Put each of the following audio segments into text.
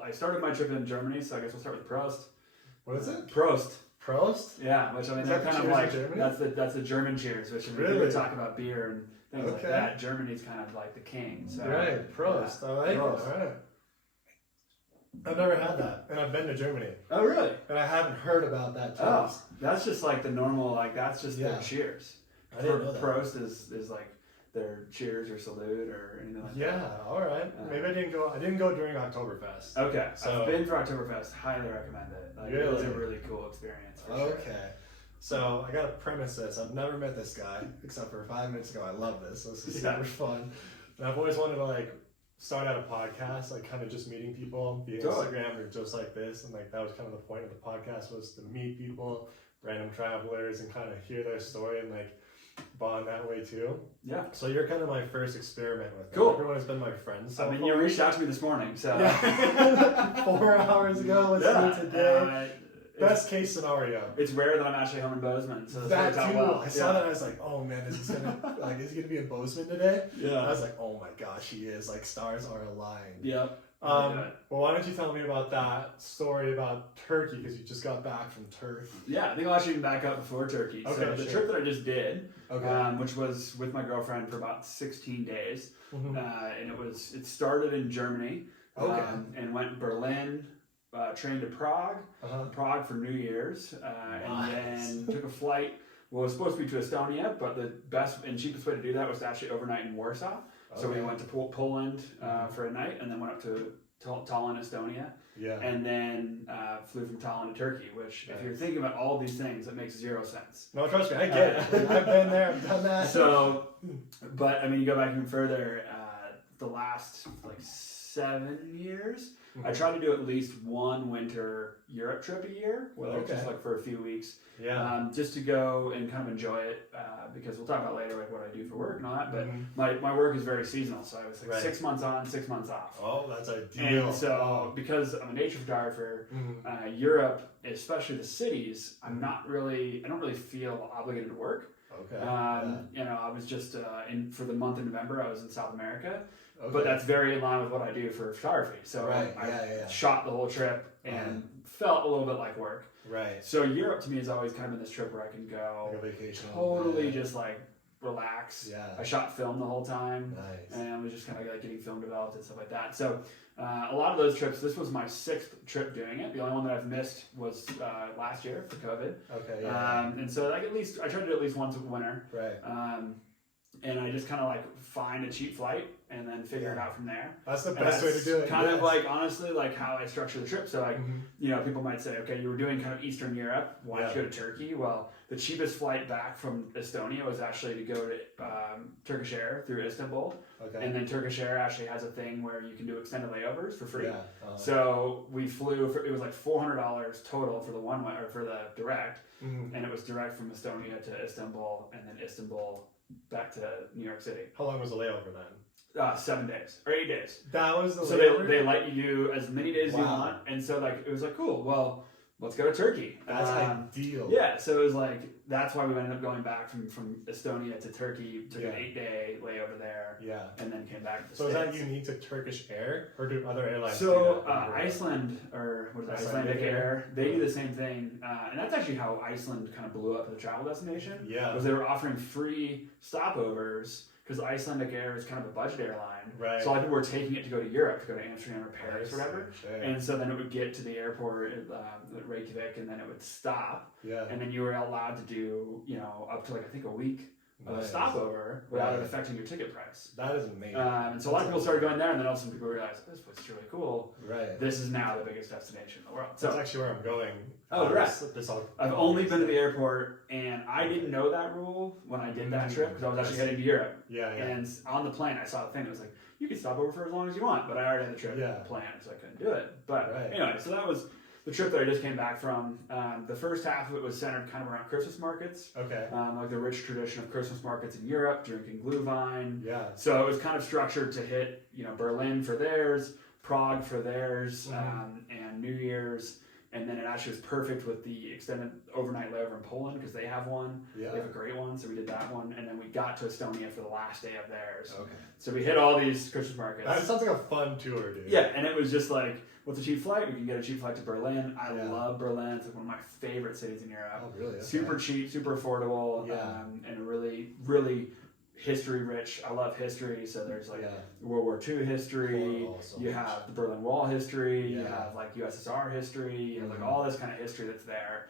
I started my trip in Germany, so I guess we'll start with Prost. What is it? Prost. Prost? Yeah, which I mean, they're kind of like that's the German cheers, which I mean, people talk about beer and things like that. Germany's kind of like the king. So right, Prost. I like Prost. it. All right. I've never had that, and I've been to Germany. Oh, really? And I haven't heard about that taste. Oh, that's just like the normal, like that's just their cheers. I didn't know that. Prost is like their cheers or salute or anything like that. Yeah, all right. Maybe I didn't go. I didn't go during Oktoberfest. Okay, so I've been through Oktoberfest. Highly recommend it. Like, really? It was a really cool experience. For okay. Sure. So I got to premise this. I've never met this guy except for 5 minutes ago. I love this. This is super fun. And I've always wanted to like start out a podcast, like kind of just meeting people via Instagram or just like this. And like that was kind of the point of the podcast, was to meet people, random travelers, and kind of hear their story and like bond that way too. Yeah. So you're kind of my first experiment with it. Cool. Everyone has been my friend. So I mean, you reached out to me this morning, so 4 hours ago. Let's do it today. Best case scenario. It's rare that I'm actually home in Bozeman, so that too. Well. I saw that. I was like, oh man, is he gonna be in Bozeman today? Yeah. I was like, oh my gosh, he is. Like, stars are aligned. Yep. Well, why don't you tell me about that story about Turkey, because you just got back from Turkey. Yeah, I think I'll actually back up before Turkey. Okay, so the trip that I just did, which was with my girlfriend for about 16 days, and it started in Germany, and went Berlin. Trained to Prague, Prague for New Year's, and then took a flight. Well, it was supposed to be to Estonia, but the best and cheapest way to do that was to actually overnight in Warsaw. So we went to Poland for a night, and then went up to Tallinn, Estonia, and then flew from Tallinn to Turkey. Which, if you're thinking about all these things, it makes zero sense. No, trust me, I get it. I've been there, I've done that. So, but I mean, you go back even further. The last like 7 years. I try to do at least one winter Europe trip a year, whether it's just like for a few weeks, just to go and kind of enjoy it, because we'll talk about later like what I do for work and all that, but my work is very seasonal, so I was like 6 months on, 6 months off. Oh, that's ideal. And so because I'm a nature photographer, Europe, especially the cities, I don't really feel obligated to work. Okay. You know, I was just for the month of November, I was in South America. But that's very in line with what I do for photography. So I shot the whole trip and felt a little bit like work. Right. So Europe to me has always kind of been this trip where I can go like a vacation, totally just like relax. Yeah. I shot film the whole time. Nice. And was just kind of like getting film developed and stuff like that. So a lot of those trips, this was my 6th trip doing it. The only one that I've missed was last year for COVID. Okay. Yeah. And so like I try to do it at least once a winter. Right. And I just kind of like find a cheap flight and then figure it out from there. That's the best way to do it. Kind of like, honestly, like how I structure the trip. So like, you know, people might say, okay, you were doing kind of Eastern Europe. Why did you go to Turkey? Well, the cheapest flight back from Estonia was actually to go to Turkish Air through Istanbul. Okay. And then Turkish Air actually has a thing where you can do extended layovers for free. Yeah. So we flew it was like $400 total for the one way, or for the direct. And it was direct from Estonia to Istanbul, and then Istanbul back to New York City. How long was the layover then? 7 days or 8 days. That was the layover? So they let you do as many days as you want, and so like it was like, cool, well, let's go to Turkey. That's ideal. Yeah, so it was like, that's why we ended up going back from Estonia to Turkey, took an 8-day layover there, and then came back to the States. So is that unique to Turkish Air, or do other airlines do that? Iceland, or what is it, Icelandic Air, they do the same thing, and that's actually how Iceland kind of blew up as a travel destination, was they were offering free stopovers, because Icelandic Air is kind of a budget airline. Right. So a lot of people were taking it to go to Europe, to go to Amsterdam or Paris or whatever. Sure. And so then it would get to the airport at Reykjavik, and then it would stop. Yeah. And then you were allowed to do, you know, up to like, I think a week of a stopover without it affecting your ticket price. That is amazing. And so a lot of people started going there, and then also people realized, this place is really cool. Right. This is now the biggest destination in the world. So that's actually where I'm going. Oh, right. I've only been to the airport, and I didn't know that rule when I did that trip, because I was actually heading to Europe. Yeah. And on the plane, I saw the thing. It was like, you can stop over for as long as you want, but I already had the trip planned, so I couldn't do it. But anyway, so that was the trip that I just came back from. The first half of it was centered kind of around Christmas markets. Okay. Like the rich tradition of Christmas markets in Europe, drinking Glühwein. Yeah. So it was kind of structured to hit, you know, Berlin for theirs, Prague for theirs, and New Year's And then it actually was perfect with the extended overnight layover in Poland because they have one. Yeah. They have a great one, so we did that one. And then we got to Estonia for the last day of theirs. Okay. So we hit all these Christmas markets. That sounds like a fun tour, dude. Yeah, and it was just like, what's a cheap flight? We can get a cheap flight to Berlin. I Yeah. love Berlin. It's like one of my favorite cities in Europe. Oh, really? Okay. Super cheap, super affordable, and really, really history rich. I love history, so there's like World War II history, you have the Berlin Wall history, you have like USSR history, you have like all this kind of history that's there.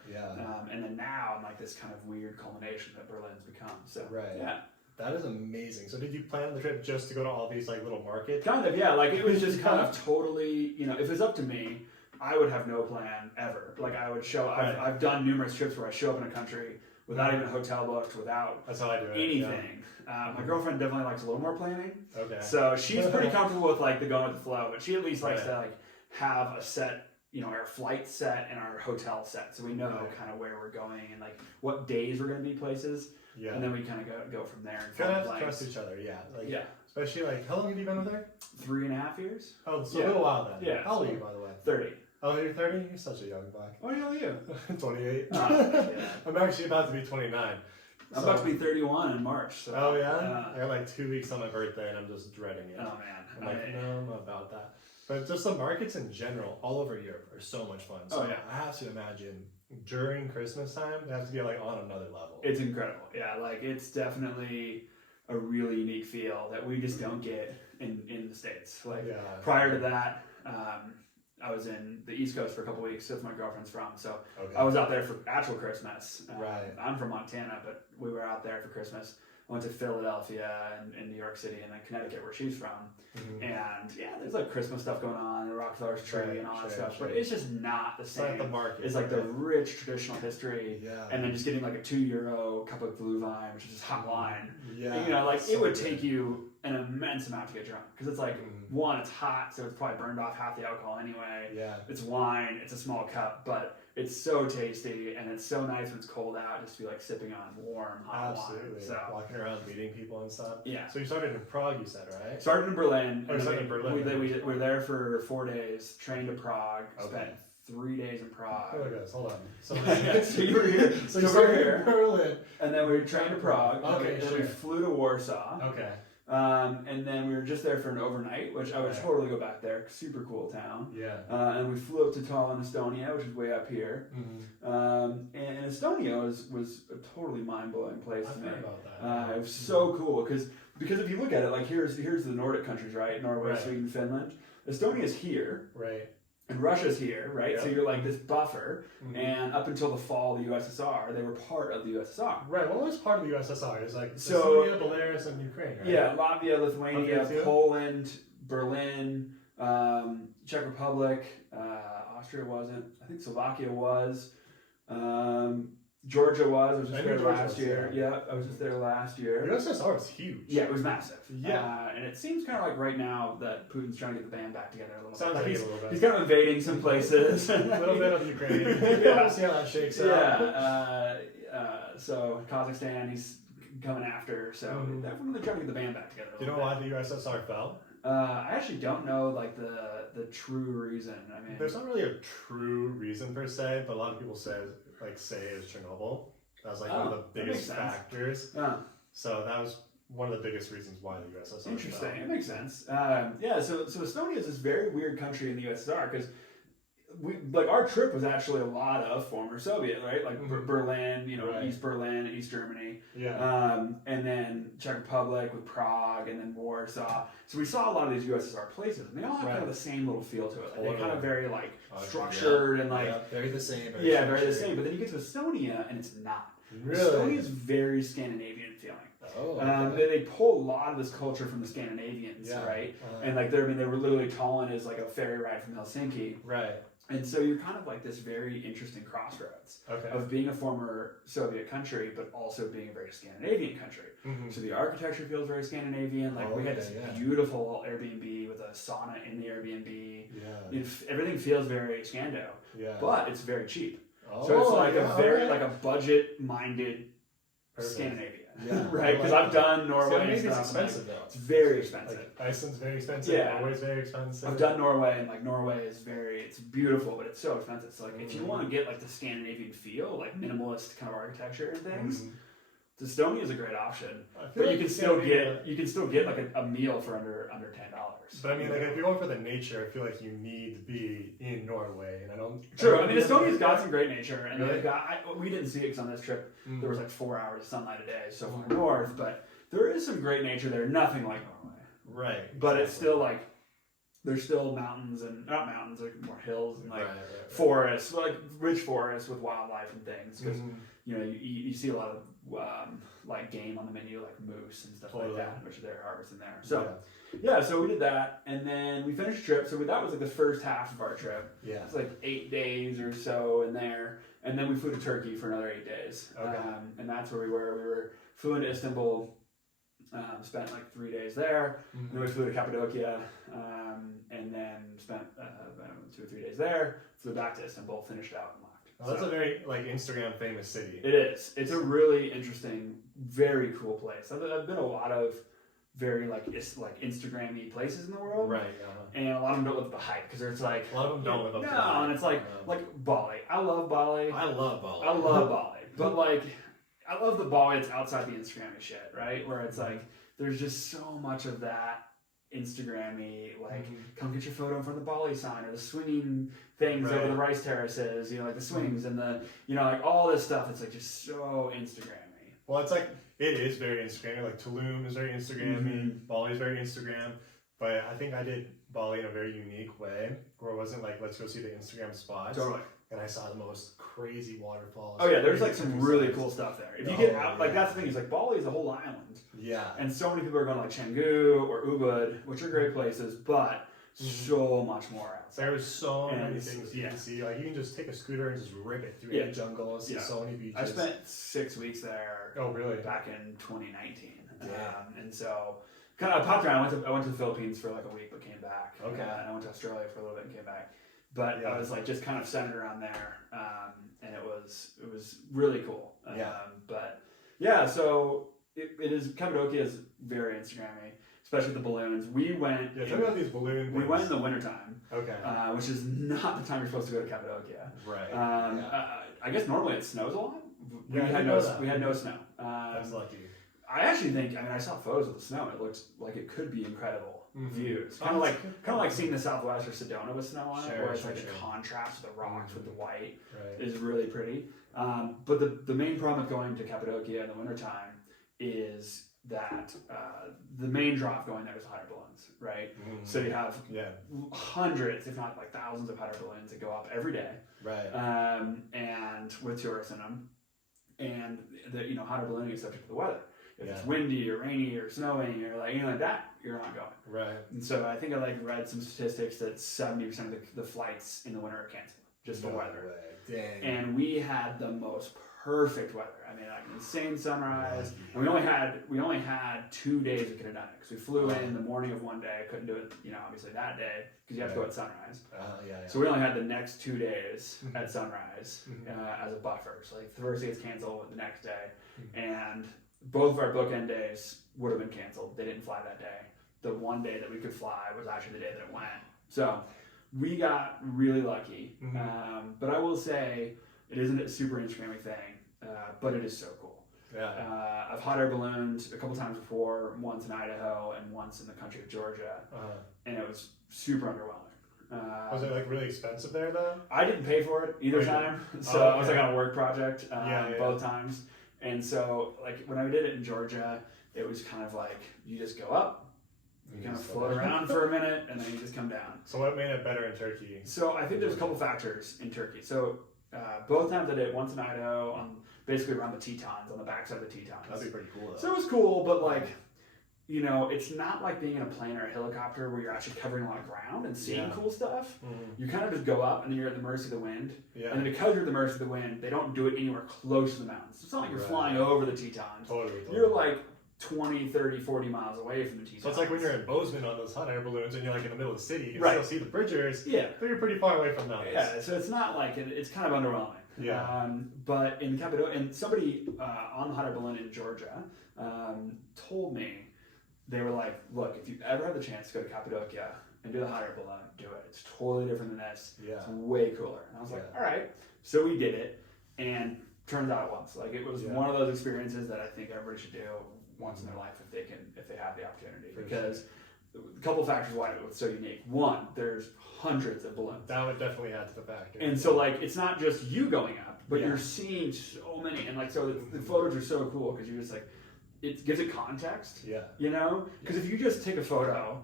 And then now I'm like this kind of weird culmination that Berlin's become. So yeah. That is amazing. So did you plan the trip just to go to all these like little markets? Kind of, yeah. Like it was just kind of totally, you know, if it's up to me, I would have no plan ever. Like I would show, I've done numerous trips where I show up in a country without even a hotel booked, without That's how I do it. anything. My girlfriend definitely likes a little more planning. Okay. So she's pretty comfortable with like the going with the flow, but she at least likes to like have a set, you know, our flight set and our hotel set, so we know kind of where we're going and like what days we're going to be places. Yeah. And then we kind of go from there. And kind of have to trust each other, Like, especially like, how long have you been with her? 3.5 years. Oh, so a little while then. Yeah. How old are you, by the way? 30. Oh, you're 30? You're such a young buck. How old are you? 28. Yeah. I'm actually about to be 29. I'm about to be 31 in March. So, oh, yeah? I got like 2 weeks on my birthday and I'm just dreading it. Oh, man. I'm like, no, I'm not about that. But just the markets in general, all over Europe, are so much fun. So I have to imagine during Christmas time, it has to be like on another level. It's incredible. Yeah, like it's definitely a really unique feel that we just don't get in the States. Like prior to that, I was in the East Coast for a couple weeks. That's where my girlfriend's from. So I was out there for actual Christmas. I'm from Montana, but we were out there for Christmas. I went to Philadelphia and New York City and then Connecticut, where she's from. And there's like Christmas stuff going on, the Rockefeller's tree and all that stuff. But it's just not the same. It's like the market. It's like the rich traditional history. And then just getting like a €2 cup of blue vine, which is just hot wine. And, you know, like it would take you an immense amount to get drunk. Because it's like, one, it's hot, so it's probably burned off half the alcohol anyway. It's wine, it's a small cup, but it's so tasty and it's so nice when it's cold out just to be like sipping on warm hot wine. So walking around meeting people and stuff. Yeah. So you started in Prague, you said, right? Started in Berlin. Oh, you started in Berlin. We were there for 4 days, trained to Prague, spent 3 days in Prague. Oh my gosh, hold on. So you were here. So you started in Berlin. And then we trained to Prague. Okay, and then we flew to Warsaw. Okay. And then we were just there for an overnight, which I would totally go back there. Super cool town. Yeah. And we flew up to Tallinn, Estonia, which is way up here. And Estonia was a totally mind-blowing place to me. I've heard about that. It was so cool because if you look at it, like here's the Nordic countries, right? Norway, Sweden, Finland. Estonia's here. Right. And Russia's here, right? So you're like this buffer, and up until the fall of the USSR, they were part of the USSR. Right. What was part of the USSR? It's like so, Estonia, Belarus, and Ukraine, right? Yeah, Latvia, Lithuania, Poland, Berlin, Czech Republic, Austria wasn't. I think Slovakia was. Georgia was. I was just there last year. Yeah, I was just there last year. The USSR was huge. Yeah, it was massive. Yeah. And it seems kind of like right now that Putin's trying to get the band back together a little Sounds bit. like a little bit. He's kind of invading some places. A little bit of Ukraine. We'll see how that shakes out. So Kazakhstan, he's coming after. So definitely trying to get the band back together. Do you know why the USSR fell? I actually don't know like the true reason. I mean, there's not really a true reason per se, but a lot of people say is Chernobyl. That was like one of the biggest factors. So that was one of the biggest reasons why the USSR Interesting. fell. It makes sense. So Estonia is this very weird country in the USSR because our trip was actually a lot of former Soviet, right? Like Berlin, East Berlin, East Germany. Yeah. And then Czech Republic with Prague and then Warsaw. So we saw a lot of these USSR places and they all have kind of the same little feel to it. Like, they're kind of very structured and very the same. Very the same. But then you get to Estonia and it's not. Really? Estonia is very Scandinavian feeling. Oh, okay. They pull a lot of this culture from the Scandinavians, right? And they were literally Tallinn is like a ferry ride from Helsinki. Right. And so you're kind of like this very interesting crossroads of being a former Soviet country, but also being a very Scandinavian country. So the architecture feels very Scandinavian. Like we had this beautiful Airbnb with a sauna in the Airbnb. Yeah. Everything feels very Scando, but it's very cheap. Oh, so it's like a very like a budget-minded Scandinavia. Yeah. Right? Because I've done Norway and Scandinavia's stuff. expensive though. It's very expensive. Like Iceland's very expensive. Yeah. Norway's very expensive. I've done Norway, and like Norway is it's beautiful, but it's so expensive. So like if you want to get like the Scandinavian feel, like minimalist kind of architecture and things, Estonia is a great option. But you can still get like a meal for under $10. But I mean, like if you're going for the nature, I feel like you need to be in Norway, and I don't. True. I mean, Estonia's got some great nature, and really? they've got. We didn't see it because on this trip there was like 4 hours of sunlight a day, so far north. But there is some great nature there. Nothing like Norway. Right. But it's still like there's still mountains and not mountains, like more hills and like forests, like rich forests with wildlife and things. Because you know you see a lot of like game on the menu, like moose and stuff like that, which they're harvesting there. So. Yeah, so we did that, and then we finished the trip. So that was like the first half of our trip. Yeah, it was like 8 days or so in there, and then we flew to Turkey for another 8 days. Okay, and that's where we were. Flew into Istanbul, spent like 3 days there. And then we flew to Cappadocia, and then spent 2 or 3 days there. Flew back to Istanbul, finished out, and left. Well, that's a very like Instagram famous city. It is. It's a really interesting, very cool place. I've been a lot of very like Instagram-y places in the world, right? And a lot of them don't live up the hype because it's like a lot of them don't live up. No, and it's like Bali. I love Bali. But like I love the Bali that's outside the Instagram-y shit, right? Where it's like there's just so much of that Instagram-y, like come get your photo in front of the Bali sign or the swinging things over the rice terraces, you know, like the swings and the like all this stuff. It's like just so Instagram-y. Well, it's like. It is very Instagram. Like Tulum is very Instagram-y. Bali is very Instagram. But I think I did Bali in a very unique way, where it wasn't like let's go see the Instagram spots. Totally. And I saw the most crazy waterfalls. Oh yeah, there's like some really cool stuff there. If you get out, like that's the thing is like Bali is a whole island. Yeah. And so many people are going to like Canggu or Ubud, which are great places, but so much more out. There's so many things you can see. Like you can just take a scooter and just rip it through the jungle and see so many beaches. I spent 6 weeks there. Oh really? Back in 2019. And so kind of popped around. I went to the Philippines for like a week, but came back. Okay. And I went to Australia for a little bit and came back. But I was like just kind of centered around there, and it was really cool. But yeah, so it is Cappadocia is very Instagram-y. Especially the balloons. We went. Yeah, tell me about these balloons. We went in the wintertime. Okay. Which is not the time you're supposed to go to Cappadocia. Right. I guess normally it snows a lot. We had no snow. That's lucky. I actually think. I mean, I saw photos of the snow. It looks like it could be incredible views. Kind of like seeing the Southwest or Sedona with snow on it, where it's like the contrast of the rocks with the white is really pretty. But the main problem with going to Cappadocia in the wintertime is that the main draw of going there is hot air balloons, right? So you have hundreds, if not like thousands of hot air balloons that go up every day, right? And with tourists in them, and the hot air ballooning is subject to the weather. If it's windy or rainy or snowing or like anything like that, you're not going. Right. And so I think I read some statistics that 70% of the flights in the winter are canceled just for weather. Dang. And we had the most perfect weather. I mean, like an insane sunrise. And we only had 2 days we could have done it because we flew in the morning of one day. I couldn't do it, obviously that day because you have to go at sunrise. So we only had the next 2 days at sunrise as a buffer. So like the first day gets canceled the next day, and both of our bookend days would have been canceled. They didn't fly that day. The one day that we could fly was actually the day that it went. So we got really lucky. But I will say it isn't a super Instagram-y thing, but it is so cool. Yeah. I've hot air ballooned a couple times before, once in Idaho and once in the country of Georgia, and it was super underwhelming. Was it like really expensive there though? I didn't pay for it either time, so I was like on a work project both times. And so, like, when I did it in Georgia, it was kind of like, you just go up, you kind of float around for a minute, and then you just come down. So what made it better in Turkey? So I think there's a couple factors in Turkey. So both times I did it, once in Idaho, basically around the Tetons, on the backside of the Tetons. That'd be pretty cool, though. So it was cool, but like, it's not like being in a plane or a helicopter where you're actually covering a lot of ground and seeing cool stuff. You kind of just go up and then you're at the mercy of the wind. Yeah. And then because you're at the mercy of the wind, they don't do it anywhere close to the mountains. It's not like you're flying over the Tetons. Totally. You're like 20, 30, 40 miles away from the Tetons. So it's like when you're in Bozeman on those hot air balloons and you're like in the middle of the city, you can still see the bridgers, but you're pretty far away from them. Yeah, so it's not like, it's kind of underwhelming. Yeah. But in Cappadocia, and somebody on the hot air balloon in Georgia told me, they were like, look, if you ever have the chance to go to Cappadocia and do the hot air balloon, do it. It's totally different than this. Yeah. It's way cooler. And I was like, all right. So we did it, and turns out once. Like, it was one of those experiences that I think everybody should do once in their life if they have the opportunity. Because a couple of factors why it was so unique. One, there's hundreds of balloons. That would definitely add to the factor. And so, like, it's not just you going up, but you're seeing so many. And, like, so the photos are so cool because you're just like, it gives it context. Yeah. You know? Because if you just take a photo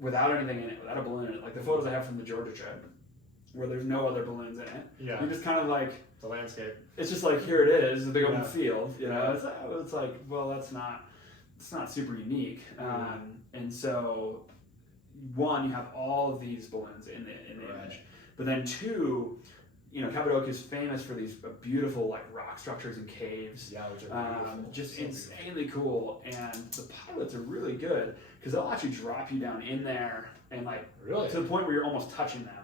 without anything in it, without a balloon in it, like the photos I have from the Georgia trip, where there's no other balloons in it, you're just kind of like, the landscape. it's just like, here it is, the big open field, you know. It's like, well, it's not super unique. And so, one, you have all of these balloons in the image, but then two, you know, Cappadocia is famous for these beautiful like rock structures and caves. Yeah, which are beautiful. Just so insanely cool. And the pilots are really good because they'll actually drop you down in there and like to the point where you're almost touching them.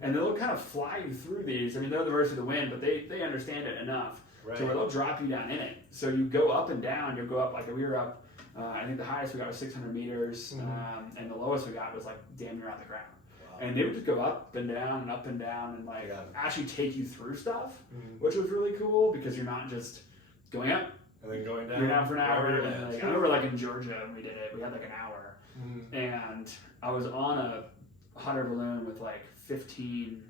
And they'll kind of fly you through these. I mean, they're the mercy of the wind, but they understand it enough to where they'll drop you down in it. So you go up and down. You'll go up, like we were up, I think the highest we got was 600 meters, and the lowest we got was like damn near on the ground. And they would just go up and down and like actually take you through stuff, which was really cool because you're not just going up and then going down. You're down for an hour. And like, I remember like in Georgia when we did it, we had like an hour, and I was on a hot air balloon with like 15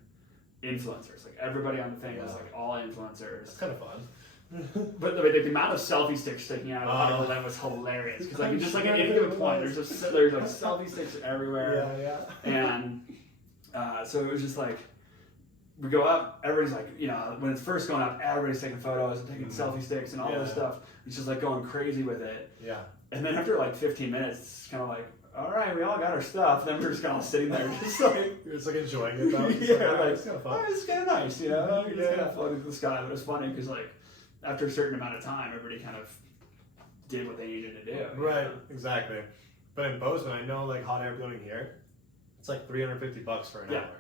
influencers. Like everybody on the thing was like all influencers. It's kind of fun. But the amount of selfie sticks sticking out of the hot air balloon was hilarious because like just like at any given point there's like selfie sticks everywhere. And so it was just like we go up, everybody's like, you know, when it's first going up, everybody's taking photos and taking selfie sticks and all this stuff. It's just like going crazy with it. Yeah. And then after like 15 minutes, it's kind of like, all right, we all got our stuff. Then we're just kind of sitting there, just like you're just like enjoying it though. It's kind of fun. Oh, it's kind of nice, you know. You're just kind of floating through the sky. But it's funny because like after a certain amount of time, everybody kind of did what they needed to do. Right, exactly. But in Bozeman, I know like hot air ballooning here, it's like $350 for an hour.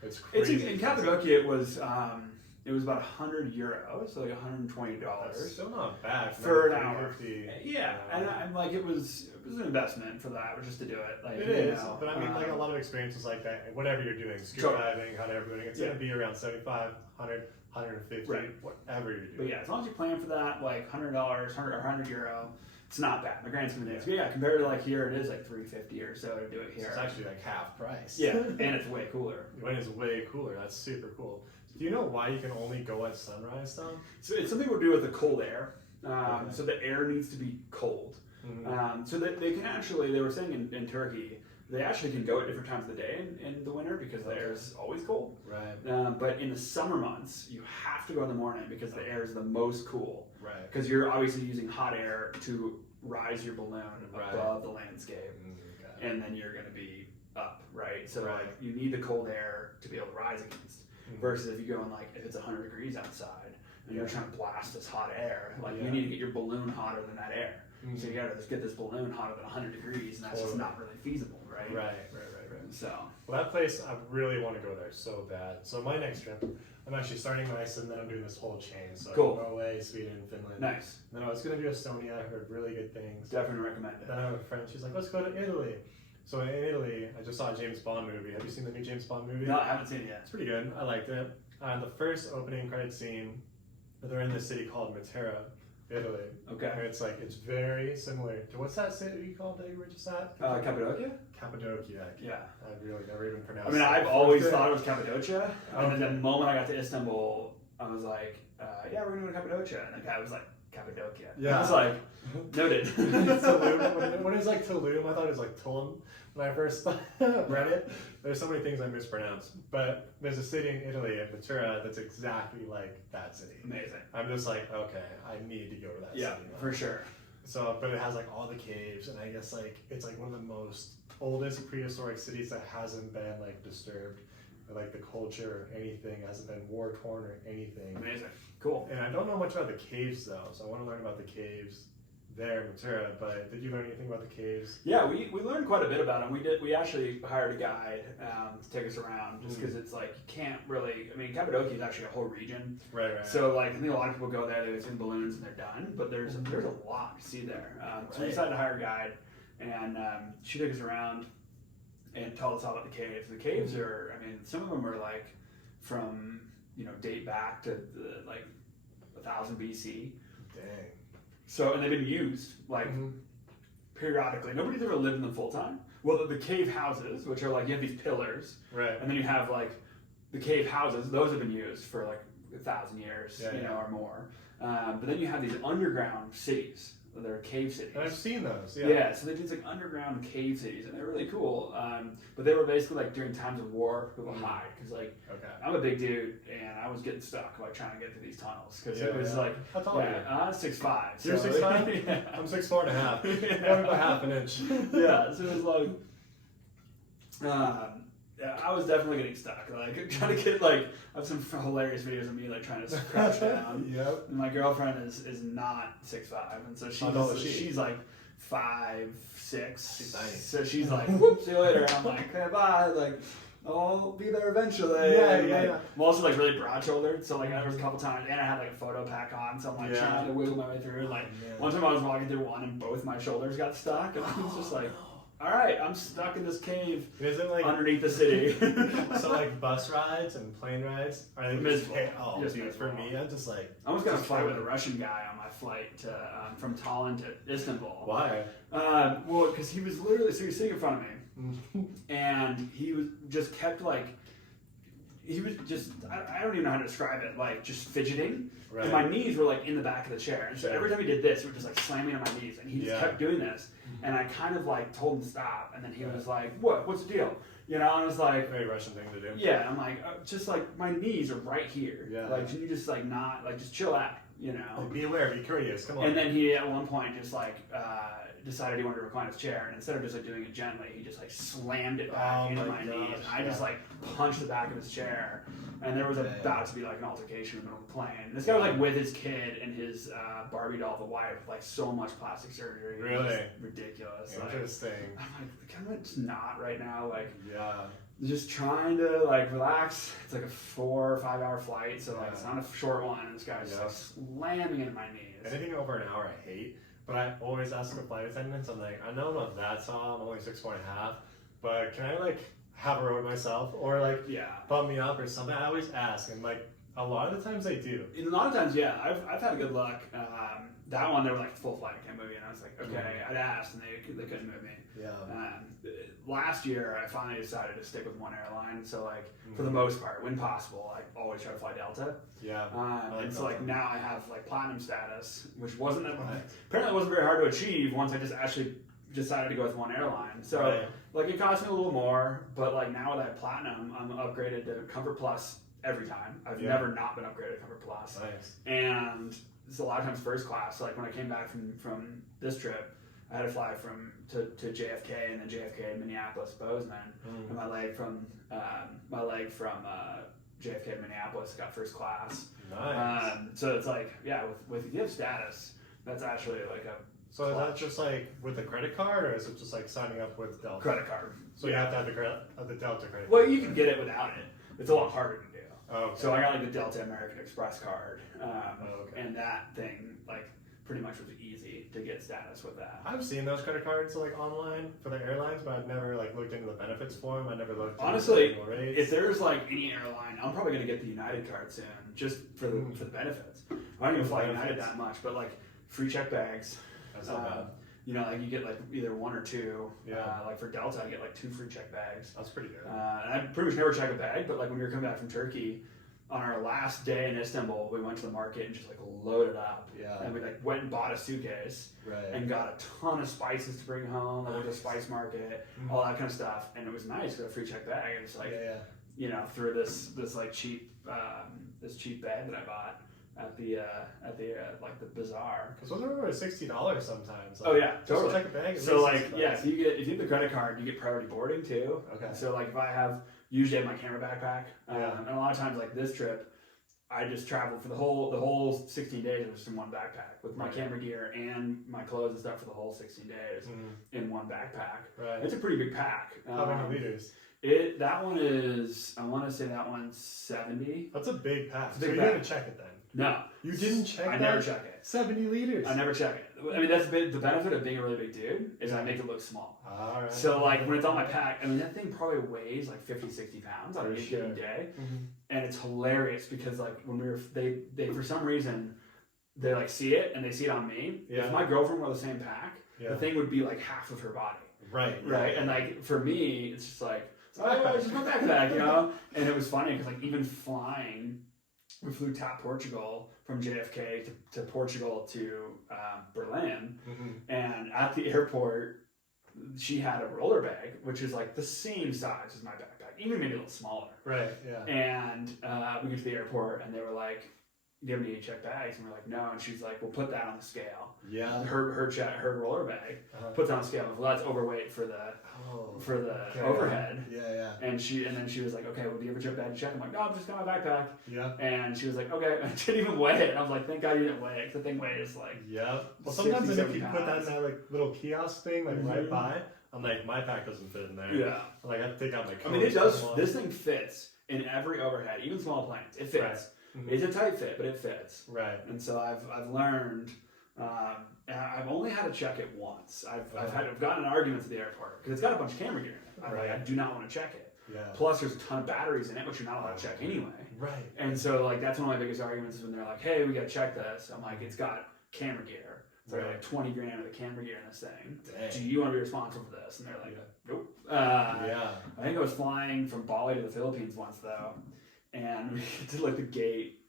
It's crazy. In Cappadocia, it was about €100, so like $120. That's still not bad for an hour. Yeah, and I'm like, it was an investment for that, just to do it. Like, it is, but I mean, like a lot of experiences like that, whatever you're doing, scuba diving, hot air ballooning, it's gonna be around 75, 100, 150, whatever you're doing. But yeah, as long as you plan for that, like $100 or €100, it's not bad. The grand scheme of things. Yeah, compared to like here, it is like $350 or so to do it here. So it's actually like half price. Yeah, and it's way cooler. When it's way cooler, that's super cool. Do you know why you can only go at sunrise, Tom? So it's something to do with the cold air. So the air needs to be cold. So that they can actually, they were saying in Turkey, they actually can go at different times of the day in the winter because the air is always cold. Right. But in the summer months, you have to go in the morning because the air is the most cool. Right. Because you're obviously using hot air to rise your balloon above the landscape, and then you're going to be up, right? So like you need the cold air to be able to rise against. Versus if you go in like if it's 100 degrees outside and you're trying to blast this hot air, like you need to get your balloon hotter than that air. So you gotta just get this balloon hotter than 100 degrees, and that's just not really feasible, right? Right. So well, that place I really want to go there so bad. So my next trip, I'm actually starting nice, and then I'm doing this whole chain. So Norway, Sweden, Finland. Nice. And then I was gonna do Estonia. I heard really good things. Definitely recommend it. Then I have a friend. She's like, let's go to Italy. So in Italy, I just saw a James Bond movie. Have you seen the new James Bond movie? No, I haven't seen it yet. It's pretty good. I liked it. The first opening credit scene, they're in this city called Matera, Italy. Okay. And it's like, it's very similar to, what's that city called that you were just at? Cappadocia? Cappadocia. Yeah. I've really never even pronounced it. I mean, I've always thought it was Cappadocia. And then the moment I got to Istanbul, I was like, yeah, we're going to go to Cappadocia. And the guy was like, Cappadocia. Yeah. I was like, noted. Tulum. When it was like Tulum, I thought it was like Tulum. When I first read it, there's so many things I mispronounced. But there's a city in Italy, in Matera, that's exactly like that city. Amazing. I'm just like, okay, I need to go to that city. Yeah, for sure. So, but it has like all the caves, and I guess like it's like one of the most oldest prehistoric cities that hasn't been like disturbed. Like the culture or anything hasn't been war torn or anything. Amazing. Cool. And I don't know much about the caves though, so I want to learn about the caves there in Ventura, but did you learn anything about the caves? Yeah, we learned quite a bit about them. We actually hired a guide to take us around, just because it's like you can't really. I mean, Cappadocia is actually a whole region. Right. So like, I think a lot of people go there, they see balloons and they're done. But there's a lot to see there. So we decided to hire a guide, and she took us around and told us all about the caves. The caves are, I mean, some of them are like from date back to like 1000 BC. Dang. So, and they've been used like periodically. Nobody's ever lived in them full time. Well, the cave houses, which are like, you have these pillars, right, and then you have like the cave houses. Those have been used for like 1,000 years, or more. But then you have these underground cities. They're cave cities. And I've seen those. Yeah. So they do these like underground cave cities, and they're really cool. But they were basically like during times of war, people hide, because like I'm a big dude, and I was getting stuck like trying to get through these tunnels, because it was like, how tall are you? I'm 6'5". You're 6'5"? Yeah. I'm 6'4.5". Maybe about half an inch. Yeah. So it was like, I was definitely getting stuck. Like trying to get like, I have some hilarious videos of me like trying to crouch down. Yep. And my girlfriend is not 6'5", and so she's like 5'6". She's tiny. So she's like, whoop, see you later. And I'm like, okay, bye. Like, I'll be there eventually. Yeah. I'm also like really broad-shouldered, so like there was a couple times, and I had like a photo pack on, so I'm like trying to wiggle my way through. Like one time I was walking through one, and both my shoulders got stuck, and I was just like, all right, I'm stuck in this cave underneath the city. So like bus rides and plane rides are they miserable? Dude, for me, I'm just like, I almost got a fight with a Russian guy on my flight to from Tallinn to Istanbul. Why? Well, because he was sitting in front of me, and he was just kept like, he was just, I don't even know how to describe it, like just fidgeting. Right. And my knees were like in the back of the chair, and so every time he did this, it would just like slam me on my knees, and he just kept doing this. And I kind of like told him to stop, and then he was like, what's the deal? And I was like, very Russian thing to do. Yeah, I'm like, just like my knees are right here. Yeah. Like, can you just like not, like just chill out, Like, be aware, be curious, come on. And then he at one point just like decided he wanted to recline his chair, and instead of just like doing it gently, he just like slammed it back into my knees. And I just like punched the back of his chair, and there was about to be like an altercation in the middle of the plane. This guy was like with his kid and his Barbie doll, the wife, like so much plastic surgery. Really? It was ridiculous. Interesting. Like, I'm like, can I just not right now? Like, just trying to like relax. It's like a 4 or 5 hour flight, so like it's not a short one. And this guy's like slamming into my knees. Anything over an hour, I hate. But I always ask the flight attendants, I'm like, I know I'm not that tall, I'm only 6'4.5", but can I like have a row with myself or like bump me up or something? I always ask, and like a lot of the times they do. A lot of times, I've had good luck. That one, they were like full flight, I can't move you, and I was like, okay. I'd asked, and they couldn't move me. Last year, I finally decided to stick with one airline. So like for the most part, when possible, I always try to fly Delta. And so like now I have like platinum status, which apparently it wasn't very hard to achieve once I just actually decided to go with one airline. So like it cost me a little more, but like now that I have platinum, I'm upgraded to Comfort Plus every time. I've never not been upgraded to Comfort Plus. And it's a lot of times first class. So like when I came back from this trip, I had to fly to JFK, and then JFK Minneapolis Bozeman, and my leg from JFK to Minneapolis got first class. Nice. So it's like with if you have status, that's actually like a. So is that just like with the credit card, or is it just like signing up with Delta? Credit card. So you have to have the Delta credit card. Well, you can get it without it. It's a lot harder to do. Okay. So I got like the Delta American Express card, and that thing like pretty much was easy to get status with that. I've seen those credit cards like online for the airlines, but I've never like looked into the benefits for them. I never looked. Honestly, if there's like any airline, I'm probably gonna get the United card soon, just for the benefits. I don't even fly United that much, but like free check bags. That's not bad. Like you get like either one or two. Like for Delta, I get like 2 free check bags. That's pretty good. And I pretty much never check a bag, but like when we were coming back from Turkey, on our last day in Istanbul, we went to the market and just like loaded up. And we like went and bought a suitcase and got a ton of spices to bring home. Like the spice market, all that kind of stuff. And it was nice to have a free check bag. And just like through this like cheap bag that I bought at the like the bazaar. Because those are over $60 sometimes. Like, totally. Check a bag. So like if you have the credit card, you get priority boarding too. So like if I have. Usually I have my camera backpack, and a lot of times like this trip, I just traveled for the whole 16 days. It was just in one backpack with my camera gear and my clothes and stuff for the whole 16 days in one backpack. Right. It's a pretty big pack. How many liters? That one is, I want to say that one's 70. That's a big pack. It's a big so pack. you didn't check it then? No. You didn't check it? I never check it. 70 liters. I never check it. I mean, that's the benefit of being a really big dude is I make it look small. All right. So like when it's on my pack, I mean that thing probably weighs like 50, 60 pounds on any given day. And it's hilarious because like when they for some reason, they like see it and they see it on me. Yeah. If my girlfriend wore the same pack, the thing would be like half of her body. Right. Right. And like for me, it's just like, oh, it's just my backpack, you know? And it was funny because like even flying, we flew TAP Portugal from JFK to Portugal to Berlin. And at the airport, she had a roller bag, which is like the same size as my backpack, even maybe a little smaller. Right, yeah. And we get to the airport and they were like, do you have any checked bags? And we're like, no. And she's like, well, put that on the scale. Yeah. Her roller bag, puts on the scale. Well, that's overweight for the overhead. Yeah, yeah. And then she was like, okay, well, do you have a checked bag to check? I'm like, no, I've just got my backpack. Yeah. And she was like, okay. I didn't even weigh it. And I was like, thank God you didn't weigh it. The thing weighs like Well, sometimes if you put that in that like little kiosk thing, like right by, I'm like, my pack doesn't fit in there. Yeah. I'm like, I have to take out my coat. I mean, it does. This thing fits in every overhead, even small planes. It fits. Right. It's a tight fit, but it fits. Right. And so I've learned. I've only had to check it once. I've gotten in arguments at the airport because it's got a bunch of camera gear in it. I do not want to check it. Yeah. Plus, there's a ton of batteries in it, which you're not allowed to check anyway. Right. And so like that's one of my biggest arguments is when they're like, "Hey, we got to check this." I'm like, "It's got camera gear. It's like 20 grand of the camera gear in this thing. Dang. Do you want to be responsible for this?" And they're like, "Nope." I think I was flying from Bali to the Philippines once though. And we did like the gate,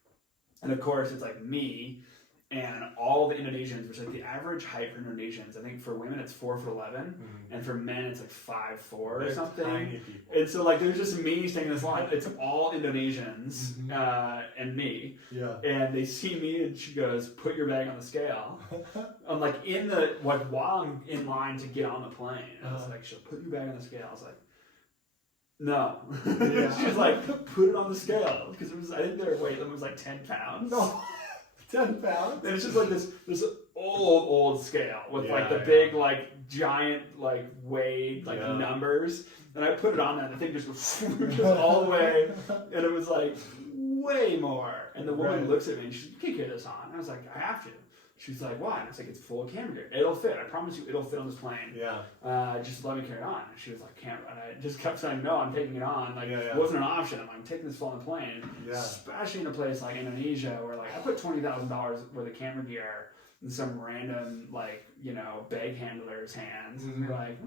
and of course it's like me and all the Indonesians, which like the average height for Indonesians, I think for women it's 4'11", and for men it's like 5'4" or something. Tiny people. And so like there's just me standing in this line. It's all Indonesians and me. Yeah. And they see me and she goes, "Put your bag on the scale." I'm like while I'm in line to get on the plane. I was like, "She'll put your bag on the scale." I was like, no. She was like, put it on the scale. Because it was, I think their weight limit was like 10 pounds. No. 10 pounds? And it's just like this old scale with like the big, like giant, like weighed, like numbers. And I put it on there and the thing just goes all the way. And it was like way more. And the woman looks at me and she's like, "You can't carry this on." And I was like, "I have to." She's like, "Why?" And I was like, "It's full of camera gear. It'll fit. I promise you it'll fit on this plane. Yeah. Just let me carry it on." And she was like, "Camera." And I just kept saying, "No, I'm taking it on." Like, it wasn't an option. I'm taking this full on the plane. Yeah. Especially in a place like Indonesia where like I put $20,000 worth of camera gear in some random like, you know, bag handler's hands. And you're like,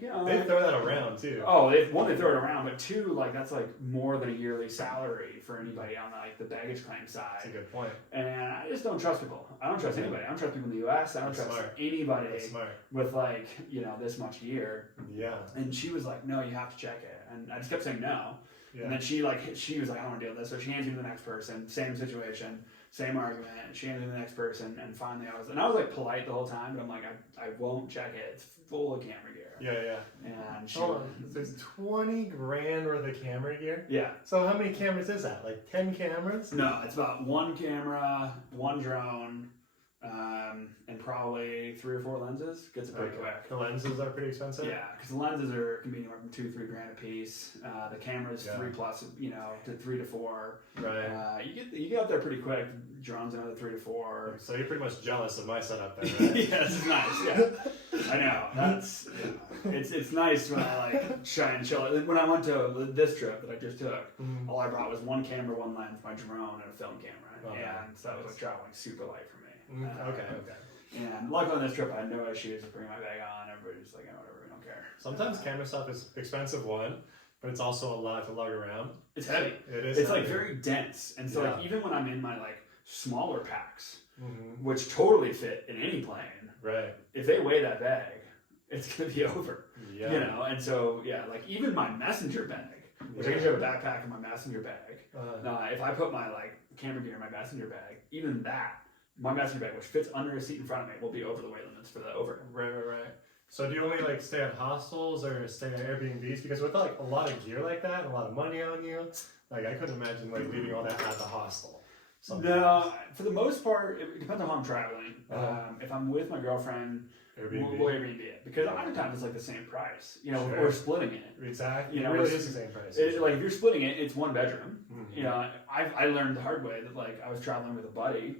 you know. They throw that around too. Oh, one, they throw it around, but two, like that's like more than a yearly salary for anybody on like the baggage claim side. That's a good point. And I just don't trust people. I don't trust anybody. I don't trust people in the US. I don't trust anybody with like, you know, this much gear. Yeah. And she was like, "No, you have to check it." And I just kept saying no. Yeah. And then she was like, "I don't want to deal with this." So she hands me to the next person, same situation. Same argument. She handed me the next person, and finally I was like polite the whole time, but I'm like, I won't check it. It's full of camera gear. Yeah, yeah. And she there's 20 grand worth of camera gear? Yeah. So how many cameras is that? Like 10 cameras? No, it's about one camera, one drone, and probably 3 or 4 lenses. Gets it pretty quick. The lenses are pretty expensive? Yeah, because the lenses can be anywhere from $2-3 grand a piece. The camera's 3+, you know, to 3 to 4. Right. You get up there pretty quick. Drones another 3 to 4. So you're pretty much jealous of my setup then, right? Yeah, this is nice. Yeah, I know. That's it's nice when I like try and chill. When I went to this trip that I just took, all I brought was one camera, one lens, my drone, and a film camera, and so that was like traveling super light for me. Okay. And luckily on this trip, I had no issues with bringing my bag on. Everybody's like, "Oh, whatever, we don't care." Sometimes camera stuff is expensive but it's also a lot to lug around. It's heavy. It's heavy. Like very dense, and so like even when I'm in my like smaller packs, which totally fit in any plane, right? If they weigh that bag, it's gonna be over. Yeah. You know, and so like even my messenger bag, which I usually have a backpack in my messenger bag. If I put my like camera gear in my messenger bag, even that. My messenger bag, which fits under a seat in front of me, will be over the weight limits for the over. Right. So do you only like stay at hostels or stay at Airbnbs? Because with like a lot of gear like that and a lot of money on you, like I couldn't imagine like leaving all that at the hostel. No, for the most part, it depends on how I'm traveling. If I'm with my girlfriend, Airbnb. we'll Airbnb it because oftentimes it's like the same price. You know, we're splitting it. Exactly. You know, it really is the same price. Like if you're splitting it, it's one bedroom. You know, I learned the hard way that like I was traveling with a buddy,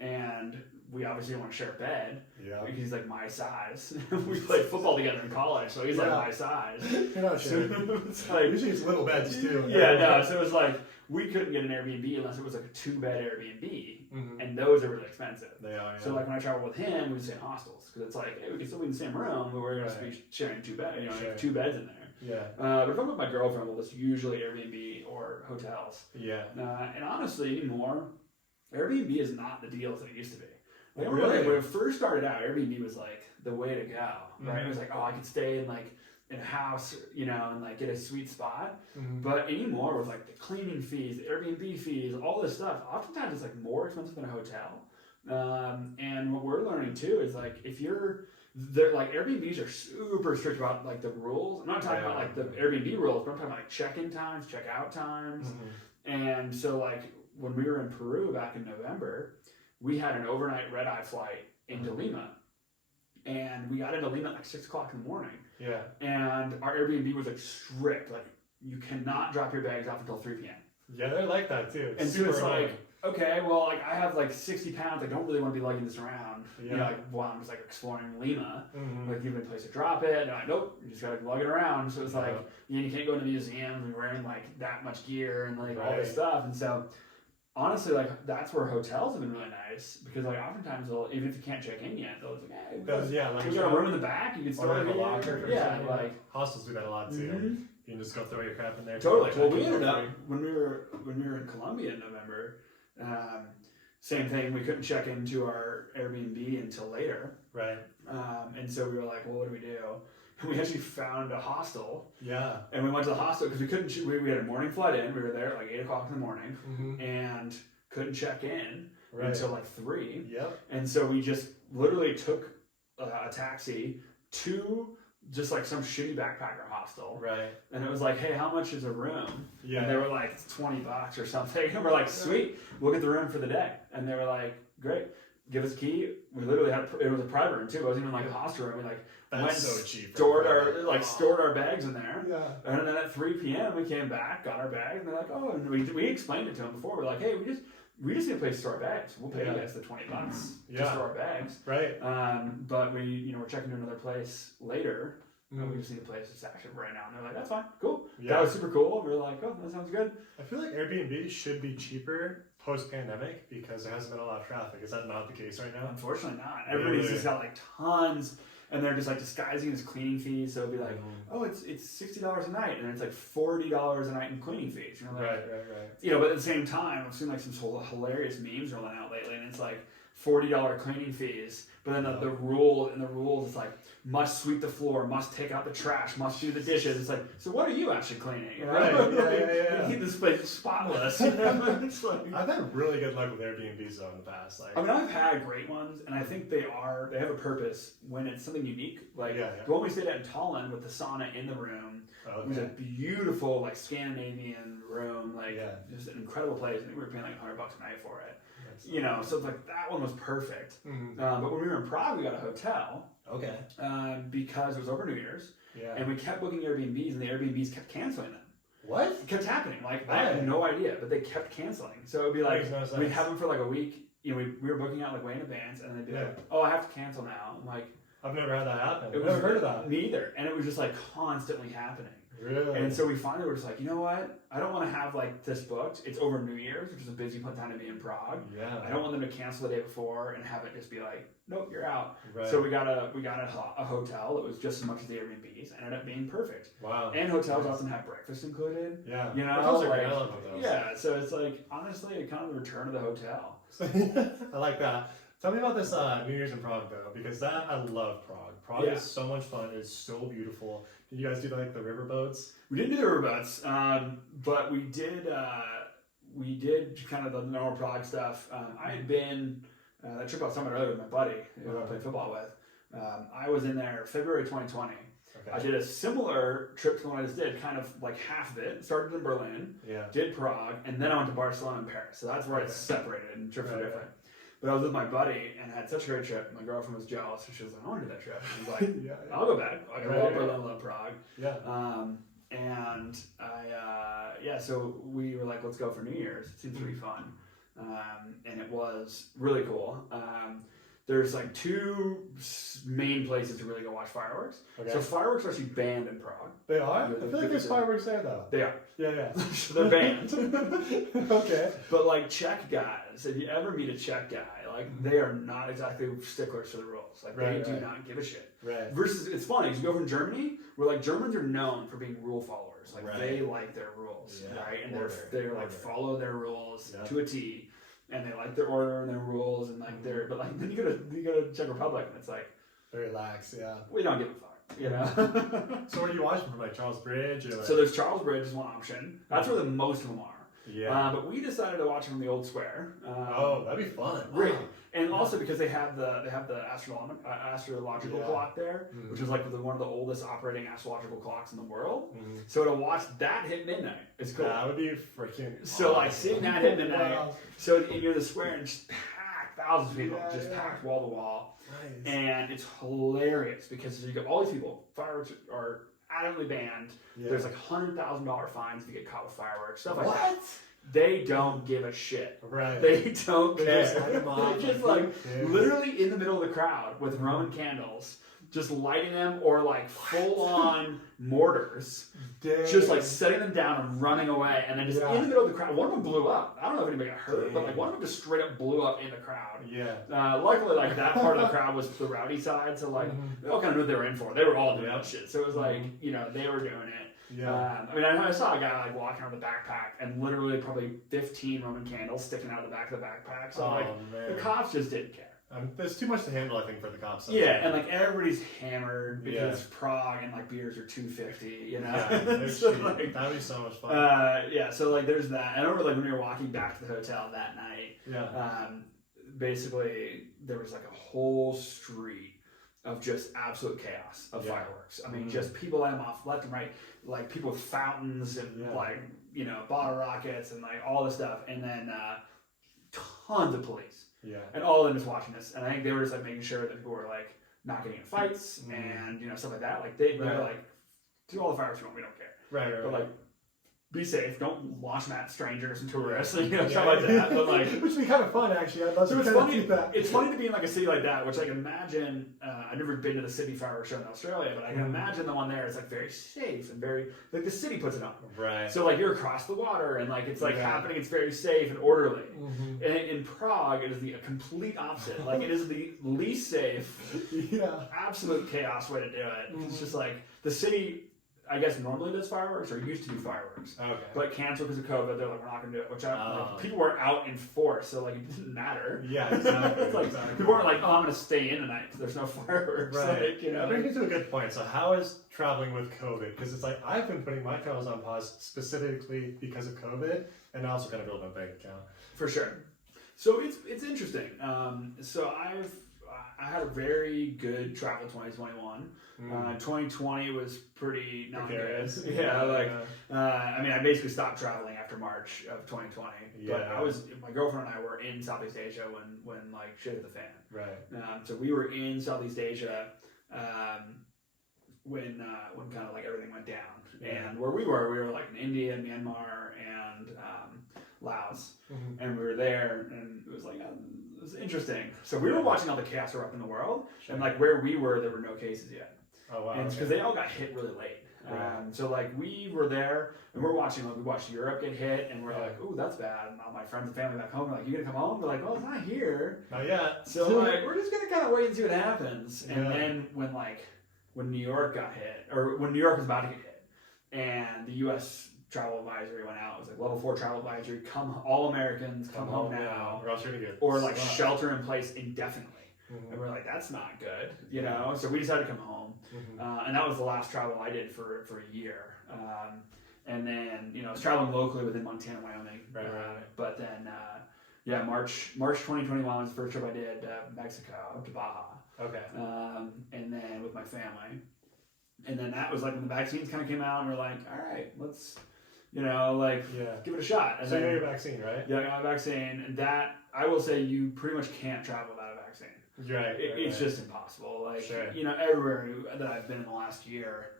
and we obviously didn't want to share a bed. Yeah. Because he's like my size. We played football together in college, so he's like my size. You're not sure. It's like, usually it's little beds too. Yeah, no. So it was like we couldn't get an Airbnb unless it was like a 2-bed Airbnb, and those are really expensive. They are. Yeah. So like when I travel with him, we would stay in hostels because it's like hey, we can still be in the same room, but we're gonna be sharing 2 beds. You know, like 2 beds in there. Yeah. But if I'm with my girlfriend, well, it's usually Airbnb or hotels. Yeah. And honestly, anymore, Airbnb is not the deal that it used to be. Like, really? When it first started out, Airbnb was like the way to go, right? It was like, oh, I could stay in a house, you know, and like get a sweet spot. But anymore, with like the cleaning fees, the Airbnb fees, all this stuff, oftentimes it's like more expensive than a hotel. And what we're learning too is like they're like Airbnbs are super strict about like the rules. I'm not talking about like the Airbnb rules, but I'm talking about like check-in times, check-out times. And so like when we were in Peru back in November, we had an overnight red-eye flight into Lima. And we got into Lima at like 6 o'clock in the morning. Yeah. And our Airbnb was like strict. Like you cannot drop your bags off until 3 p.m. Yeah, they're like that too. And so it's like, okay, well, like I have like 60 pounds. I don't really want to be lugging this around. Yeah. You know, like while I'm just like exploring Lima. Like give me a place to drop it. And I'm like, nope, you just gotta lug it around. So it's like, you can't go into museums and wearing like that much gear and like all this stuff. And so honestly, like that's where hotels have been really nice because like oftentimes they'll, even if you can't check in yet, they'll be like, hey, like we got a room in the back. You can still have a locker. Like hostels do that a lot too. You can just go throw your crap in there. Totally. Well, we ended up when we were in Colombia in November. Same thing. We couldn't check into our Airbnb until later. Right. And so we were like, well, what do we do? And we actually found a hostel. Yeah. And we went to the hostel because we couldn't. We had a morning flight in. We were there at like 8 o'clock in the morning, and couldn't check in until like 3. Yep. And so we just literally took a taxi to just like some shitty backpacker hostel. Right. And it was like, hey, how much is a room? Yeah. And they were like, it's $20 or something. And we're like, sweet, we'll get the room for the day. And they were like, great, give us a key. We literally had, it was a private room too. It wasn't even like a hostel room. We like went so cheap. Stored our bags in there. Yeah. And then at 3 p.m. we came back, got our bags, and they're like, oh, and we explained it to them before. We're like, hey, we just need a place to store our bags. We'll pay you guys the $20 to store our bags. Right. But we're checking to another place later. We just need a place to stash it right now. And they're like, that's fine. Cool. Yeah. That was super cool. We were like, oh, that sounds good. I feel like Airbnb should be cheaper post-pandemic because there hasn't been a lot of traffic. Is that not the case right now? Unfortunately not. Everybody's just got like tons. And they're just like disguising as cleaning fees. So it'll be like, oh, it's $60 a night. And it's like $40 a night in cleaning fees. You know, like, right. You know, but at the same time, I've seen like some hilarious memes rolling out lately. And it's like $40 cleaning fees. But then the rules is like, must sweep the floor, must take out the trash, must do the dishes. It's like, so what are you actually cleaning? You know? Right, yeah. Keep this place spotless. You know? It's like, I've had really good luck with Airbnbs though in the past. Like, I mean, I've had great ones, and I think they have a purpose when it's something unique. Like the one we stayed at in Tallinn with the sauna in the room. It was a beautiful, like Scandinavian room, just an incredible place. I think we were paying like $100 a night for it. You know, so it's like that one was perfect. But when we were in Prague, we got a hotel. Okay. Because it was over New Year's. Yeah. And we kept booking Airbnbs, and the Airbnbs kept canceling them. What? It kept happening. Like, I had no idea, but they kept canceling. So it would be like, we'd have them for like a week. You know, we were booking out like way in advance, and then they'd be like, oh, I have to cancel now. I'm like, I've never had that happen. I've never heard of that. Me either. And it was just like constantly happening. Really? And so we finally were just like, you know what? I don't want to have like this booked. It's over New Year's, which is a busy time to be in Prague. Yeah. I don't want them to cancel the day before and have it just be like, nope, you're out. Right. So we got a hotel that was just as much as the Airbnbs. Ended up being perfect. Wow. And hotels often have breakfast included. Yeah. You know, hotels are great. I love hotels. Yeah. So it's like honestly, kind of the return of the hotel. I like that. Tell me about this New Year's in Prague though, because I love Prague. Prague is so much fun. It's so beautiful. Did you guys do like the river boats? We didn't do the river boats, but we did kind of the normal Prague stuff. I had been that trip I was talking about earlier with my buddy who I played football with. I was in there February 2020. Okay. I did a similar trip to the one I just did, kind of like half of it. Started in Berlin, did Prague, and then I went to Barcelona and Paris. So that's where it's separated and trips are different. But I was with my buddy and had such a great trip. My girlfriend was jealous, so she was like, I want to do that trip. I was like, I'll go back. I love Berlin, I love Prague. And so we were like, let's go for New Year's. It seems to be fun. And it was really cool. There's like two main places to really go watch fireworks. Okay. So fireworks are actually banned in Prague. They are? I feel like there's fireworks there though. They are. Yeah. So they're banned. Okay. But like Czech guys, if you ever meet a Czech guy, like they are not exactly sticklers for the rules. Like they do not give a shit. Right. Versus, it's funny, because you go from Germany, where like Germans are known for being rule followers. Like they like their rules, right? And they're like follow their rules to a T. And they like their order and their rules and like their, but like then you go to Czech Republic and it's like very lax, we don't give a fuck, you know. So where are you watching from, like Charles Bridge or like... So there's Charles Bridge is one option. That's where the most of them are. Yeah. But we decided to watch from the old square. That'd be fun. Great. And also because they have the astrological clock there, which is like one of the oldest operating astrological clocks in the world. So to watch that hit midnight is cool. That would be freaking So like seeing that hit midnight. So you're the square and just packed, thousands of people, packed wall to wall. Nice. And it's hilarious because you get all these people. Fireworks are adamantly banned. There's like $100,000 fines if you get caught with fireworks, stuff like that. They don't give a shit. Right. They don't care. They're just like literally in the middle of the crowd with Roman candles, just lighting them, or like full on mortars, just like setting them down and running away, and then just in the middle of the crowd. One of them blew up. I don't know if anybody got hurt, but like one of them just straight up blew up in the crowd. Luckily, like that part of the crowd was the rowdy side, so like they all kind of knew what they were in for. They were all doing that shit. So it was like they were doing it. I mean, I saw a guy like walking around with a backpack and literally probably 15 Roman candles sticking out of the back of the backpack. So the cops just didn't care. There's too much to handle, I think, for the cops. And like everybody's hammered because it's Prague and like beers are $2.50, you know. So, like, that'd be so much fun. So like there's that. I remember like when we were walking back to the hotel that night. Basically there was like a whole street of just absolute chaos of fireworks. I mean, just people lighting them off left and right, like people with fountains and like bottle rockets and like all this stuff, and then tons of police. And all of them just watching this, and I think they were just like making sure that people were like not getting in fights and stuff like that. Like they were like, do all the fireworks you want, we don't care. But like, be safe. Don't launch them at strangers and tourists, stuff like that. But like, which would be kind of fun, actually. I'd love to keep that. It's funny to be in like a city like that, which I can imagine. I've never been to the Sydney fireworks show in Australia, but I can imagine the one there is like very safe and very like the city puts it on. So like you're across the water and like it's like happening. It's very safe and orderly. And in Prague, it is the complete opposite. Like it is the least safe, absolute chaos way to do it. It's just like the city. I guess normally does fireworks or used to do fireworks, but canceled because of COVID. They're like, we're not going to do it. Which like, people weren't out in force, so like it didn't matter. Exactly. It's like people weren't like, oh, I'm going to stay in tonight because there's no fireworks. Like, That brings me to a good point. So how is traveling with COVID? Because it's like I've been putting my travels on pause specifically because of COVID, and also kind of building a bank account. For sure. So it's interesting. So I had a very good travel 2021. 2020 was pretty not good. I mean, I basically stopped traveling after March of 2020. But my girlfriend and I were in Southeast Asia when like shit hit the fan. So we were in Southeast Asia when kind of like everything went down. And where we were like in India, Myanmar, and Laos, and we were there, and it was like. It was interesting. So we were watching all the chaos erupt in the world, and like where we were, there were no cases yet. Oh wow! And because they all got hit really late. So like we were there, and we're watching. Like we watched Europe get hit, and we're like, "Ooh, that's bad." And all my friends and family back home are like, "You gonna come home?" We're like, "Well, it's not here." Not yet. So like we're just gonna kind of wait and see what happens. And then when New York got hit, or when New York was about to get hit, and the U.S. travel advisory went out. It was like level 4 travel advisory. All Americans come home now. Or like shelter in place indefinitely. And we're like, that's not good, So we decided to come home, and that was the last travel I did for a year. And then I was traveling locally within Montana, Wyoming. But then March 2021 was the first trip I did Mexico to Baja. family. And then that was like when the vaccines kind of came out, and we're like, all right, let's, you know, like give it a shot. And so then, you got your vaccine, right? Yeah, I got my vaccine. And that, I will say, you pretty much can't travel without a vaccine. Right. It's just impossible. Like, you know, everywhere that I've been in the last year.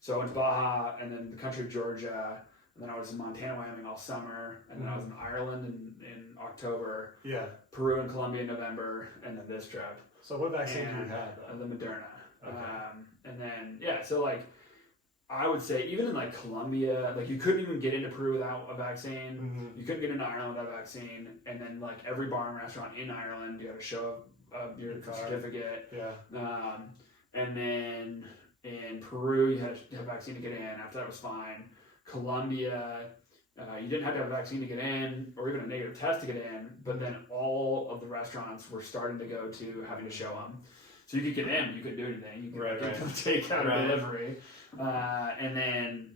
So I went to Baja, and then the country of Georgia, and then I was in Montana, Wyoming all summer, and then I was in Ireland in October. Yeah. Peru and Colombia in November, and then this trip. So what vaccine do you have? The Moderna. Okay. And then, so like, I would say even in like Colombia, like you couldn't even get into Peru without a vaccine. You couldn't get into Ireland without a vaccine. And then like every bar and restaurant in Ireland, you had to show your certificate. Yeah. And then in Peru, you had to have a vaccine to get in. After that was fine. Colombia, you didn't have to have a vaccine to get in or even a negative test to get in. But then all of the restaurants were starting to go to having to show them. So you could get in, you couldn't do anything. You could take out a delivery. And then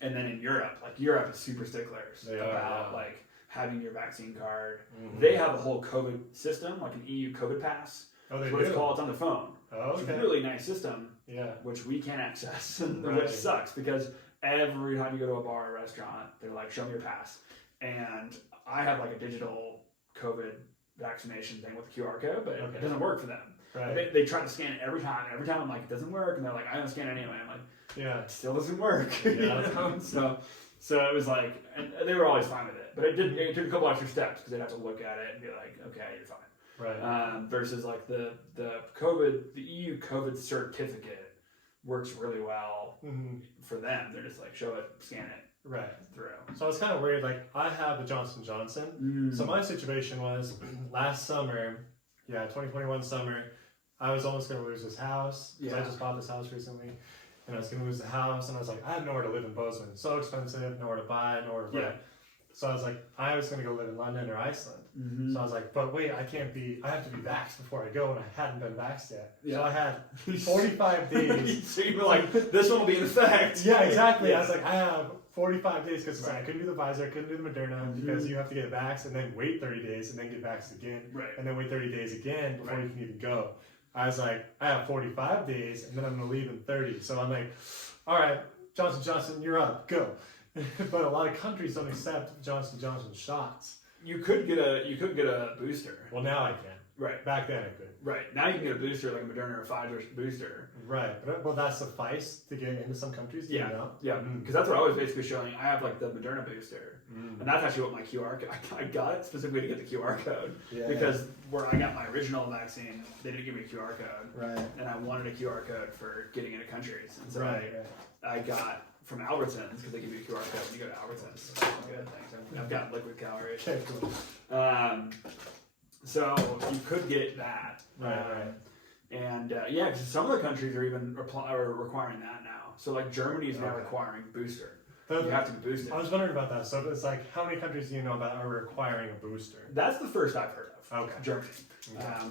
in Europe, like Europe is super sticklers about like having your vaccine card. They have a whole COVID system, like an EU COVID pass. Oh, they do? It's called. It's on the phone. Oh, okay. It's a really nice system. Yeah. Which we can't access, which sucks because every time you go to a bar or restaurant, they're like, "Show me your pass." And I have like a digital COVID vaccination thing with a QR code, but it doesn't work for them. Right. They try to scan it every time. Every time I'm like, it doesn't work, and they're like, I don't scan it anyway. I'm like, it still doesn't work. Yeah. So it was like, and they were always fine with it, but it took a couple extra steps because they'd have to look at it and be like, okay, you're fine. Right. Versus like the EU COVID certificate works really well for them. They're just like, show it, scan it. Right. Through. So I was kind of worried, like I have the Johnson & Johnson. So my situation was last summer, 2021 summer, I was almost going to lose this house because I just bought this house recently, and I was going to lose the house, and I was like, I have nowhere to live in Bozeman. So expensive, nowhere to buy, nowhere to rent. So I was like, I was going to go live in London or Iceland. So I was like, but wait, I have to be vaxxed before I go, and I hadn't been vaxxed yet. So I had 45 days. So you were like, this one will be in effect. Yeah, exactly. I was like, I have 45 days because I couldn't do the Pfizer, I couldn't do the Moderna because you have to get vaxxed and then wait 30 days and then get vaxxed again. And then wait 30 days again before you can even go. I was like, I have 45 days and then I'm going to leave in 30. So I'm like, all right, Johnson & Johnson, you're up, go. But a lot of countries don't accept Johnson & Johnson shots. You could get a booster. Well, now I can. Right. Back then I could. Right. Now you can get a booster like a Moderna or a Pfizer booster. Right. But will that suffice to get into some countries? Do you know? Yeah. Because that's what I was basically showing. I have like the Moderna booster. And that's actually what my QR code, I got it specifically to get the QR code. Because where I got my original vaccine, they didn't give me a QR code. Right. And I wanted a QR code for getting into countries. And so I got from Albertsons, because they give you a QR code when you go to Albertsons. Good thing. I've got liquid calories. Okay, cool. So you could get that. And because some of the countries are even are requiring that now. So like Germany is now requiring booster. You have to be boosted. I was wondering about that. So it's like, how many countries do you know about are requiring a booster? That's the first I've heard of. Okay. Germany.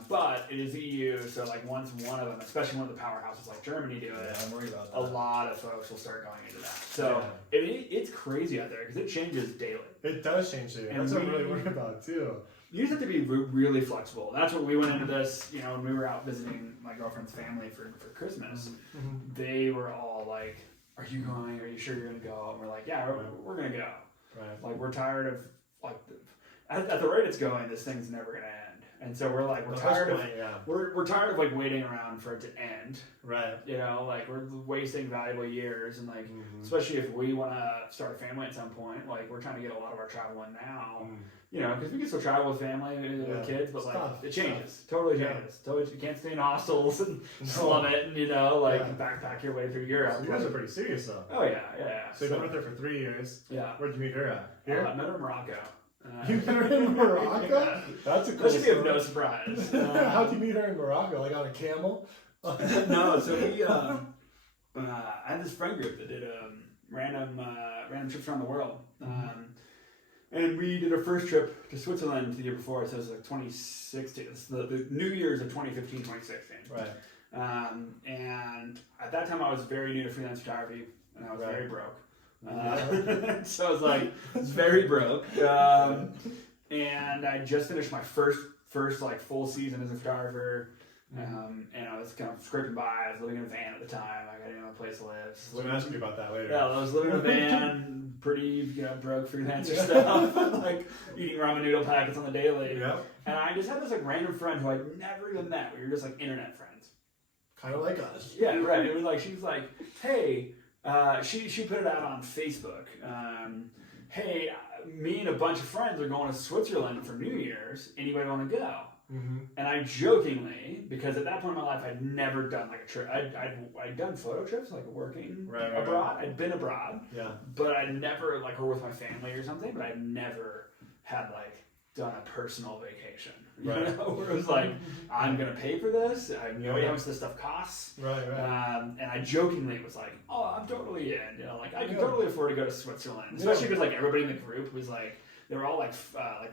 But it is EU, so like once one of them, especially one of the powerhouses like Germany do it, I'm worried about that. A lot of folks will start going into that. So it's crazy out there because it changes daily. It does change daily. That's what I'm really worried about too. You just have to be really flexible. That's what we went into this, when we were out visiting my girlfriend's family for Christmas. They were all like, are you going? Are you sure you're going to go? And we're like, yeah, we're going to go. Right. Like, we're tired of, like, at the rate it's going, this thing's never going to end. And so we're like, we're tired of like waiting around for it to end. Right. Like we're wasting valuable years, and like especially if we want to start a family at some point, like we're trying to get a lot of our travel in now. Because we can still travel with family and with kids, but like it changes, totally changes. Totally, you can't stay in hostels and slum it, and backpack your way through Europe. So you guys are pretty serious though. Oh yeah. So you've been with her for 3 years. Yeah. Where'd you meet her at? Here? I met her in Morocco. You met her in Morocco? That's a cool story. That should be of no surprise. How'd you meet her in Morocco? Like on a camel? No, so we, I had this friend group that did random trips around the world. And we did our first trip to Switzerland the year before, so it was like 2016. It's the New Year's of 2015, 2016. Right. And at that time I was very new to freelance photography, and I was very broke. So I was very broke. And I just finished my first like full season as a photographer. And I was kind of scraping by. I was living in a van at the time. Like, I didn't have a place to live. So I'm going to ask you about that later. Yeah, I was living in a van, pretty, broke freelancer stuff, like eating ramen noodle packets on the daily. Yep. And I just had this like random friend who I'd never even met. We were just like internet friends. Kind of like us. Yeah, right. It was like, she was like, hey, she put it out on Facebook. Hey, me and a bunch of friends are going to Switzerland for New Year's. Anybody want to go? Mm-hmm. And I jokingly, because at that point in my life, I'd never done like a trip. I'd done photo trips, like working abroad. I'd been abroad. Yeah. But I'd never, like, or with my family or something, but I'd never had, like, done a personal vacation. You know, where it was like, I'm going to pay for this. I know how much this stuff costs. Right. And I jokingly was like, oh, I'm totally in. You know, like, I can totally afford to go to Switzerland. Especially because, like, everybody in the group was like, they were all like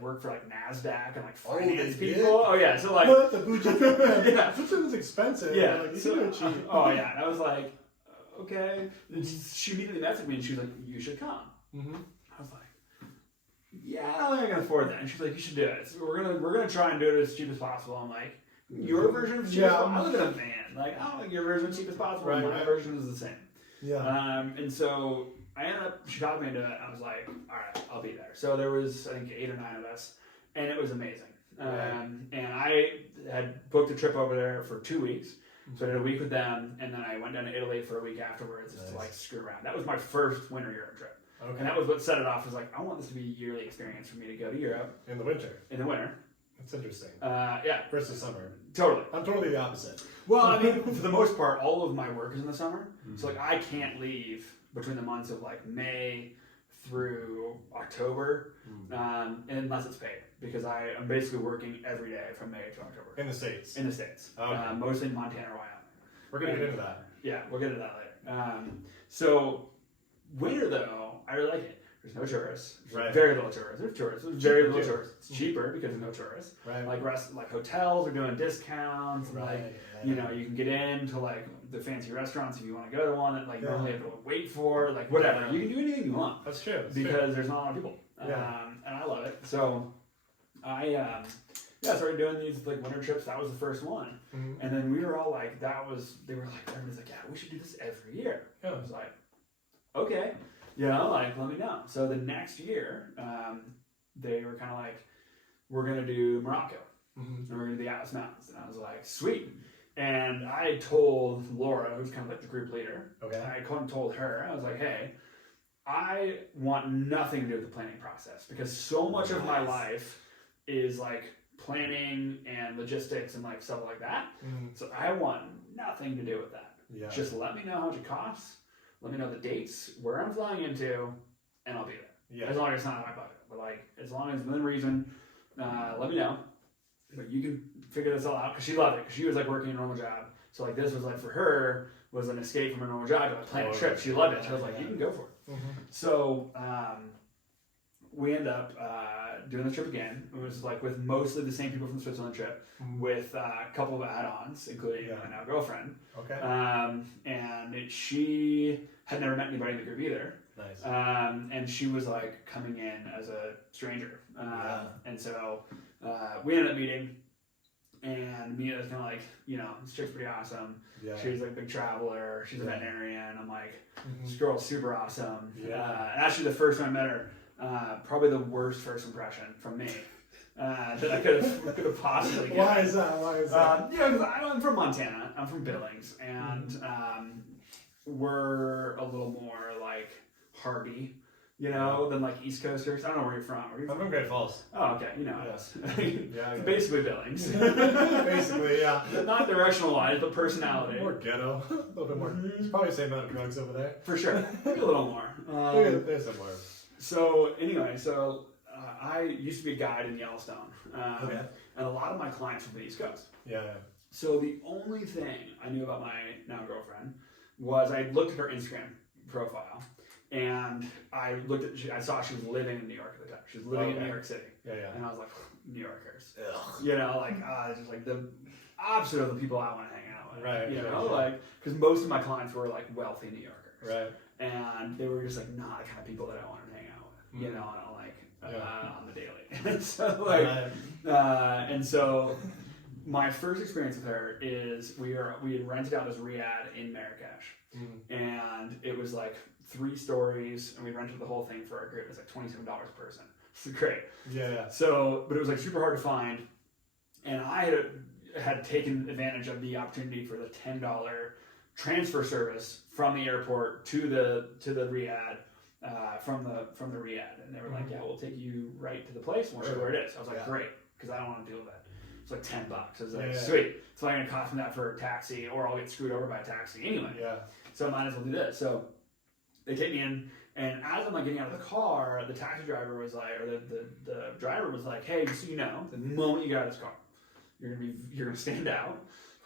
work for like NASDAQ and like finance people. Did? Oh yeah, so like what the bougie yeah, Switzerland's expensive. Yeah, like, so, oh yeah, and I was like, okay. And she immediately messaged me and she was like, you should come. Mm-hmm. I was like, yeah, I don't think I can afford that. And she's like, you should do it. So we're gonna try and do it as cheap as possible. I'm like, your version of cheap as possible? I live in a van. Like, I don't think your version is cheap as possible. My version is the same. Yeah. And so I ended up, she talked me into it. I was like, all right, I'll be there. So there was, I think, 8 or 9 of us, and it was amazing. And I had booked a trip over there for 2 weeks. So I did a week with them, and then I went down to Italy for a week afterwards just to like screw around. That was my first winter Europe trip. Okay. And that was what set it off. Was like, I want this to be a yearly experience for me to go to Europe. In the winter. In the winter. That's interesting. Yeah. Versus summer. Totally. I'm totally the opposite. Well, I mean, for the most part, all of my work is in the summer. Mm-hmm. So like, I can't leave between the months of like May through October, unless it's paid, because I'm basically working every day from May to October. In the States? In the States. Okay. Mostly in Montana or Wyoming. We're going to get into that. Yeah, we'll get into that later. So winter though, I really like it. There's no tourists. Right. Very little tourists. There's tourists. There's very little tourists. It's cheaper because there's no tourists. Right. Like hotels are doing discounts. Right. You know, you can get into like the fancy restaurants if you want to go to one that like normally you have to wait for. Like whatever. You can do anything you want. That's true. Because there's not a lot of people. And I love it. So I started doing these like winter trips. That was the first one. Mm-hmm. And then we were all like, everyone's like, yeah, we should do this every year. Yeah. I was like, okay. You know, like, let me know. So the next year, they were kind of like, we're going to do Morocco. Mm-hmm. And we're going to do the Atlas Mountains. And I was like, sweet. And I told Laura, who's kind of like the group leader, I told her, I was like, hey, I want nothing to do with the planning process because so much of my life is like planning and logistics and like stuff like that. Mm-hmm. So I want nothing to do with that. Yeah. Just let me know how much it costs. Let me know the dates, where I'm flying into, and I'll be there. Yeah. As long as it's not in my budget. But like, as long as within reason, let me know. But you can figure this all out. Because she loved it. Because she was like working a normal job. So like this was like for her, was an escape from a normal job to plan a trip. She loved it. So I was like, you can go for it. Mm-hmm. So we end up doing the trip again. It was like with mostly the same people from the Switzerland trip, with a couple of add-ons, including my now girlfriend. Okay. And she had never met anybody in the group either. Nice. And she was like coming in as a stranger. And so we ended up meeting. And Mia was kind of like, you know, this chick's pretty awesome. Yeah. She's like a big traveler. She's a veterinarian. I'm like, this girl's super awesome. Yeah. And actually, the first time I met her, probably the worst first impression from me that I could have possibly given. Why is that? You know, because I'm from Montana. I'm from Billings, and we're a little more like hardy, you know, than like East Coasters. I don't know where you're from. I'm from Great Falls. Oh, okay. You know us. Yeah. Basically Billings. Basically, yeah. Not directional wise, but personality. More ghetto. A little bit more. It's probably the same amount of drugs over there. For sure. Maybe a little more. There's some more. So anyway, I used to be a guide in Yellowstone, and a lot of my clients were from the East Coast. Yeah. So the only thing I knew about my now girlfriend was I looked at her Instagram profile, and I saw she was living in New York at the time. She was living in New York City. Yeah. And I was like, New Yorkers. Ugh. You know, like it's just like the opposite of the people I want to hang out with. Right. You know, like because most of my clients were like wealthy New Yorkers. Right. And they were just like not the kind of people that I wanted to hang out with, you know, on the daily. So like, and so my first experience with her is we had rented out this riad in Marrakesh, and it was like 3 stories, and we rented the whole thing for our group. It was like $27 per person. It's great. Yeah. So, but it was like super hard to find, and I had taken advantage of the opportunity for the $10 transfer service from the airport to the riad. From the riad, and they were like, yeah, we'll take you right to the place and we'll show you where it is. I was like, great, because I don't want to deal with that. It's like $10. I was like, sweet. It's not going to cost me that for a taxi, or I'll get screwed over by a taxi anyway. Yeah. So I might as well do this. So they take me in, and as I'm like getting out of the car, the taxi driver was like, or the driver was like, hey, just so you know, the moment you get out of this car, you're gonna stand out.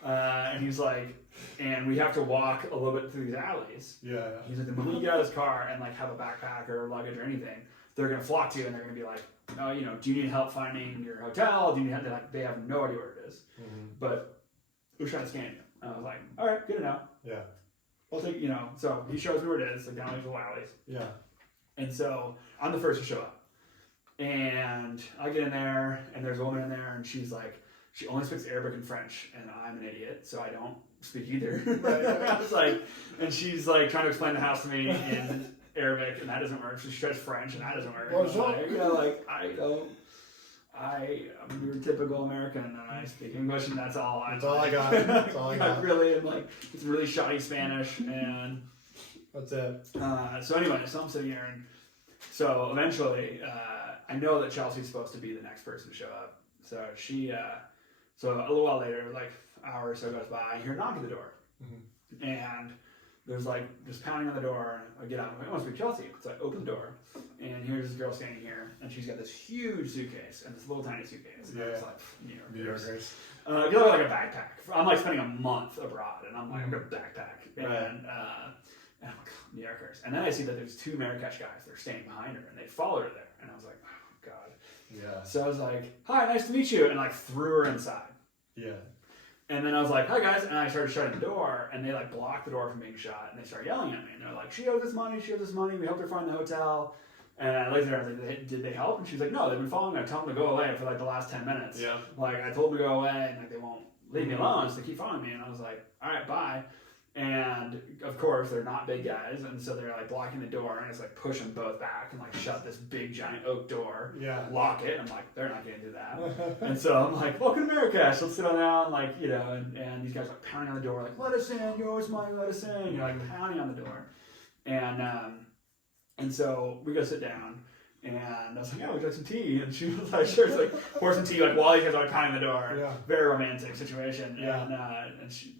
And he's like, and we have to walk a little bit through these alleys. Yeah. He's like, the moment you get out of this car and like have a backpack or luggage or anything, they're gonna flock to you and they're gonna be like, oh, do you need help finding your hotel? Do you need help? They have no idea where it is. But we're trying to scan you. And I was like, all right, good to know. Yeah. I'll take, so he shows me where it is, like down these little alleys. Yeah. And so I'm the first to show up. And I get in there, and there's a woman in there, and she's like, she only speaks Arabic and French, and I'm an idiot, so I don't speak either. I was like, and she's like trying to explain the house to me in Arabic, and that doesn't work. So she tries French, and that doesn't work. I'm your typical American, and I speak English, and that's all I got. That's all I got. I really am like, it's really shoddy Spanish, and that's it. So anyway, so I'm sitting here, and so eventually, I know that Chelsea's supposed to be the next person to show up. So she, so a little while later, like an hour or so goes by, I hear a knock at the door, and there's like just pounding on the door. I get out, I'm like, it must be Chelsea. So I open the door, and here's this girl standing here, and she's got this huge suitcase and this little tiny suitcase. And it's like New Yorkers. You look like a backpack. I'm like spending a month abroad, and I'm like, I'm gonna backpack, and I'm like, New Yorkers. And then I see that there's 2 Marrakesh guys that are standing behind her, and they followed her there, and I was like, oh god. Yeah. So I was like, hi, nice to meet you, and like threw her inside. Yeah. And then I was like, hi guys, and I started shutting the door, and they like blocked the door from being shut, and they started yelling at me, and they're like, she owes us money, we helped her find the hotel. And I looked at her, I was like, did they help? And she's like, no, they've been following me. I told them to go away for like the last 10 minutes. Yeah. Like I told them to go away, and like they won't leave me alone, so they keep following me. And I was like, all right, bye. And of course, they're not big guys, and so they're like blocking the door, and it's like push them both back and like shut this big giant oak door, lock it. And I'm like, they're not gonna do that. And so I'm like, welcome to Marrakesh, let's sit down, like, and these guys are like pounding on the door, like, let us in, you owe us money, let us in, like pounding on the door. And so we go sit down, and I was like, yeah, would you like some tea? And she was like, sure. It's like, pour some tea, like while these guys are like pounding the door. Yeah. Very romantic situation. Yeah. And she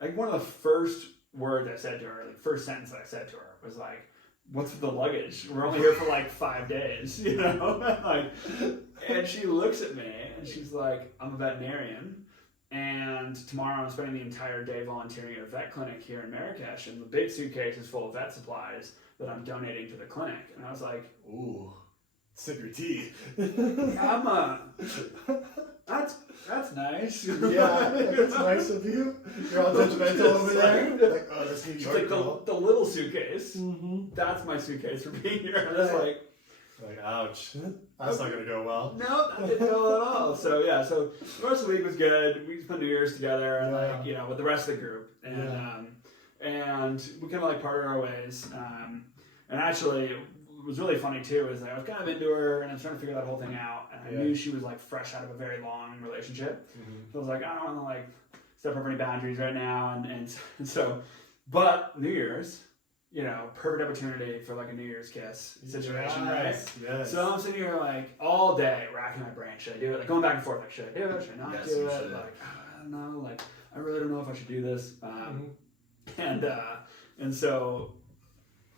like one of the first words I said to her, like first sentence that I said to her was like, what's with the luggage? We're only here for like 5 days, like, and she looks at me and she's like, I'm a veterinarian, and tomorrow I'm spending the entire day volunteering at a vet clinic here in Marrakesh, and the big suitcase is full of vet supplies that I'm donating to the clinic. And I was like, ooh, sip your tea. That's nice. Yeah, it's nice of you. You're all judgmental over there. Like, oh, this New York like the little suitcase. Mm-hmm. That's my suitcase for being here. And I was like, ouch. That's not gonna go well. No, that didn't go at all. So yeah, so the rest of the week was good. We spent New Year's together, and with the rest of the group, and we kind of like parted our ways. And actually, it was really funny too. Is I was kind of into her, and I was trying to figure that whole thing out. And I knew she was like fresh out of a very long relationship. So I was like, I don't want to like step over any boundaries right now, and so, but New Year's, perfect opportunity for like a New Year's kiss situation, right? Yes. So I'm sitting here like all day racking my brain. Should I do it? Like going back and forth. Like, should I do it? Should I not do it? Should. Like, I don't know. Like, I really don't know if I should do this. And so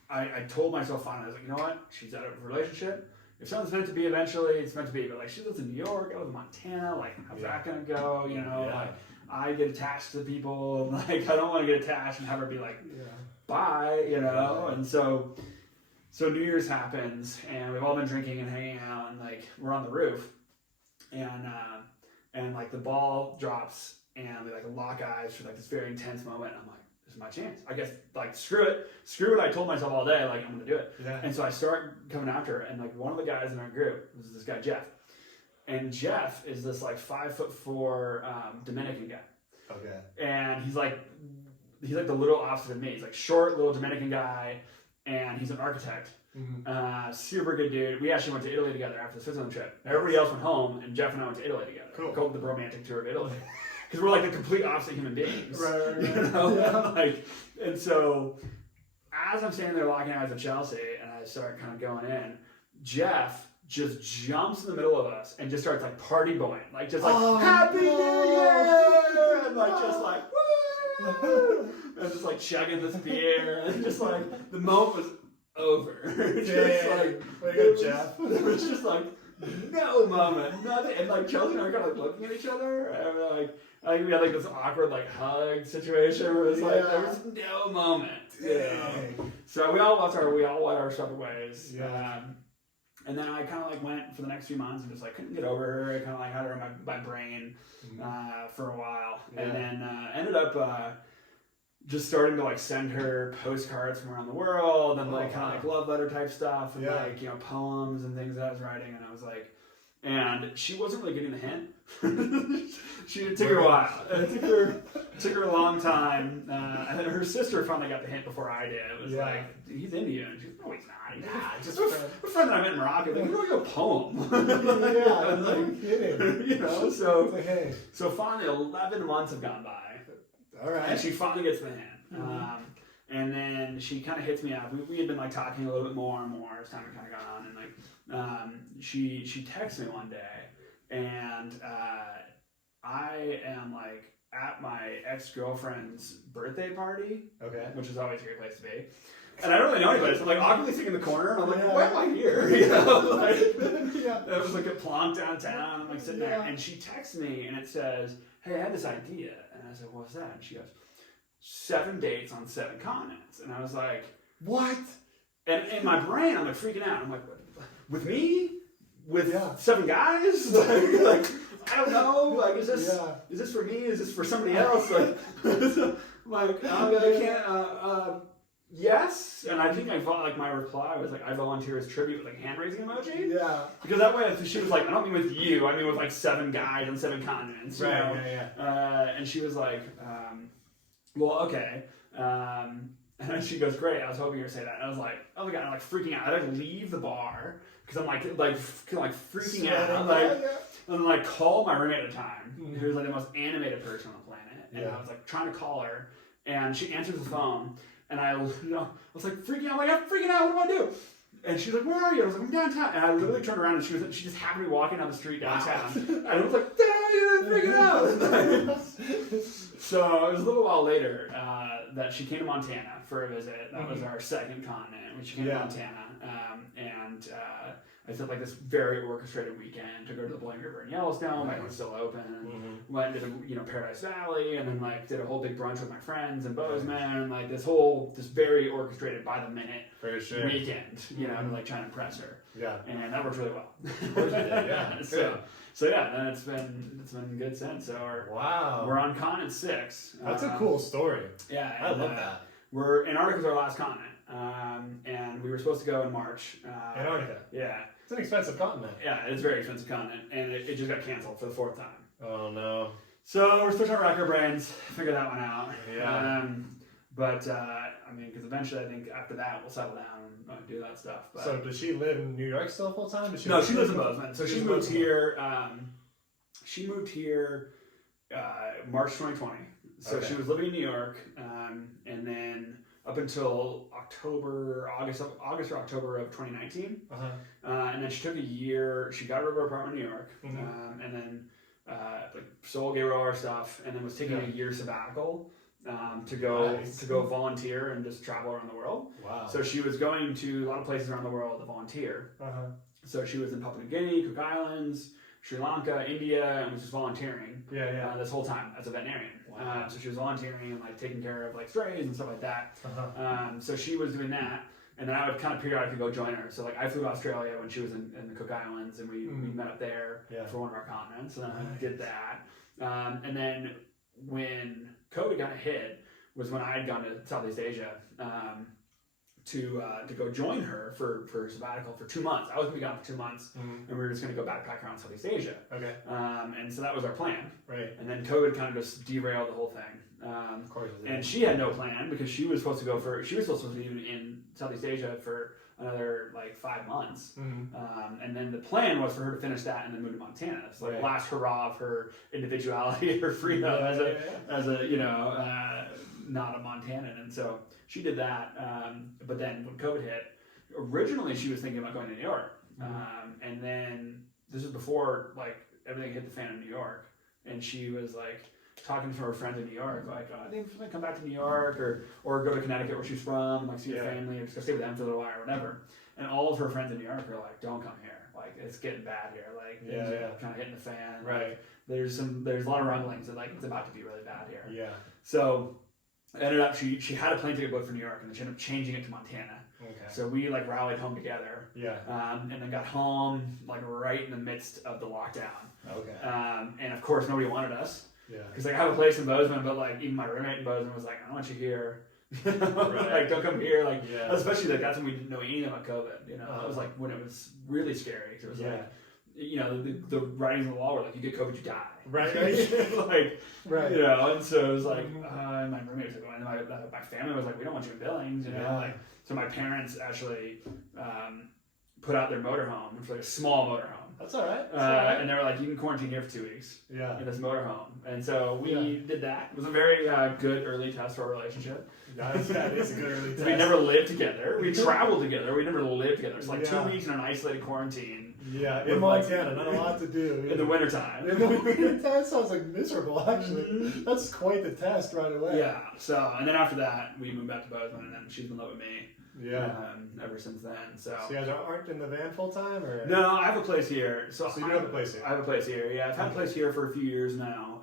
I told myself finally, I was like, you know what? She's out of a relationship. If something's meant to be eventually, it's meant to be. But like, she lives in New York, I live in Montana. Like, how's that gonna go? Like, I get attached to people. And, like, I don't want to get attached and have her be like, bye, And so New Year's happens, and we've all been drinking and hanging out, and like we're on the roof, and like the ball drops, and we like lock eyes for like this very intense moment. And I'm like, this is my chance. I guess like screw it. I told myself all day, like I'm gonna do it. Yeah. And so I start coming after her, and like one of the guys in our group was this guy Jeff, And Jeff is this like 5'4" Dominican guy. Okay. And he's like the little opposite of me. He's like short little Dominican guy, and he's an architect. Super good dude. We actually went to Italy together after the Switzerland trip. Everybody else went home, and Jeff and I went to Italy together. Cool. Called the romantic tour of Italy. Because we're like the complete opposite human beings. Right. You know? And so as I'm standing there locking eyes with Chelsea, and I start kind of going in, Jeff just jumps in the middle of us and just starts like party boying, like just like Happy New Year, and like just like woo, and just like chugging this beer, and just like the moment was over. Just like way to go, Jeff. There was just like no moment, nothing, and like Chelsea and I were kind of like looking at each other, and we're like. I think we had like this awkward like hug situation where it was like there was no moment. You know? So we all went our separate ways. And then I kind of like went for the next few months and just like couldn't get over her. I kind of like had her in my brain for a while, and then ended up just starting to like send her postcards from around the world and like kind of like love letter type stuff and like poems and things that I was writing, and I was like. And she wasn't really getting the hint. It took her a while. It took her a long time. And then her sister finally got the hint before I did. It was like, he's into you. And she's like, no, he's not. Nah, just a friend that I met in Morocco. Like, you wrote a poem. No kidding. You know, so finally 11 months have gone by. All right. And she finally gets the hint. And then she kind of hits me up. We had been like talking a little bit more and more as time had kind of gone on, and like she texts me one day, and I am like at my ex-girlfriend's birthday party, which is always a great place to be. And I don't really know anybody, so I'm like awkwardly sitting in the corner, and I'm like, why am I here? You know, like, it was like a plonk downtown. I'm like sitting there, and she texts me, and it says, "Hey, I had this idea," and I said, "What's that?" And she goes, 7 dates on 7 continents. And I was like, what? And in my brain, I'm like freaking out. I'm like, with me? With 7 guys? like, I don't know. Like, is this for me? Is this for somebody else? Like, I can't, yes. And I think my reply was like, I volunteer as tribute with like hand raising emoji. Yeah. Because that way, she was like, I don't mean with you. I mean with like 7 guys on 7 continents. Right. And she was like, well, okay. And then she goes, great, I was hoping you would say that. And I was like, oh my God, I'm like freaking out. I like leave the bar because I'm like freaking out. And like call my roommate at the time, who was like the most animated person on the planet. And I was like trying to call her, and she answers the phone, and I was like freaking out. I'm like, I'm freaking out. What do I do? And she's like, where are you? I was like, I'm downtown. And I literally turned around, and she just happened to be walking down the street downtown. And I was like, you're freaking out. So it was a little while later that she came to Montana for a visit. That was our second continent. When she came to Montana, and I spent like this very orchestrated weekend to go to the Blaine River in Yellowstone, like it was still open, and went to Paradise Valley, and then like did a whole big brunch with my friends in Bozeman, and like this very orchestrated by the minute weekend, to like try and impress her. Yeah. And that worked really well. Of course it did, yeah. So then it's been good since. So we're on continent 6. That's a cool story. Yeah, I love that. Antarctica's our last continent, and we were supposed to go in March. Antarctica. Yeah. It's an expensive continent. Yeah, it's a very expensive continent, and it just got canceled for the 4th time. Oh no. So we're still trying to rack our brains, figure that one out. Yeah. But because eventually I think after that we'll settle down and do that stuff. But, so does she live in New York still full time? No, she lives in Bozeman. So she moved here. She moved here March 2020. So she was living in New York, and then up until August or October of 2019. And then she took a year. She got rid of her apartment in New York, and then sold, gave her all her stuff, and then was taking a year sabbatical to go volunteer and just travel around the world. Wow! So she was going to a lot of places around the world to volunteer. So she was in Papua New Guinea, Cook Islands, Sri Lanka, India, and was just volunteering. This whole time as a veterinarian. Wow. So she was volunteering and like taking care of like strays and stuff like that. So she was doing that, and then I would kind of periodically go join her. So like I flew to Australia when she was in the Cook Islands, and we met up there for one of our continents, and then I did that. And then when COVID got hit was when I had gone to Southeast Asia to go join her for sabbatical for 2 months. I was going to be gone for 2 months, and we were just going to go backpack around Southeast Asia. Okay. And so that was our plan. Right. And then COVID kind of just derailed the whole thing. Of course. And she had no plan because she was supposed to be in Southeast Asia for another like 5 months. And then the plan was for her to finish that and then move to Montana. It's like last hurrah of her individuality, her freedom as a not a Montanan. And so she did that. But then when COVID hit, originally she was thinking about going to New York. And then this was before like everything hit the fan in New York. And she was like talking to her friends in New York, like, oh, I think I'm gonna come back to New York or go to Connecticut where she's from, like see her family, or just go stay with them for a little while or whatever. And all of her friends in New York are like, don't come here. Like it's getting bad here. Like kind of hitting the fan. Right. Like, there's a lot of rumblings that like it's about to be really bad here. Yeah. So ended up she had a plane ticket booked for New York and she ended up changing it to Montana. Okay. So we like rallied home together. Yeah. And then got home like right in the midst of the lockdown. Okay. And of course nobody wanted us. Yeah. Because like, I have a place in Bozeman, but like even my roommate in Bozeman was like, I don't want you here. Like don't come here. Like especially like that's when we didn't know anything about COVID. You know, it was like when it was really scary. It was like, you know, the writings on the wall were like, you get COVID, you die. Right. Like, you know, and so it was like, my roommate was like, and my family was like, we don't want you in Billings. You know, like so my parents actually put out their motorhome. It was like a small motorhome. That's all right. And they were like, you can quarantine here for 2 weeks. Yeah. In this motorhome. And so we did that. It was a very good early test for our relationship. That is a good early test. We never lived together. We traveled together. We never lived together. It's like 2 weeks in an isolated quarantine. Yeah, in Montana, not a lot to do. In the wintertime. In the wintertime, that sounds like miserable, actually. That's quite the test right away. Yeah, so, and then after that, we moved back to Bozeman, and then she's been in love with me. Yeah. Ever since then. So you guys aren't in the van full time, or no? I have a place here. So you do have a place here. I have a place here. Yeah, I've had a place here for a few years now.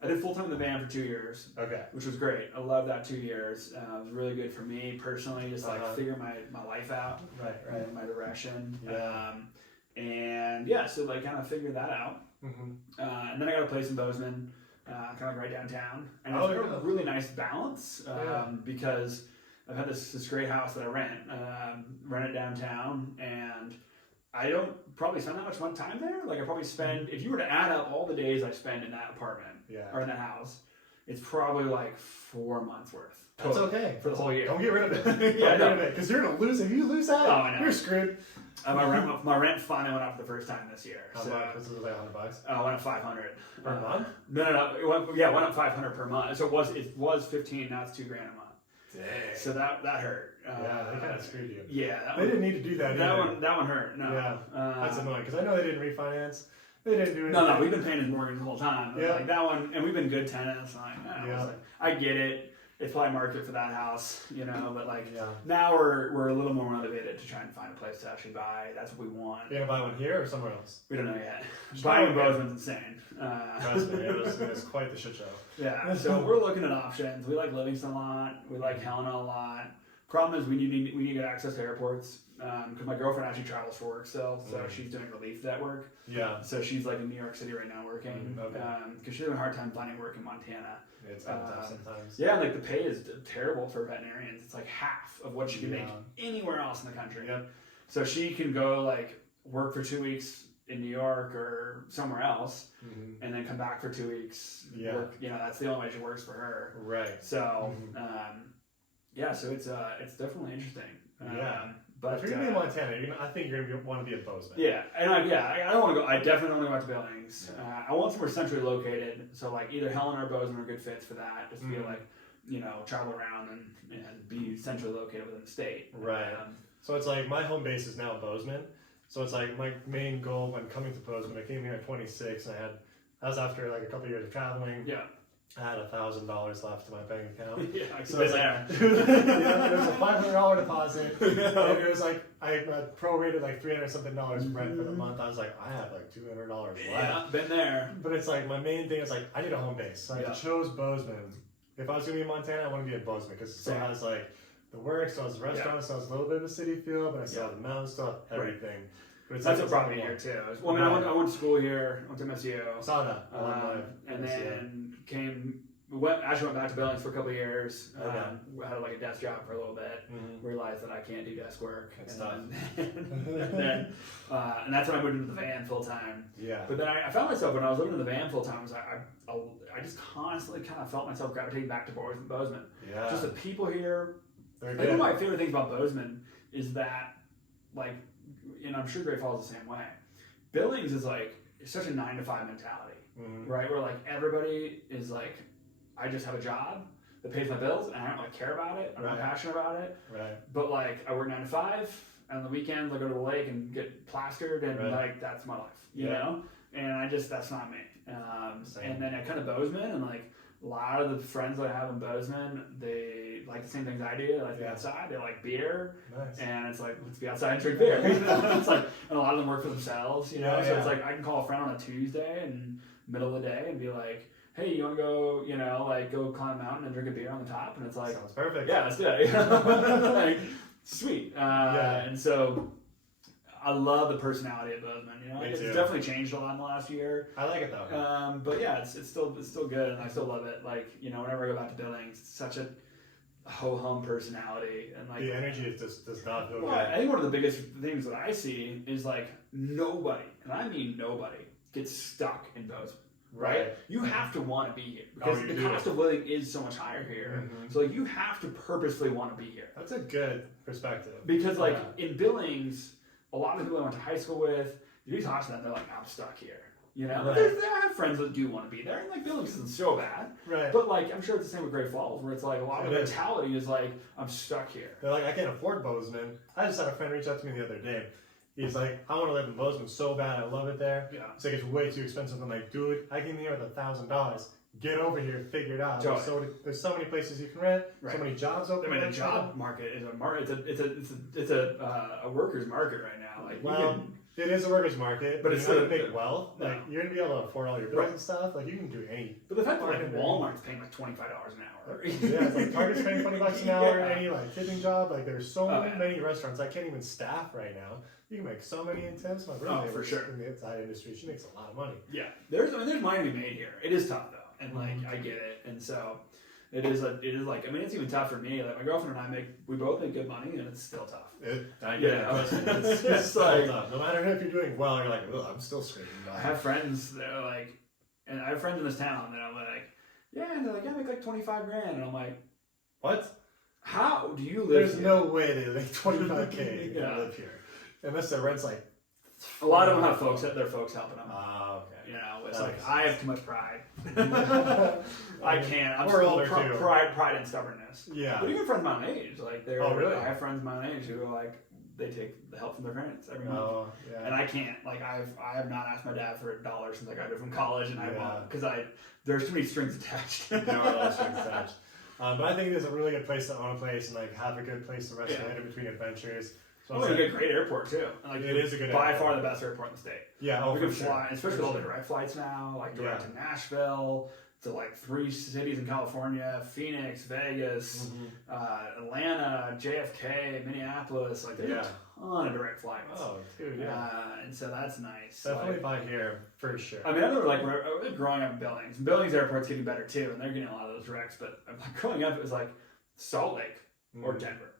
I did full time in the van for 2 years. Okay. Which was great. I loved that 2 years. It was really good for me personally, just like figure my life out. Right. My direction. Yeah. And yeah, so like kind of figured that out. And then I got a place in Bozeman, kind of like right downtown, and it's a really nice balance because I've had this great house that I rent it downtown, and I don't probably spend that much time there. Like I probably spend, if you were to add up all the days I spend in that apartment or in that house, it's probably like 4 months worth. That's okay. For the whole year. Don't get rid of it. Because you're going to lose. If you lose that, you're screwed. My rent finally went up for the first time this year. How much? Was it like $100? It went up $500 per month. No. It went up $500 per month. So it was $15. Now it's $2,000 a month. Dang. So that hurt. Yeah, they kind of screwed you. Yeah, they didn't need to do that. That one hurt. No. Yeah, that's annoying because I know they didn't refinance. They didn't do anything. No, we've been paying his mortgage the whole time. Yeah. Like that one, and we've been good tenants. I get it. It's probably market for that house, you know, but like now we're a little more motivated to try and find a place to actually buy. That's what we want. You're gonna buy one here or somewhere else? We don't know yet. Buying in Bozeman's insane. Trust me, it was quite the shit show. Yeah, so we're looking at options. We like Livingston a lot. We like Helena a lot. Problem is we need to get access to airports because my girlfriend actually travels for work still, so she's doing relief at work. Yeah. So she's like in New York City right now working because she's having a hard time finding work in Montana. It's kind of tough sometimes. Yeah, like the pay is terrible for veterinarians. It's like half of what she can make anywhere else in the country. Yep. So she can go like work for 2 weeks in New York or somewhere else, and then come back for 2 weeks. Yeah. Work, you know, that's the only way she works for her. Right. So, so it's definitely interesting. But if you're gonna be in Montana, I think you're gonna want to be in Bozeman. Yeah, and I don't want to go. I definitely only want to Billings. I want somewhere centrally located, so like either Helena or Bozeman are good fits for that. Just to be able to, like, you know, travel around and be centrally located within the state. Right. So it's like my home base is now Bozeman. So it's like my main goal when coming to Bozeman. I came here at 26, and that was after like a couple of years of traveling. Yeah. I had $1,000 left in my bank account. So it's there. There was a $500 deposit. And it was like I prorated like $300 something rent for the month. I was like, I have like $200 left. Yeah, been there. But it's like my main thing is like I need a home base. So I chose Bozeman. If I was gonna be in Montana, I want to be in Bozeman because it still has like the work, still has the restaurant, still has a little bit of a city feel, but I still have the mountain stuff, everything. But it's that's a problem here too. Well, I mean, I went to school here. I went to MSU. I saw that. And then came went back to Billings for a couple of years. Okay. Had like a desk job for a little bit. Realized that I can't do desk work. And that's when I moved into the van full time. Yeah. But then I found myself when I was living in the van full time, I just constantly kind of felt myself gravitating back to Bozeman. Yeah. Just the people here. They're I good. think one of my favorite things about Bozeman is that, like, and I'm sure Great Falls is the same way. Billings is like such a 9-to-5 mentality, right? Where like everybody is like, I just have a job that pays my bills, and I don't like care about it. I'm not passionate about it. Right. But like, I work 9 to 5. And on the weekends, I go to the lake and get plastered, and like that's my life, you know. And that's not me. And then I kind of Bozeman, and like a lot of the friends that I have in Bozeman, they like the same things I do. They like to be outside. They like beer. Nice. And it's like, let's be outside and drink beer. It's like, and a lot of them work for themselves, you know. So it's like I can call a friend on a Tuesday in the middle of the day and be like, hey, you want to go, you know, like go climb a mountain and drink a beer on the top? And it's like, sounds perfect. Yeah, let's do it. Like, sweet. And so I love the personality of Bozeman. You know, it's definitely changed a lot in the last year. I like it though. But yeah, it's still good, and I still love it. Like, you know, whenever I go back to Billings, it's such a ho hum personality, and like the energy does not feel good. I think one of the biggest things that I see is like nobody, and I mean nobody, gets stuck in Bozeman. Right? You have to want to be here because the cost of living is so much higher here. So like you have to purposefully want to be here. That's a good perspective. Because like in Billings, a lot of the people I went to high school with, you talk to them, they're like, I'm stuck here. You know, I have friends that do want to be there, and like Billings isn't so bad. Right. But like I'm sure it's the same with Great Falls, where it's like a lot of the mentality is like, I'm stuck here. They're like, I can't afford Bozeman. I just had a friend reach out to me the other day. He's like, I want to live in Bozeman so bad. I love it there. Yeah. It's like, it's way too expensive. I'm like, dude, I came here with $1,000. Get over here, figure it out. There's so many places you can rent. So many jobs open. I mean, the job market is a market. It's a workers' market right now. Like, it is a workers' market, but it's still a big wealth. No. Like, you're gonna be able to afford all your bills and stuff. Like, you can do any. But the fact that like Walmart's paying like $25 an hour. Yeah, it's like Target's paying $20 an hour. Any like tipping job. Like, there's so many restaurants. I can't even staff right now. You can make so many in tips. My roommate for sure. In the inside industry, she makes a lot of money. Yeah, there's money to be made here. It is tough though, and like I get it, and so it is like, I mean, it's even tough for me. Like my girlfriend and we both make good money, and it's still tough. I get it. It's like tough. No matter if you're doing well, you're like, oh, I'm still scraping by. I have friends that are like, and I have friends in this town that I'm like, yeah, and they're like, I make like $25,000, and I'm like, what? How do you live? There's here? no way they make $25K to live here. Unless their rent's like, a lot of them have their folks helping them. Oh, okay. You know, it's like I have too much pride. I can't. We're older too. Pride and stubbornness. Yeah. But even friends my own age, like they're. Oh, really? I have friends my own age who are like, they take the help from their parents every month. Oh, yeah. And I can't. Like I have not asked my dad for $1 since I graduated from college, and I won't because there's too many strings attached. There are a lot of strings attached. But I think it is a really good place to own a place and like have a good place to rest your head in between adventures. So you get a great airport too. Like, it is a good by airport. far the best airport in the state. Yeah, we can fly, especially with all the direct flights now, like direct to Nashville, to like 3 cities in California, Phoenix, Vegas, Atlanta, JFK, Minneapolis. Like there's a ton of direct flights. Oh, dude, yeah. And so that's nice. Definitely by here for sure. I mean, I remember like growing up in Billings. Billings Airport's getting better too, and they're getting a lot of those directs. But like, growing up, it was like Salt Lake or Denver.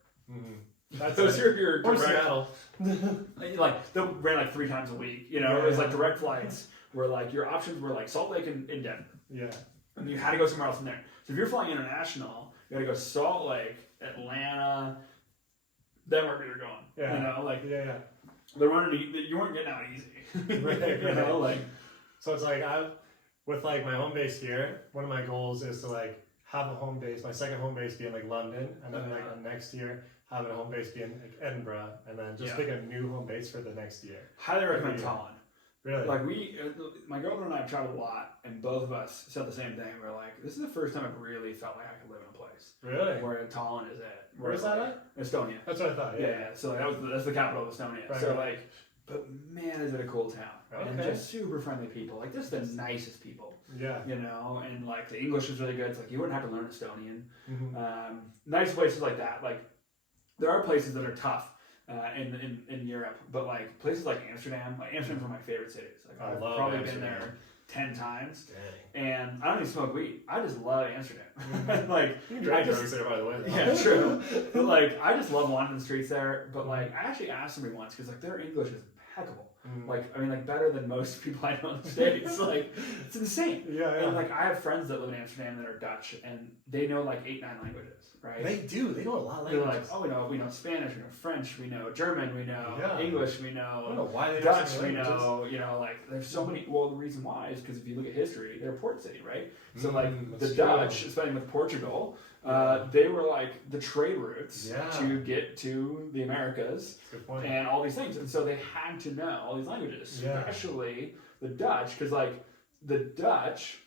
Those are your direct. Seattle. Like they ran like 3 times a week. You know, it was like direct flights where like your options were like Salt Lake and Denver. Yeah. And you had to go somewhere else from there. So if you're flying international, you got to go Salt Lake, Atlanta, then wherever you're going. Yeah. You know, like they're running. You weren't getting out easy. Right. You know, like. So it's like with like my home base here. One of my goals is to like have a home base. My second home base be in like London, and then like next year having a home base be in like Edinburgh, and then just pick a new home base for the next year. Highly recommend Tallinn. Really? Like my girlfriend and I have traveled a lot, and both of us said the same thing. We're like, this is the first time I've really felt like I could live in a place. Really? Where Tallinn is it. Where's that at? Estonia. That's what I thought. Yeah. So that's the capital of Estonia. Right, so like, but man, is it a cool town. Okay. And just super friendly people. Like just the nicest people. Yeah. You know, and like the English is really good. It's like you wouldn't have to learn Estonian. Nice places like that. Like there are places that are tough. In Europe, but like places like Amsterdam. Like Amsterdam's one of my favorite cities. Like I've probably been there 10 times. Dang. And I don't even smoke weed. I just love Amsterdam. Like, you can drive drugs there, by the way. Yeah, true. But like, I just love wandering the streets there. But like, I actually asked somebody once because like their English is impeccable. Like, I mean, like better than most people I know in the States. Like, it's insane. Yeah. And like, I have friends that live in Amsterdam that are Dutch, and they know like 8, 9 languages, right? They do. They know a lot of They're languages. like, oh, we know Spanish, we know French, we know German, we know English, we know, I don't know why they Dutch, we know, like there's so many. Well, the reason why is because if you look at history, they're a port city, right? So like the Dutch, especially with Portugal, they were like the trade routes to get to the Americas and all these things, and so they had to know all these languages, especially the Dutch, because like the Dutch,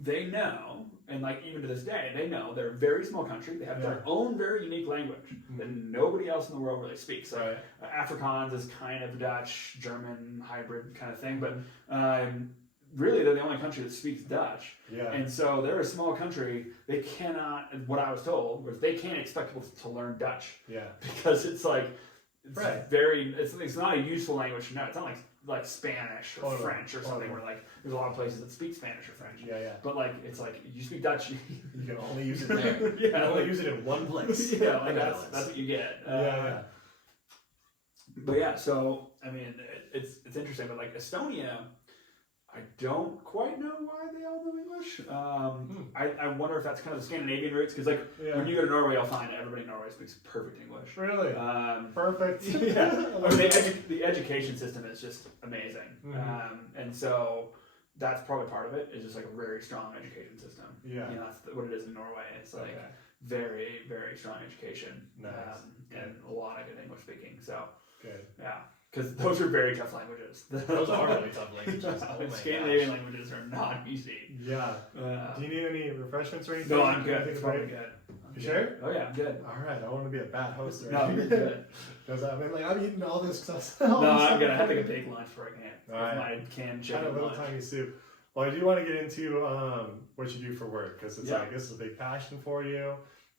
they know, and like even to this day, they know they're a very small country. They have their own very unique language that nobody else in the world really speaks. Like Afrikaans is kind of Dutch, German hybrid kind of thing, but really they're the only country that speaks Dutch. And so they're a small country. They cannot, what I was told was they can't expect people to learn Dutch. Because it's like, it's not a useful language to know. It's not like Spanish or French or something where like there's a lot of places that speak Spanish or French. But like it's like you speak Dutch, you can only use it there. You can only use it in one place. Like that's what you get. But so I mean it's interesting. But like Estonia, I don't quite know why they all know English. I wonder if that's kind of the Scandinavian roots, because like when you go to Norway, you'll find everybody in Norway speaks perfect English. Really? Perfect. I mean, the education system is just amazing, and so that's probably part of it. Is just like a very strong education system. That's what it is in Norway. It's like very, very strong education, and a lot of good English speaking. So good. Because those are very tough languages. Those are really tough languages. Scandinavian languages are not easy. Do you need any refreshments or anything? No, I'm good. It's probably good. You sure? Oh yeah, I'm good. All right, I don't want to be a bad host or anything. No, you're good. Because I'm eating all this stuff. No, I'm good. I had like a big lunch before I came. All right. My canned chicken lunch. Kind of a little tiny soup. Well, I do want to get into what you do for work, because it's like this is a big passion for you.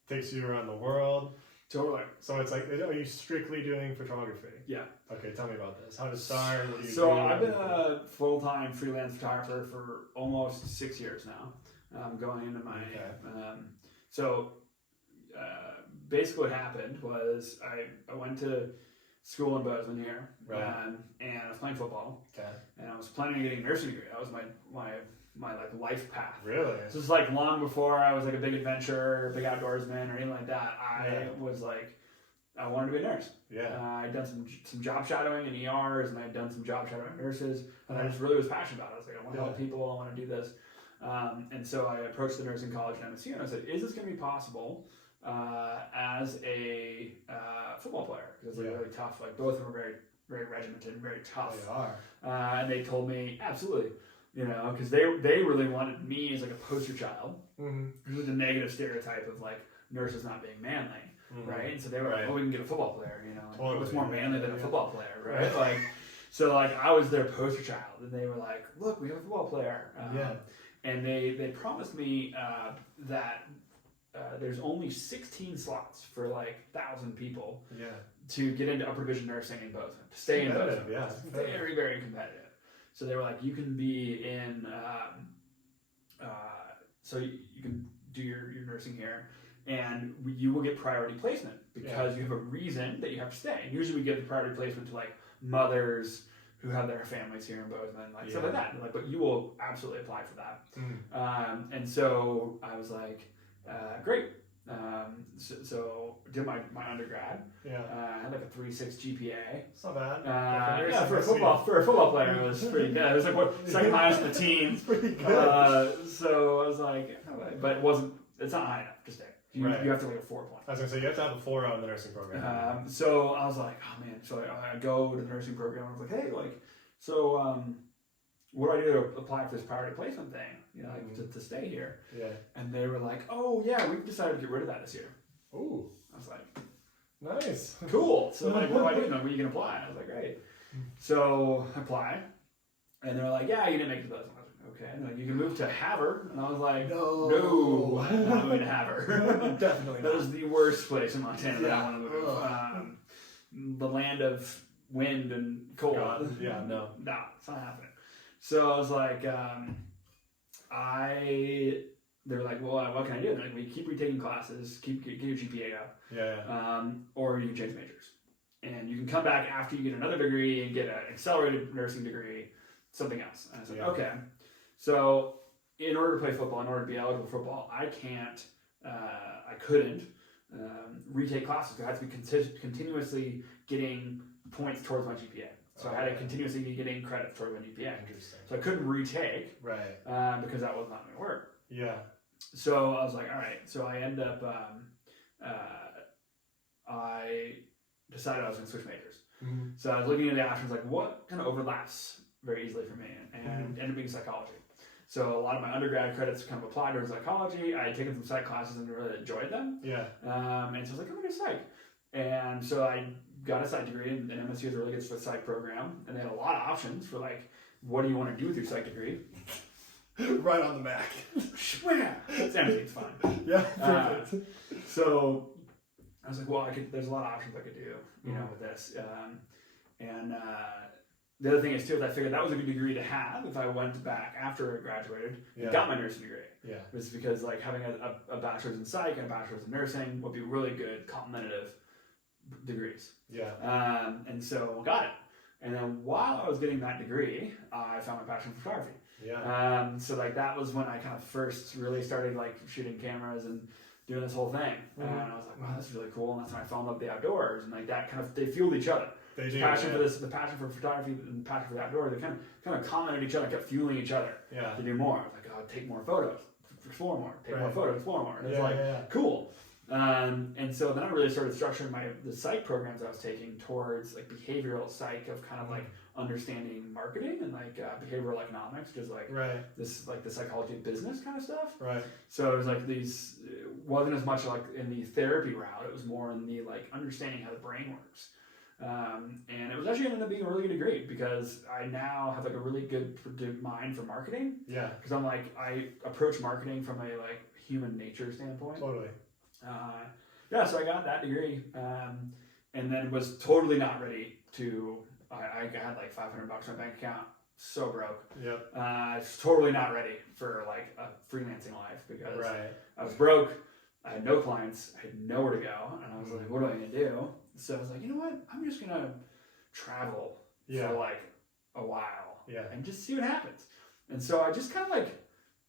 Takes you around the world. Totally. So it's like, are you strictly doing photography? Yeah. Okay, tell me about this. How to start? What do you do? I've been a full-time freelance photographer for almost 6 years now. Going into my basically what happened was I went to school in Bozeman here, and I was playing football. And I was planning on getting a nursing degree. That was my like life path. Really? So it's like long before I was like a big adventurer, big outdoorsman, or anything like that. I was like, I wanted to be a nurse. I'd done some job shadowing in ERs, and I'd done some job shadowing nurses, and I just really was passionate about it. I was like, I want to help people. I want to do this. And so I approached the nursing college in MSU, and I said, is this going to be possible as a football player? Because it's like really tough. Like both of them are very, very regimented and very tough. They are. And they told me, absolutely. Because they really wanted me as like a poster child. It was a negative stereotype of like nurses not being manly, right? And so they were like, "Oh, we can get a football player." What's more manly than a football player, right? Like, so like I was their poster child, and they were like, "Look, we have a football player." And they promised me that there's only 16 slots for like 1,000 people to get into upper division nursing in Bozeman, to stay in Bozeman. It's very, very competitive. So they were like, you can be in, so you can do your nursing here, and you will get priority placement because you have a reason that you have to stay. And usually we give the priority placement to like mothers who have their families here in Bozeman, like stuff like that. And like, but you will absolutely apply for that. And so I was like, great. So did my undergrad. I had like a 3.6 GPA. It's not bad. For a football player, it was pretty good. It was like second highest in the team. It's pretty good. So I was like, but it wasn't. It's not high enough to stay. You have to like a 4 point. I was gonna say you have to have a 4 on the nursing program. So I was like, oh man. So I go to the nursing program. I was like, hey, like, so what do I do to apply for this priority placement thing? To stay here. And they were like, oh yeah, we've decided to get rid of that this year. Ooh. I was like, nice. Cool. So like, what do I do? When you can apply? I was like, great. So I apply, and they're like, yeah, you didn't make the Bozeman. I was like, okay. And they're like, you can move to Havre, and I was like, no, I'm not moving to Havre. Definitely not. That is the worst place in Montana that I want to move. The land of wind and cold. No, it's not happening. So I was like, they were like, well, what can I do? And they're like, well, you keep retaking classes, get your GPA up, or you can change majors. And you can come back after you get another degree and get an accelerated nursing degree, something else. And I said, okay. So in order to play football, in order to be eligible for football, I couldn't retake classes. I had to be continuously getting points towards my GPA. So I had to continuously be getting credit towards my GPA. Interesting. So I couldn't retake, because that was not going to work. Yeah. So I was like, all right. So I end up, I decided I was going to switch majors. Mm-hmm. So I was looking at the options, like what kind of overlaps very easily for me, and ended up being psychology. So a lot of my undergrad credits kind of applied towards psychology. I had taken some psych classes and really enjoyed them. Yeah. And so I was like, I'm going to do psych. And so I got a psych degree, and MSU is a really good psych program. And they had a lot of options for like, what do you want to do with your psych degree? Right on the Mac. Everything's fine. Yeah, perfect. So I was like, well, there's a lot of options I could do, with this. The other thing is, too, is I figured that was a good degree to have if I went back after I graduated and got my nursing degree. Yeah. It was because, like, having a bachelor's in psych and a bachelor's in nursing would be really good complementative degrees. Yeah. And so got it. And then while I was getting that degree, I found my passion for photography. Yeah. So, like, that was when I kind of first really started, like, shooting cameras and doing this whole thing. Mm-hmm. And I was like, wow, this is really cool. And that's when I fell in love with the outdoors. And, like, that kind of, they fueled each other. They do, passion for this, the passion for photography, and the passion for the outdoors, they kind of complemented each other, kept fueling each other to do more. Like, oh, take more photos, explore more, take more photos, explore more. And it's cool. And so then I really started structuring the psych programs I was taking towards like behavioral psych of kind of like understanding marketing and like behavioral economics, which is like this like the psychology of business kind of stuff. Right. So it was like it wasn't as much like in the therapy route. It was more in the like understanding how the brain works. And it was actually ended up being a really good degree because I now have like a really good mind for marketing. Yeah. Because I'm like, I approach marketing from a like human nature standpoint. Totally. So I got that degree, and then was totally not ready to. I had like $500 in my bank account, so broke. Yep. Totally not ready for like a freelancing life because I was broke. I had no clients. I had nowhere to go, and I was like, "What am I gonna do?" So I was like, "You know what? I'm just gonna travel for like a while, and just see what happens." And so I just kind of like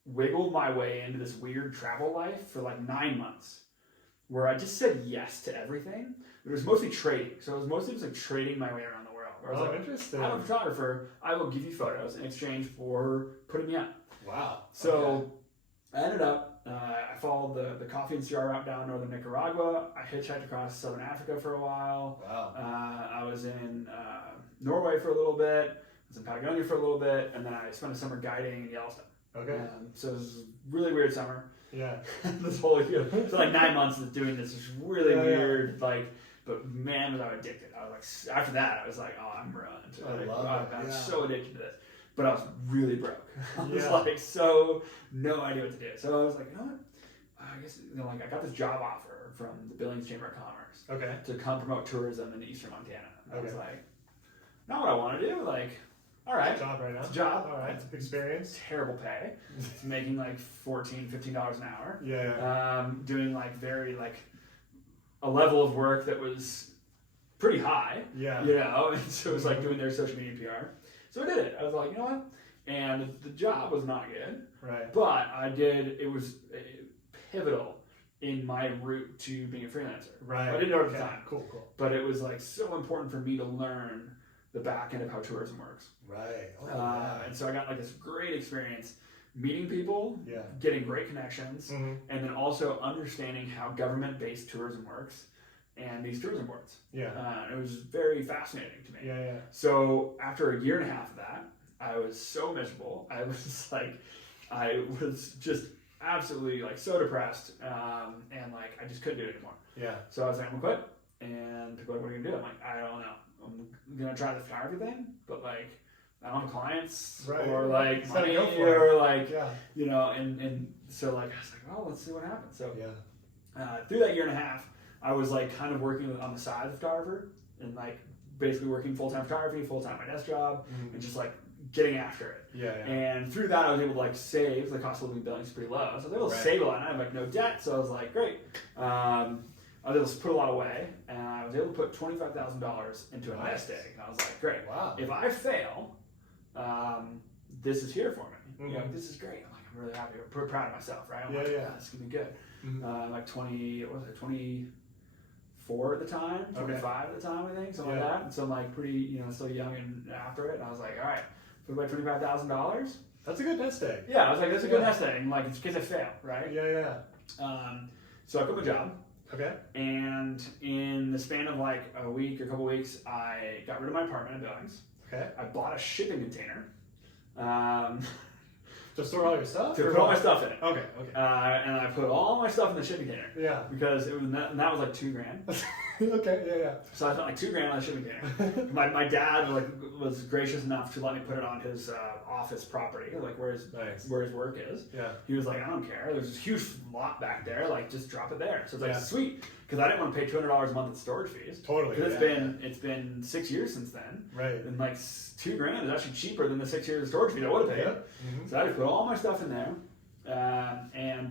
wiggled my way into this weird travel life for like 9 months, where I just said yes to everything. It was mostly trading, so it was mostly just like trading my way around the world. Where I was like, interesting. I'm a photographer. I will give you photos in exchange for putting me up. Wow. So I ended up. I followed the coffee and cigar route down northern Nicaragua. I hitchhiked across southern Africa for a while. Wow. I was in Norway for a little bit. I was in Patagonia for a little bit, and then I spent a summer guiding in Yellowstone. Okay. So it was a really weird summer. Yeah. This whole so like 9 months of doing this was really weird. Like, but man, was I addicted. I was like, after that, I was like, oh, I'm ruined. I'm so addicted to this. But I was really broke. I was like, no idea what to do. So I was like, you know what? I guess like I got this job offer from the Billings Chamber of Commerce. To come promote tourism in eastern Montana. I was like, not what I want to do. Like, all right. It's a job right now. It's a job. All right. Experience. Terrible pay. It's making like $14, $15 an hour. Yeah. Doing like very like a level of work that was pretty high. Yeah. And so it was like doing their social media PR. So I did it. I was like, you know what? And the job was not good. Right. But it was pivotal in my route to being a freelancer. Right. I didn't know at the time. Cool. But it was like so important for me to learn the back end of how tourism works. Right. And so I got like this great experience meeting people, getting great connections, and then also understanding how government-based tourism works. And these tourism boards. Yeah. It was very fascinating to me. Yeah. So after a year and a half of that, I was so miserable. I was just absolutely like so depressed. And like, I just couldn't do it anymore. Yeah. So I was like, I'm gonna quit. And people are like, what are you gonna do? I'm like, I don't know. I'm gonna try the photography thing, but like, I don't have clients or like money or like, and so like, I was like, oh, let's see what happens. So through that year and a half, I was like kind of working on the side of photographer and like basically working full-time photography, full-time my desk job, and just like getting after it. Yeah. And through that, I was able to like save. The cost of living in Billings is pretty low, so I was able to save a lot. And I had like no debt, so I was like, great. I was able to put a lot away, and I was able to put $25,000 into a nest egg. And I was like, great. Wow. If I fail, this is here for me. You know, this is great. I'm really happy. I'm proud of myself, right? I'm like, this is gonna be good. Like 24 at the time, 25 at the time, I think, something like that. And so I'm like pretty, you know, still young and after it. And I was like, all right, put away $25,000. That's a good nest egg. Yeah, I was like, that's a good nest egg. Like, it's in case I fail, right? Yeah. So I quit my job. Okay. And in the span of like a week or a couple weeks, I got rid of my apartment in Billings. Okay. I bought a shipping container. To store all your stuff? To put all my stuff in it. Okay. And I put all my stuff in the shipping container. Yeah. Because it was and that was like $2,000. Okay, yeah. So I spent like $2,000 on the shipping container. my dad was gracious enough to let me put it on his office property, like where his work is. Yeah. He was like, I don't care. There's this huge lot back there. Like, just drop it there. So it's like sweet, because I didn't want to pay $200 a month in storage fees. Totally. Because it's been 6 years since then. Right. And like $2,000 is actually cheaper than the 6 years of storage fees I would have paid. So I had to put all my stuff in there, and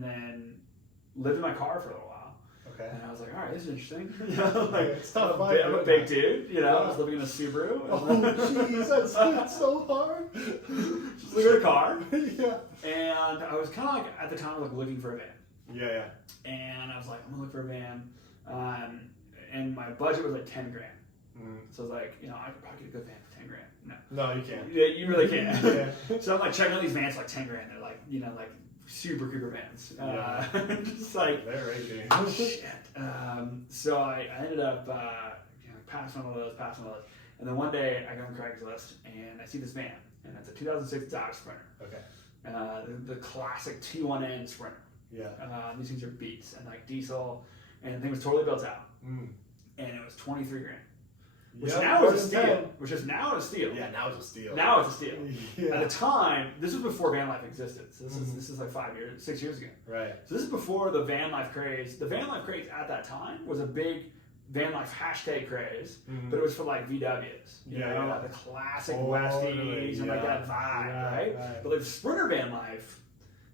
then lived in my car for a little while. Okay. And I was like, all right, this is interesting. You know, like, it's tough. I'm a big dude, you know. I was living in a Subaru. Oh, jeez, that's so hard. Just living in a car. And I was kind of like, at the time, like looking for a van. Yeah. And I was like, I'm gonna look for a van. And my budget was like $10,000. So I was like, you know, I could probably get a good van for $10,000. No, you can't. Yeah, you really can't. So I'm like checking out these vans for like $10,000. They're like, you know, like super creeper vans. Just like, they're raging. Oh shit. So I ended up passing one of those, and then one day I go on Craigslist and I see this van, and it's a 2006 Dodge Sprinter. Okay. The classic T1N Sprinter. Yeah. These things are beats, and like diesel, and the thing was totally built out, and it was $23,000. Which now is a steal. Yeah, now it's a steal. Now it's a steal. Yeah. At the time, this was before van life existed. So this is like 6 years ago. Right. So this is before the van life craze. The van life craze at that time was a big van life hashtag craze, but it was for like VWs. You know, like the classic Westies and like that vibe, right? But like the Sprinter van life,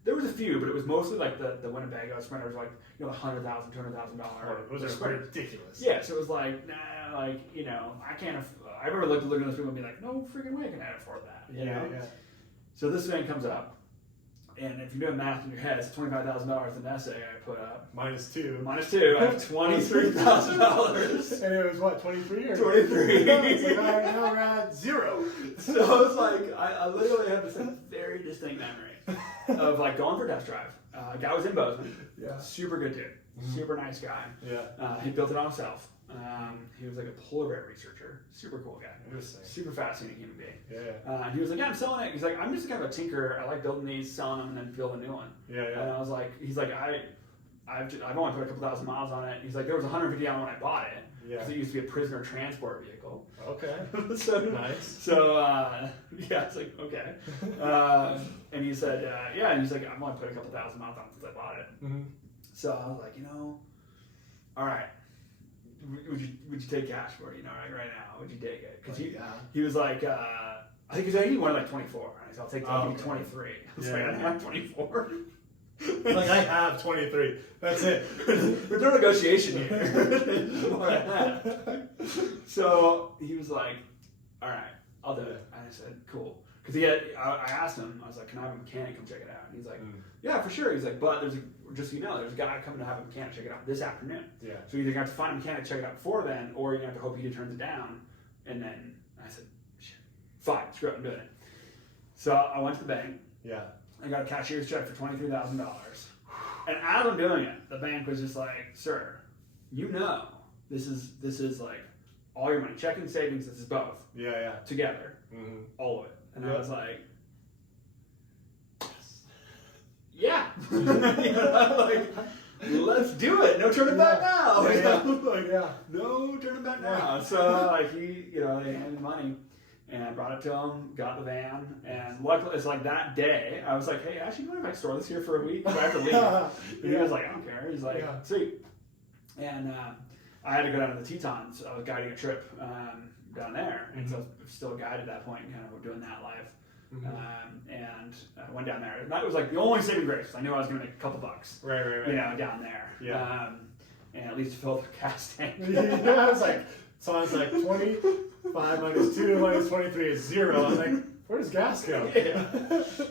there was a few, but it was mostly like the Winnebago Sprinters, like, you know, the $100,000, $200,000. Those are ridiculous. Yeah, so it was like, nah, like, you know, I can't. I remember looking at those people and being like, no freaking way can I afford that. You know? Yeah. So this van comes up, and if you're doing math in your head, it's $25,000 the nest egg I put up. Minus two. I have $23,000. And it was what, 23 or 23? It's like, all right, now we're at zero. So it's like I literally have this very distinct memory of like going for a test drive. Guy was in Bozeman. Yeah. Super good dude. Super nice guy. Yeah. He built it on himself. He was like a polar bear researcher. Super cool guy. Interesting. Super fascinating human being. Yeah. And he was like, yeah, I'm selling it. He's like, I'm just kind of a tinker. I like building these, selling them, and then building a new one. Yeah. And I was like, he's like, I've only put a couple thousand miles on it. He's like, there was 150 on when I bought it. Yeah. Because it used to be a prisoner transport vehicle. Okay. So nice. So yeah, it's like, okay. And he said, yeah, and he's like, I've only put a couple thousand miles on it since I bought it. So I was like, you know, all right. Would you take cash for it? You know, like right now, would you take it? Because he was like, I think he wanted like 24. I said, I'll give you 23. I was like, I have 24. Like, I have 23. That's it. There's no negotiation here. So he was like, all right, I'll do it. And I said, cool. Because I asked him, I was like, can I have a mechanic come check it out? And he's like, yeah, for sure. He's like, but just so you know, there's a guy coming to have a mechanic check it out this afternoon. Yeah. So you're either going to have to find a mechanic to check it out before then, or you're going to have to hope he turns it down. And then I said, fine, screw it, I'm doing it. So I went to the bank. Yeah. I got a cashier's check for $23,000. And as I'm doing it, the bank was just like, sir, you know, this is like all your money, checking, savings, this is both. Yeah. Together. All of it. And I was like, yes. Yeah. You know, like, let's do it. No turning back now. No turning back now. So like they handed me money. And I brought it to him, got the van, and luckily, it's like that day, I was like, hey, actually, you mind if I store this here for a week? I have to leave. And he was like, I don't care. He's like, sweet. And I had to go down to the Tetons. I was guiding a trip, down there, and so I was still a guide at that point, kind of doing that life. And I went down there. And that was like the only saving grace. I knew I was going to make a couple bucks. Right. You know, down there. Yeah. And at least fill the gas tank. I was like, so I was like 25 minus 2 minus 23 is 0. I was like, where does gas go? Yeah.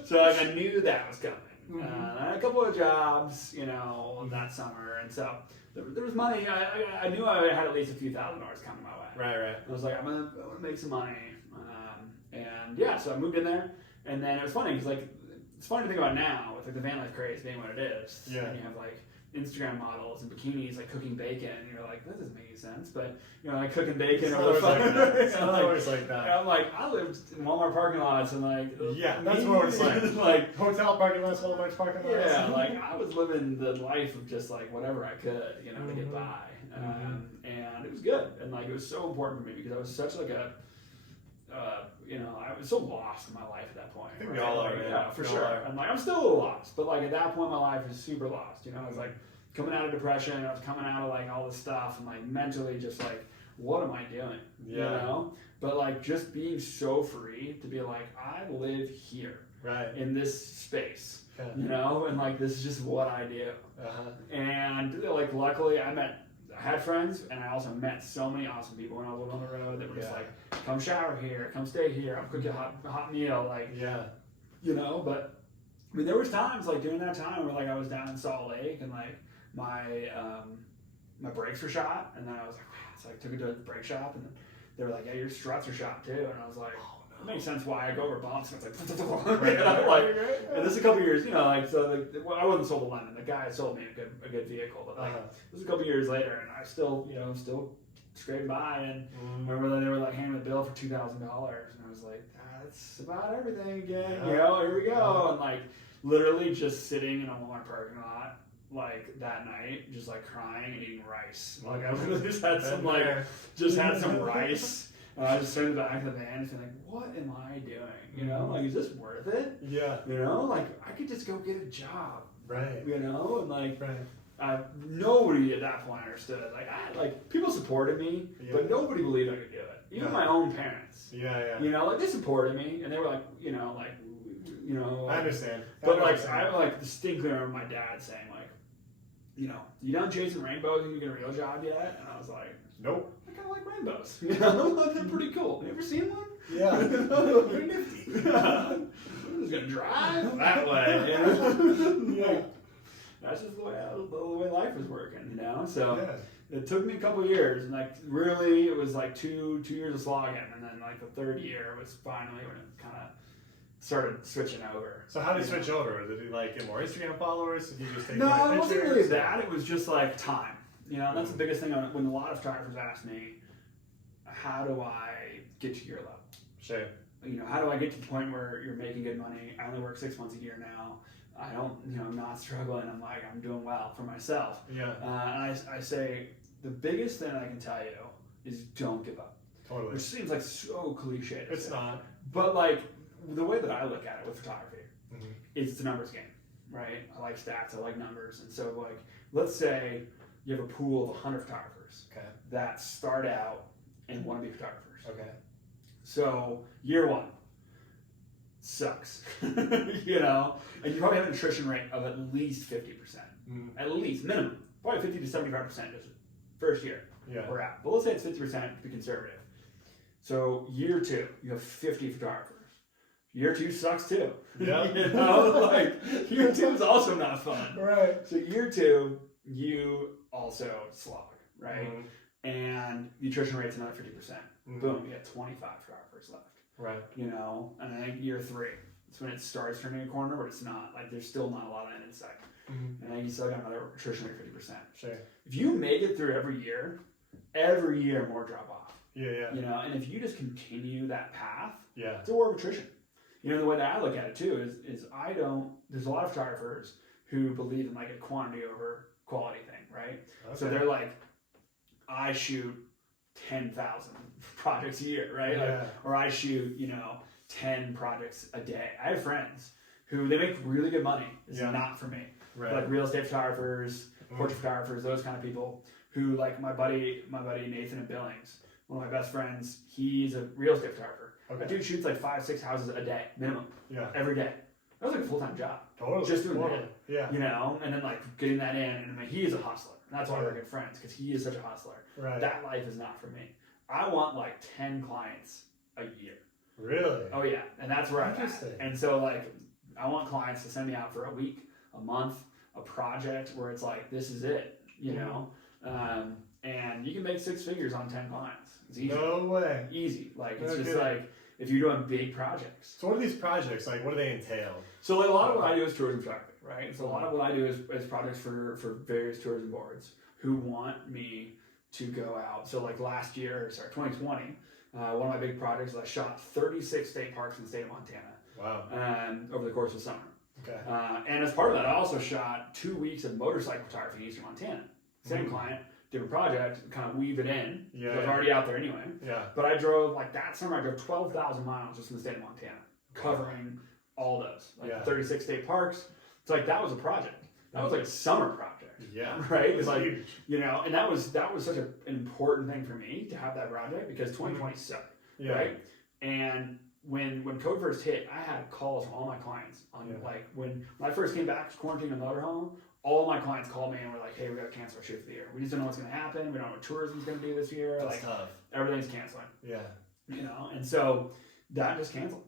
So like, I knew that was coming. I had a couple of jobs, you know, that summer, and so there was money. I knew I had at least a few $1,000s coming my way. Right. I was like, I'm gonna make some money. And yeah, so I moved in there, and then it was funny because like it's funny to think about now with like the van life craze being what it is. Yeah. And you have like Instagram models and bikinis like cooking bacon, and you're like, that doesn't make any sense, but you know, like cooking bacon over the phone. It's not always like that. I'm like, I lived in Walmart parking lots and like that's what it's like. Like hotel parking lots, Walmart parking lots. Yeah, like I was living the life of just like whatever I could, you know, to get by, and it was good, and like it was so important for me because I was such like a you know, I was so lost in my life at that point. I think we all are, yeah, for sure. I'm like, I'm still a little lost, but like at that point, my life was super lost. You know, I was like coming out of depression. I was coming out of like all this stuff, and like mentally, just like, what am I doing? Yeah. You know, but like just being so free to be like, I live here, right, in this space. Yeah. You know, and like this is just what I do. And like, luckily, I had friends, and I also met so many awesome people when I was on the road that were just like, come shower here, come stay here, I'll cook you a hot meal, like, you know. But I mean, there was times like during that time where like I was down in Salt Lake and like my brakes were shot, and then I was like, so I took it to the brake shop, and they were like, yeah, your struts are shot too, and I was like, it makes sense why I go over bumps, and it's like, and this is a couple years, you know, like, so like, well, I wasn't sold a lemon, the guy sold me a good vehicle, but like, this is a couple years later, and I still, you know, scraped by, and I remember they were like handing the bill for $2,000, and I was like, that's about everything again, you know, here we go, and like, literally just sitting in a Walmart parking lot, like that night, just like crying and eating rice, like I literally just had some rice. I was just sitting in the back of the van and like, what am I doing? You know, like, is this worth it? Yeah. You know, like, I could just go get a job. Right. You know, and like, nobody at that point understood. Like, people supported me, but nobody believed I could do it. Even my own parents. Yeah. You know, like, they supported me, and they were like, you know, I understand. But like, I like distinctly remember my dad saying like, you know, you done chasing rainbows and you get a real job yet? And I was like, nope. I kind of like rainbows. You know, they're pretty cool. You ever seen one? Yeah. They're nifty. I'm just gonna drive that way. You know? Yeah. That's just the way life was working. You know, so it took me a couple years, and like really, it was like two years of slogging, and then like the third year was finally when it kind of started switching over. So how did you switch over? Did you like get more Instagram followers? Did you just take pictures? It wasn't really that. It was just like time. You know, and that's the biggest thing when a lot of photographers ask me, how do I get to your level? Sure. You know, how do I get to the point where you're making good money? I only work 6 months a year now. I don't, you know, I'm not struggling. I'm like, I'm doing well for myself. Yeah. And I say, the biggest thing I can tell you is don't give up. Totally. Which seems like so cliche. It's not. But like, the way that I look at it with photography, it's the numbers game, right? I like stats, I like numbers. And so like, let's say you have a pool of 100 photographers that start out and want to be photographers. Okay. So year one sucks, you know, and you probably have an attrition rate of at least 50%, at least minimum, probably 50 to 75% just first year. Yeah. We're out, but let's say it's 50% to be conservative. So year two, you have 50 photographers. Year two sucks too. Yeah. You know, like year two is also not fun. Right. So year two, you also slog, right? And the attrition rate's another 50%. Boom, you got 25 photographers left. Right. You know, and I think year three, that's when it starts turning a corner, but it's not. Like, there's still not a lot of end in sight. And I think you still got another attrition rate of 50%. Sure. If you make it through every year more drop off. Yeah. You know, and if you just continue that path, it's a war of attrition. You know, the way that I look at it too is there's a lot of photographers who believe in like a quantity over quality thing, right? Okay. So they're like, I shoot 10,000 projects a year, right? Like, or I shoot, you know, 10 projects a day. I have friends who they make really good money. It's not for me. Right. Like real estate photographers, portrait photographers, those kind of people who like my buddy Nathan in Billings, one of my best friends, he's a real estate photographer. Okay. That dude shoots like 5-6 houses a day minimum. Yeah. Every day. That was like a full-time job. Totally. Just doing that. Yeah. You know, and then like getting that in, and he is a hustler. And that's why we're good friends, because he is such a hustler. Right. That life is not for me. I want like 10 clients a year. Really? Oh yeah, and that's where I'm at. Interesting. And so like, I want clients to send me out for a week, a month, a project where it's like, this is it, you know? And you can make 6 figures on 10 clients. It's easy. No way. Easy. Like, it's just like, if you're doing big projects. So what are these projects? Like, what do they entail? So like, a lot of what I do is tourism photography, right? So a lot of what I do is projects for various tourism boards who want me to go out. So like 2020, one of my big projects is I shot 36 state parks in the state of Montana. Wow. Over the course of summer. Okay. And as part of that, I also shot 2 weeks of motorcycle photography in eastern Montana. Same client, different project, kind of weave it in. Yeah. I was already out there anyway. Yeah. But I drove, like that summer, I drove 12,000 miles just in the state of Montana, covering all those. Like 36 state parks. It's like, that was a project. That was like a summer project. Yeah. Right? It's like, you know, and that was such an important thing for me to have that project, because 2020 sucked. Yeah. Right? And when COVID first hit, I had calls from all my clients on like when I first came back to quarantine in the motorhome. All my clients called me and were like, "Hey, we got to cancel our shoot for the year. We just don't know what's going to happen. We don't know what tourism's going to do this year. That's like tough. Everything's canceling." Yeah. You know, and so that just canceled.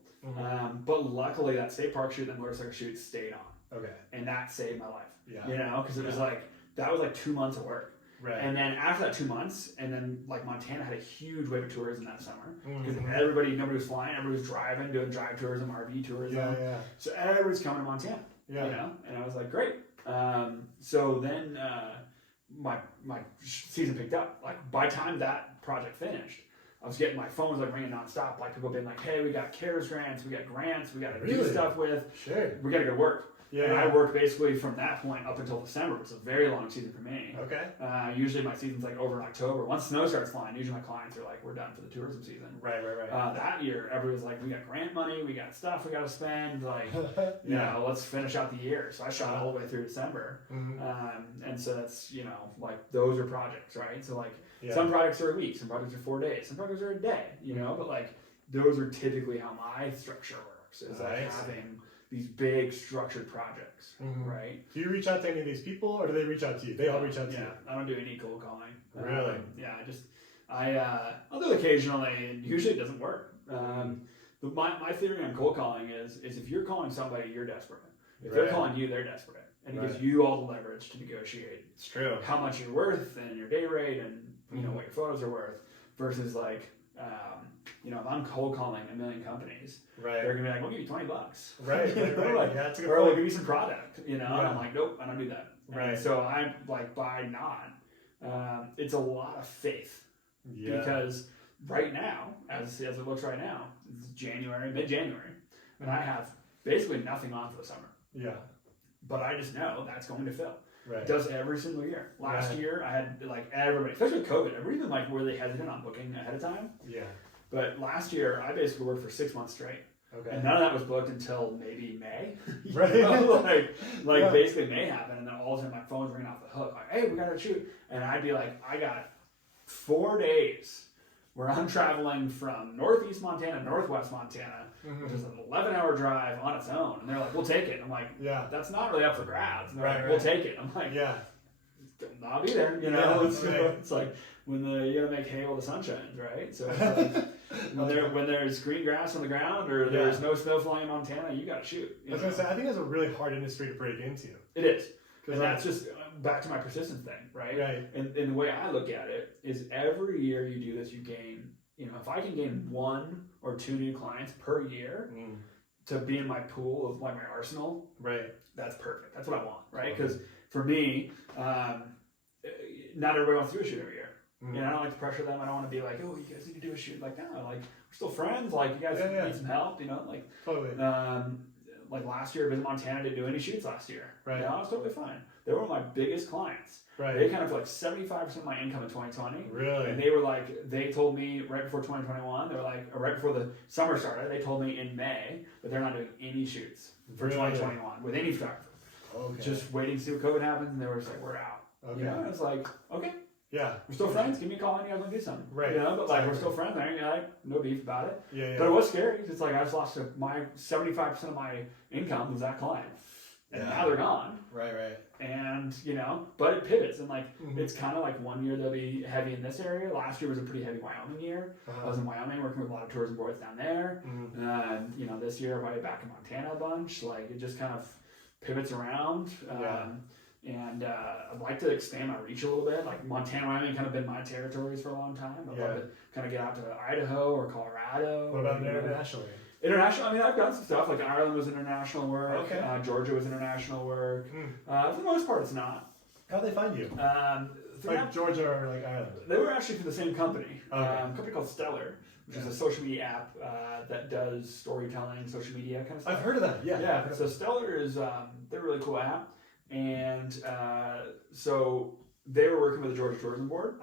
But luckily, that state park shoot, that motorcycle shoot, stayed on. Okay. And that saved my life. Yeah. You know, because it was like that was like 2 months of work. Right. And then after that 2 months, and then like Montana had a huge wave of tourism that summer, because nobody was flying, everybody was driving, doing drive tourism, RV tourism. Yeah. So everybody's coming to Montana. Yeah. You know, and I was like, great. So then my season picked up. Like by the time that project finished, I was getting, my phone was like ringing nonstop. Like people being like, "Hey, we got CARES grants, we got grants, we got to do stuff with. Sure. We got to go to work." Yeah, and I worked basically from that point up until December. It's a very long season for me. Okay. Usually my season's like over in October. Once snow starts flying, usually my clients are like, we're done for the tourism season. Right. That year, everybody was like, we got grant money, we got stuff we got to spend. Like, you know, let's finish out the year. So I shot all the way through December. And so that's, you know, like those are projects, right? So like some projects are a week, some projects are 4 days, some projects are a day, you know, but like those are typically how my structure works. Is like having these big structured projects, right? Do you reach out to any of these people, or do they reach out to you? They all reach out to you. I don't do any cold calling. Really? I'll do it occasionally, and usually it doesn't work. My theory on cold calling is if you're calling somebody, you're desperate. If they're calling you, they're desperate, and it gives you all the leverage to negotiate. It's true. How much you're worth and your day rate, and you know what your photos are worth, versus like. You know, if I'm cold calling a million companies, they're gonna be like, "We'll give you $20." Right. Like, yeah, that's a good or point. like, give you some product. You know, and I'm like, "Nope, I don't do that." Right. And so I'm like, by not, it's a lot of faith. Yeah. Because right now, as it looks right now, it's mid-January, and I have basically nothing on for the summer. Yeah. But I just know that's going to fill. Right. It does every single year. Last year, I had like everybody, especially with COVID, everybody even like really hesitant on booking ahead of time. Yeah. But last year, I basically worked for 6 months straight. Okay. And none of that was booked until maybe May. Right. Like basically May happened, and then all of a sudden my phone's ringing off the hook. Like, "Hey, we got to shoot." And I'd be like, I got 4 days where I'm traveling from northeast Montana, northwest Montana, which is an 11-hour drive on its own. And they're like, "We'll take it." I'm like, that's not really up for grabs. And they're like, "We'll take it." I'm like, I'll be there. You know, it's like when you gotta make hay while the sun shines, right? So it's like, when there's green grass on the ground or there's no snow flying in Montana, you gotta shoot. I was gonna say, I think that's a really hard industry to break into. It is. And that's just back to my persistence thing, right? And the way I look at it is every year you do this, you gain, you know, if I can gain 1 or 2 new clients per year to be in my pool of like my arsenal, that's perfect. That's what I want, right? Because for me, not everybody wants to do a shoot every year. You know, I don't like to pressure them. I don't want to be like, "Oh, you guys need to do a shoot." Like, no, like we're still friends. Like, you guys need some help. You know, like totally. Like last year, Visit Montana didn't do any shoots last year. Right. You know, it was totally fine. They were my biggest clients. Right. They kind of like 75% of my income in 2020. Really? And they were like, they told me right before 2021, they were like, or right before the summer started, they told me in May that they're not doing any shoots for 2021 with any photographer. Okay. Just waiting to see what COVID happens, and they were just like, "We're out." Okay. You know, and it's like, okay. Yeah. We're still friends. Give me a call when you guys want to do something. Right. You know, but like we're still friends. I ain't like no beef about it. Yeah. But it was scary. It's like I just lost my 75% of my income was that client, and now they're gone. Right. And you know, but it pivots, and like it's kind of like one year they'll be heavy in this area. Last year was a pretty heavy Wyoming year. I was in Wyoming working with a lot of tourism boards down there. And you know, this year I'm probably back in Montana a bunch. Like it just kind of pivots around. And I'd like to expand my reach a little bit. Like Montana, Wyoming, kind of been my territories for a long time. I'd love to kind of get out to Idaho or Colorado. What about internationally? International, I mean, I've done some stuff. Like Ireland was international work. Georgia was international work. For the most part, it's not. How'd they find you? Like Georgia or like Ireland? They were actually for the same company. A company called Stellar, which is a social media app that does storytelling, social media kind of stuff. I've heard of that. Yeah. So Stellar is they're a really cool app, and so they were working with the Georgia Tourism Board.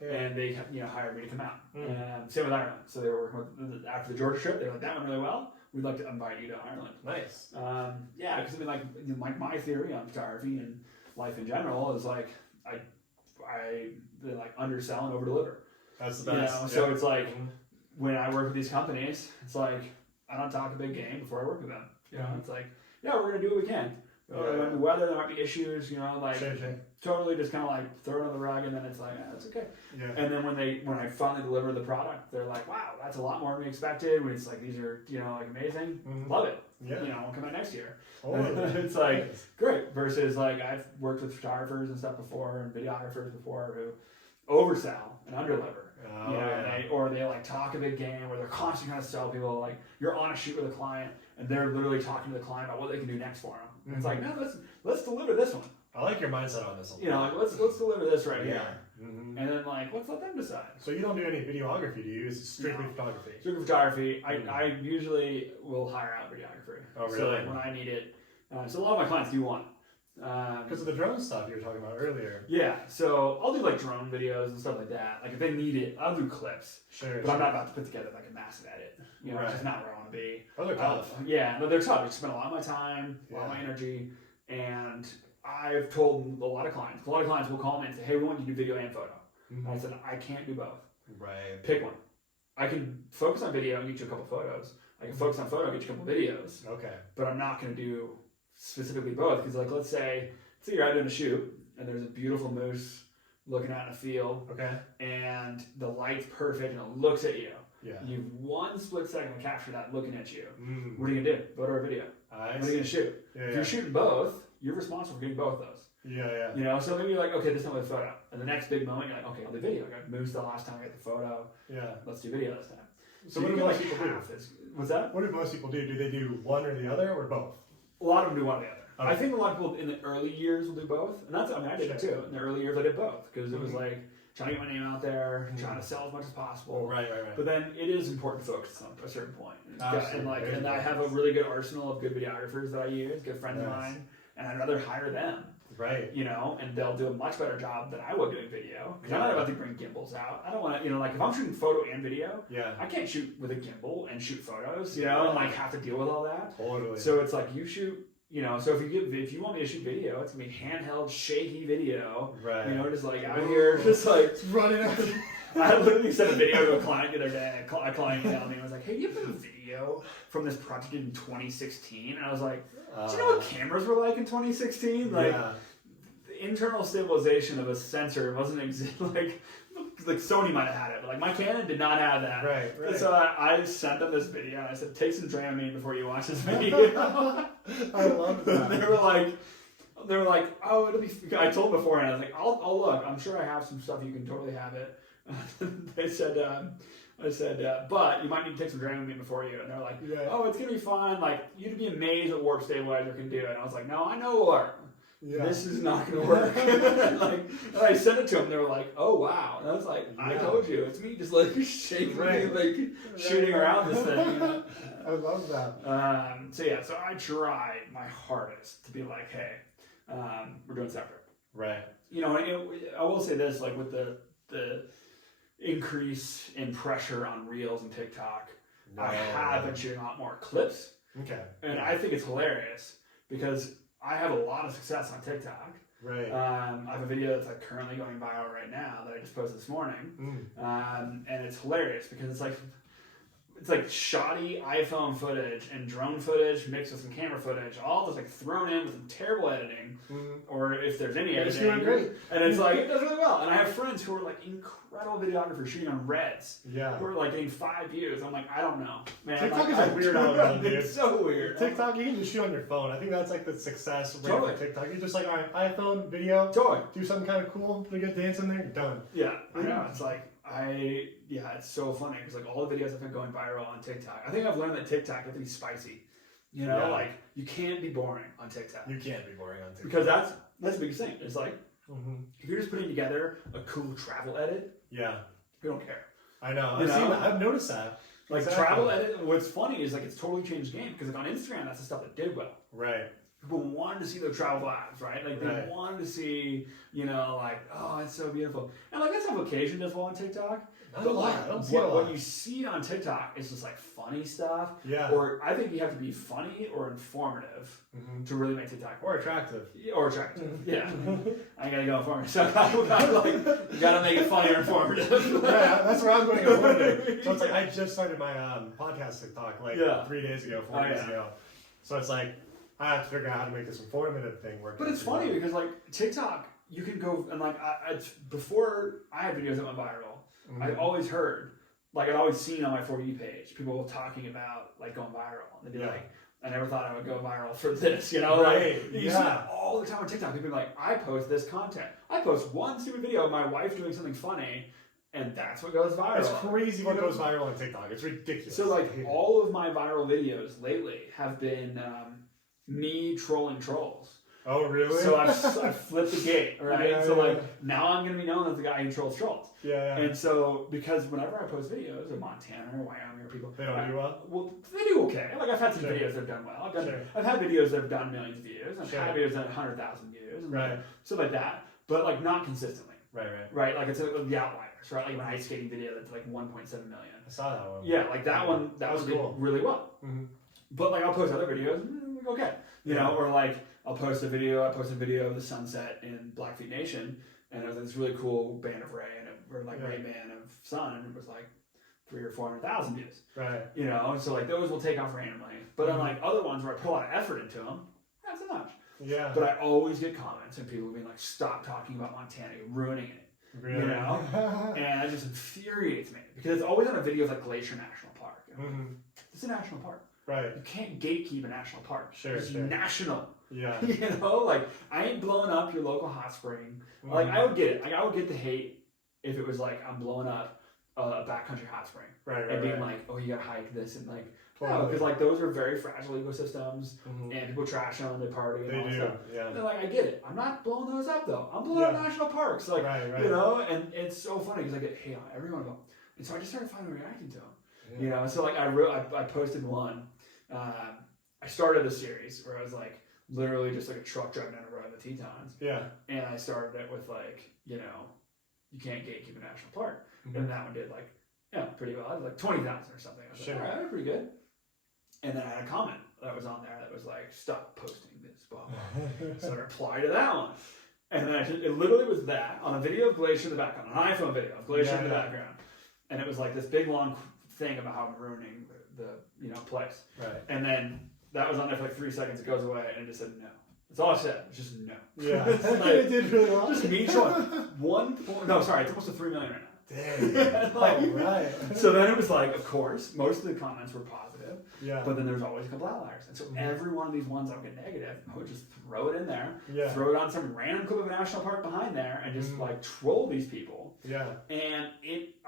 And they hired me to come out. And same with Ireland. So they were working with after the Georgia trip. They were like, that went really well. We'd like to invite you to Ireland. Nice. Because I mean, like my theory on photography and life in general is like I like undersell and over deliver. That's the best. You know? So it's like when I work with these companies, it's like I don't talk a big game before I work with them. You know, it's like we're gonna do what we can. The weather, there might be issues, like totally just kind of like throw it on the rug, and then it's like, that's okay. And then when I finally deliver the product, they're like, wow, that's a lot more than we expected. When it's like, these are, like amazing. Love it. We'll come out next year. It's like, great. Versus like, I've worked with photographers and stuff before and videographers before who oversell and underdeliver. Or they like talk a big game where they're constantly trying to sell people. Like you're on a shoot with a client and they're literally talking to the client about what they can do next for them. And it's like, no, let's deliver this one. I like your mindset on this. Like let's deliver this right here. And then like let's let them decide. So you don't do any videography, do you? It's strictly photography. Strictly photography. I usually will hire out videography. Oh really? So like when I need it. So a lot of my clients do want it. Because of the drone stuff you were talking about earlier. Yeah, so I'll do like drone videos and stuff like that. Like if they need it, I'll do clips. But I'm not about to put together like a massive edit. It's just not where I want to be. Oh, they're tough. No, they're tough. I spend a lot of my time, a lot of my energy, and I've told a lot of clients. A lot of clients will call me and say, "Hey, we want you to do video and photo." And I said, "I can't do both. Right. Pick one. I can focus on video and get you a couple photos. I can focus on photo and get you a couple videos. Okay. But I'm not going to do specifically both because, like, let's say you're out doing a shoot and there's a beautiful moose looking out in a field. Okay. And the light's perfect and it looks at you. Yeah. You have one split second to capture that looking at you. What are you gonna do? Photo or video? What are you gonna shoot? If you're shooting both, you're responsible for getting both of those. Yeah. So maybe you're like, okay, this time with a photo. And the next big moment, you're like, okay, I'll do video. I got moose the last time I got the photo. Yeah. Let's do video this time. So what do most people do? What's that? What do most people do? Do they do one or the other or both? A lot of them do one or the other. Okay. I think a lot of people in the early years will do both. And that's, I did it too. In the early years, I did both. Because it was like, trying to get my name out there, trying to sell as much as possible. Right. But then it is important to focus on a certain point. And I have a really good arsenal of good videographers that I use, good friends of mine, and I'd rather hire them. Right. And they'll do a much better job than I would doing video. Because I'm not about to bring gimbals out. I don't want to, like if I'm shooting photo and video, I can't shoot with a gimbal and shoot photos, and like have to deal with all that. Totally. So it's like you shoot. So if you want me to shoot video, it's gonna be handheld, shaky video. Right. Just like out here, just like it's running out. I literally sent a video to a client the other day. A client emailed me and was like, "Hey, you have a video from this project in 2016?" And I was like, "Do you know what cameras were like in 2016? Like the internal stabilization of a sensor wasn't like Sony might have had it, but like my Canon did not have that." Right. So I sent them this video and I said, "Take some Dramamine before you watch this video." I love that. They were like, "Oh, it'll be." I told them beforehand. I was like, "I'll look. I'm sure I have some stuff. You can totally have it." They said, "I said, but you might need to take some Dramamine before you." And they're like, "Oh, it's gonna be fine. Like you'd be amazed what warp stabilizer can do." And I was like, "No, I know warp. This is not going to work." and I sent it to them. They were like, "Oh wow!" And I was like, "I told you, it's me just like shaking, like shooting around this thing." I love that. So I tried my hardest to be like, "Hey, we're doing separate." Right. I will say this, like with the increase in pressure on Reels and TikTok, I have been shooting a lot more clips. Okay. And I think it's hilarious because I have a lot of success on TikTok. Right. I have a video that's like currently going viral right now that I just posted this morning, and it's hilarious because it's like shoddy iPhone footage and drone footage mixed with some camera footage, all just like thrown in with some terrible editing, or if there's any editing. It's doing great. And it's like, it does really well. And I have friends who are like incredible videographers shooting on Reds. Yeah. Who are like getting 5 views. I'm like, I don't know. Man, TikTok like, is a weird algorithm, dude. It's so weird. TikTok, you can just shoot on your phone. I think that's like the success rate Totally. of TikTok. You're just like, all right, iPhone, video, Totally. do something kind of cool, put a good dance in there, you're done. Yeah, I know. It's like, it's so funny because like all the videos have been going viral on TikTok. I think I've learned that TikTok you have to be spicy. You know, like you can't be boring on TikTok. You can't be boring on TikTok. Because that's the biggest thing. It's like, if you're just putting together a cool travel edit, we don't care. I know. I've seen that. I've noticed that. Like travel edit, what's funny is like it's totally changed the game because like on Instagram, that's the stuff that did well. Right. People wanted to see the travel vibes, right? Like they wanted to see, you know, like, oh, it's so beautiful. And like that's on occasion does well on TikTok. Not but a lot. like I don't see a lot. what you see on TikTok is just like funny stuff. Yeah. Or I think you have to be funny or informative to really make TikTok work. Or attractive. Or attractive. Yeah. I gotta go informative. So you gotta make it funny or informative. That's where I'm going to avoid. So it's like I just started my podcast TikTok like 3 days ago, 4 days ago. So it's like I have to figure out how to make this informative thing work. But it's funny because like TikTok, you can go and like before I had videos that went viral, I always heard, like I'd always seen on my For You page, people talking about like going viral. And they'd be like, I never thought I would go viral for this, you know? Right. Like, you see that all the time on TikTok. People be like, I post this content. I post one stupid video of my wife doing something funny, and that's what goes viral. It's crazy what goes viral on TikTok. It's ridiculous. So like all of my viral videos lately have been me trolling trolls. Oh, really? So I've flipped the gate, right? Now I'm going to be known as the guy who trolls trolls. Yeah. And so, because whenever I post videos of Montana or Wyoming or people... They don't do well? Well, they do okay. Like, I've had some videos that have done well. I've had videos that have done millions of views. I've had videos that have 100,000 views. And stuff like that. But, like, not consistently. Right? Like, it's the outliers, right? Like, an ice skating video that's, like, 1.7 million. I saw that one. Yeah, like, that one was cool. Really well. But, like, I'll post other videos, okay. You know, or, like... I posted a video of the sunset in Blackfeet Nation, and it was this really cool band of Ray Ray Man of Sun, and it was like 300,000 or 400,000 views. Right. You know, so like those will take off randomly. But then like other ones where I put a lot of effort into them, not so much. Yeah. But I always get comments and people being like, "Stop talking about Montana, you're ruining it." Really? You know, and it just infuriates me because it's always on a video of like Glacier National Park. You know? It's a national park. Right. You can't gatekeep a national park. It's national. Yeah. You know, like I ain't blowing up your local hot spring. Like I would get it. Like I would get the hate if it was like I'm blowing up a backcountry hot spring. And being like, oh, you gotta hike this and like no, because like those are very fragile ecosystems and people trash them, they party and all that stuff. Yeah. And like I get it. I'm not blowing those up though. I'm blowing up national parks. Like you know, and it's so funny because I get hate on every one of them. And so I just started finally reacting to them. Yeah. You know, so like I posted one. I started a series where I was like literally just like a truck driving down a road in the Tetons. Yeah. And I started it with like, you know, you can't gatekeep a national park. And that one did like, pretty well. It was like 20,000 or something. I was like, all right, pretty good. And then I had a comment that was on there that was like, stop posting this, blah, blah. So I replied to that one. And then it literally was that on a video of Glacier in the background, an iPhone video of Glacier in the background. And it was like this big long thing about how I'm ruining the place. Right. And then that was on there for like 3 seconds. It goes away, and it just said no. That's all I said. It's just no. Yeah. Like, it did really well. Just me showing it's almost to 3 million right now. Dang. Right. So then it was like, of course, most of the comments were positive. Yeah. But then there's always a couple outliers. And so every one of these ones that would get negative, I would just throw it in there. Yeah. Throw it on some random clip of a national park behind there and just like troll these people. Yeah. And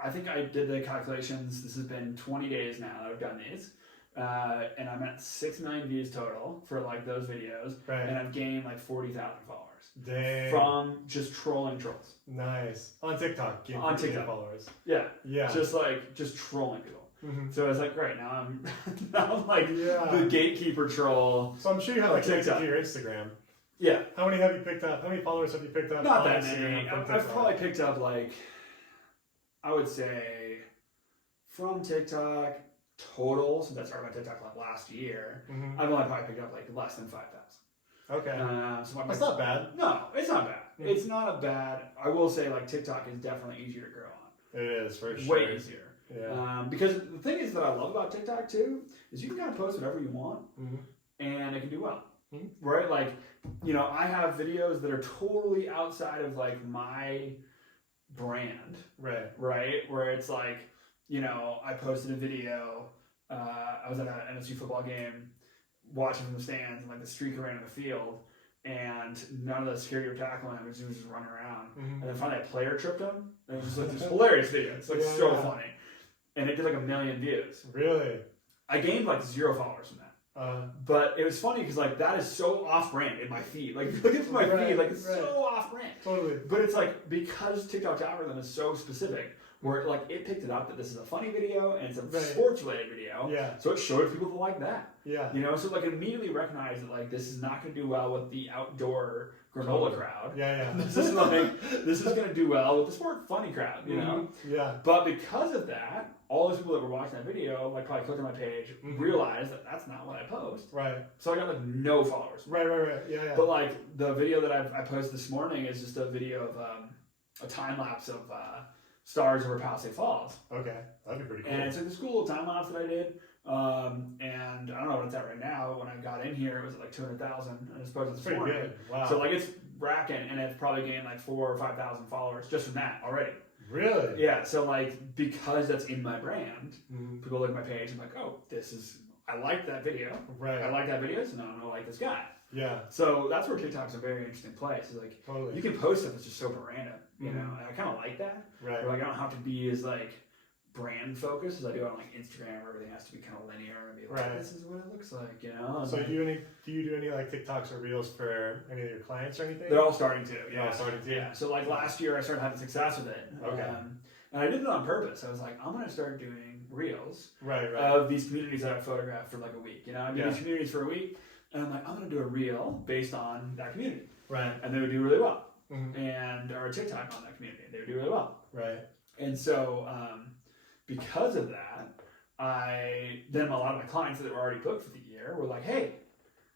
I think I did the calculations. This has been 20 days now that I've done these. And I'm at 6 million views total for like those videos. Right. And I've gained like 40,000 followers. Dang. From just trolling trolls. Nice. On TikTok. On TikTok. Followers. Yeah. Yeah. Just trolling people. So it's like, great, now I'm like the gatekeeper troll. So I'm sure you have like TikTok to your Instagram. Yeah. How many have you picked up? How many followers have you picked up? Not that many. I've probably picked up like, I would say, from TikTok total, since I started my TikTok like last year, I've only probably picked up like less than 5,000. Okay. So that's not bad. No, it's not bad. It's not a bad. I will say, like, TikTok is definitely easier to grow on. It is, for sure. Way easier. Yeah. Because the thing is that I love about TikTok too is you can kind of post whatever you want, and it can do well. Right? Like, you know, I have videos that are totally outside of like my brand. Right. Where it's like, you know, I posted a video. I was at an MSU football game, watching from the stands, and like the streaker ran in the field, and none of the security were tackling him. He was just running around, and then finally a player tripped him. And it was just like this hilarious video. It's like so funny, and it did like 1 million views. Really? I gained like 0 followers from that. But it was funny because like that is so off-brand in my feed. Like, if you look at my feed, like it's so off-brand. Totally. But it's like because TikTok's algorithm is so specific, where like it picked it up that this is a funny video and it's a sports-related video. Yeah. So it showed people to like that. Yeah. You know, so like immediately recognized that like this is not going to do well with the outdoor granola crowd. Yeah. This is going to do well with the sport funny crowd. You know. Yeah. But because of that, all those people that were watching that video, like probably clicked on my page, realized that that's not what I post. Right. So I got like no followers. Right. Yeah. But like the video that I posted this morning is just a video of a time lapse of stars over Palisade Falls. Okay, that'd be pretty cool. And it's like this cool little time lapse that I did. And I don't know what it's at right now. When I got in here, it was at like 200,000, and I suppose it's pretty good. Wow. So like it's racking, and it's probably gained like 4,000 or 5,000 followers just from that already. Really? Yeah. So like because that's in my brand, people look at my page and like, oh, I like that video. Right. I like that video, so now I'm gonna like this guy. Yeah. So that's where TikTok's a very interesting place. Is like you can post stuff that's just super random, you know. And I kind of like that. Right. Where like I don't have to be as like brand focused as I do on like Instagram, where everything has to be kind of linear and be like, this is what it looks like, you know. And so do you do any like TikToks or Reels for any of your clients or anything? They're all starting to. Yeah. Yeah. So like last year, I started having success with it. Okay. And I did it on purpose. I was like, I'm gonna start doing Reels. Of these communities that I photographed for like a week. You know, I do these communities for a week. And I'm like, I'm going to do a reel based on that community. Right. And they would do really well. Or a TikTok on that community. They would do really well. Right. And so because of that, then a lot of my clients that were already booked for the year were like, hey,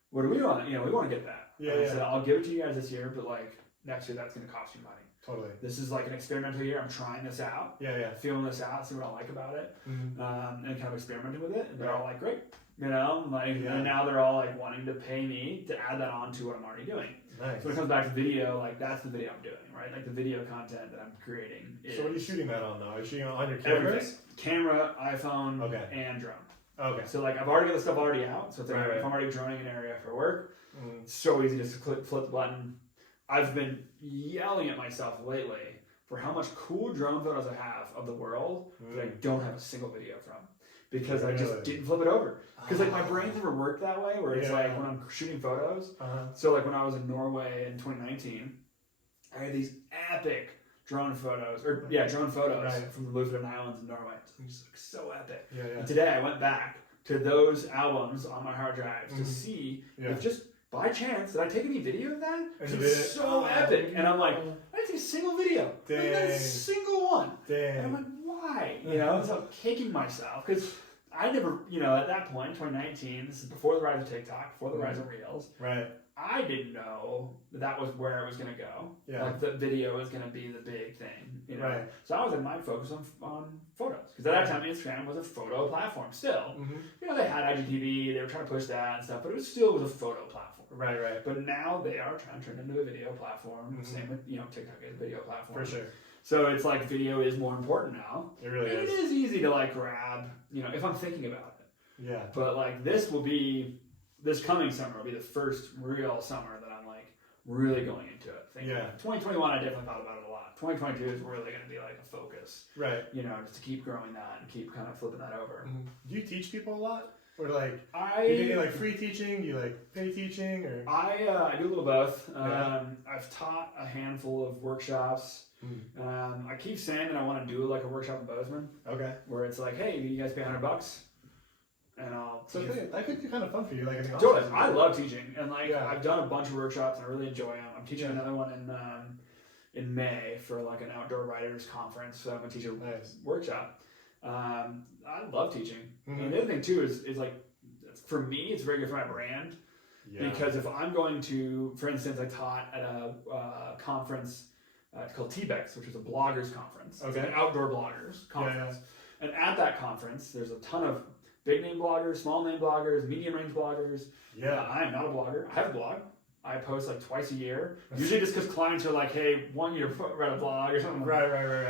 what do we want? You know, we want to get that. Yeah. And I said, I'll give it to you guys this year, but like next year, that's going to cost you money. Totally. This is like an experimental year. I'm trying this out. Yeah. Feeling this out, see what I like about it. And kind of experimenting with it. And they're all like, great. You know, like, and now they're all like wanting to pay me to add that on to what I'm already doing. Nice. So when it comes back to video, like that's the video I'm doing, right? Like the video content that I'm creating. So what are you shooting that on though? Are you shooting on your cameras? Everything. Camera, iPhone, and drone. Okay. So like I've already got the stuff already out. So it's like if I'm already droning an area for work, it's so easy just to flip the button. I've been yelling at myself lately for how much cool drone photos I have of the world that I don't have a single video from. Because I just didn't flip it over. Because like my brain's never worked that way, where it's like when I'm shooting photos. So like when I was in Norway in 2019, I had these epic drone photos from the Lofoten Islands in Norway. It was like so epic. And today I went back to those albums on my hard drives to see if just by chance did I take any video of that? It's so epic. And I'm like, I didn't take a single video. Not a single one. And I'm like, why? You know, so I'm kicking myself because I never, you know, at that point, 2019, this is before the rise of TikTok, before the rise of Reels. Right. I didn't know that was where it was going to go. Yeah. Like the video was going to be the big thing. You know? Right. So I was in my focus on photos because at that time Instagram was a photo platform still. You know, they had IGTV, they were trying to push that and stuff, but it was still a photo platform. Right. But now they are trying to turn it into a video platform. Same with, you know, TikTok is a video platform. For sure. So it's like video is more important now. It really is. It is easy to like grab, you know, if I'm thinking about it. Yeah. But like this coming summer will be the first real summer that I'm like really going into it. 2021 I definitely thought about it a lot. 2022 is really going to be like a focus. Right. You know, just to keep growing that and keep kind of flipping that over. Do you teach people a lot? Or like, do you do like free teaching? Do you like pay teaching? Or I do a little both. I've taught a handful of workshops. I keep saying that I want to do like a workshop in Bozeman. Okay. Where it's like, hey, you guys pay $100, and I'll. So that could be kind of fun for you, like. I love teaching, and like I've done a bunch of workshops, and I really enjoy them. I'm teaching another one in May for like an outdoor writers conference. So I'm gonna teach a workshop. I love teaching. And the other thing too is like, for me, it's very good for my brand Because if I'm going to, for instance, I taught at a conference called TBEX, which is a bloggers conference. It's an outdoor bloggers conference. And at that conference, there's a ton of big name bloggers, small name bloggers, medium range bloggers. I am not a blogger. I have a blog. I post like twice a year. Usually just because clients are like, hey, want you to write a blog or something. Right.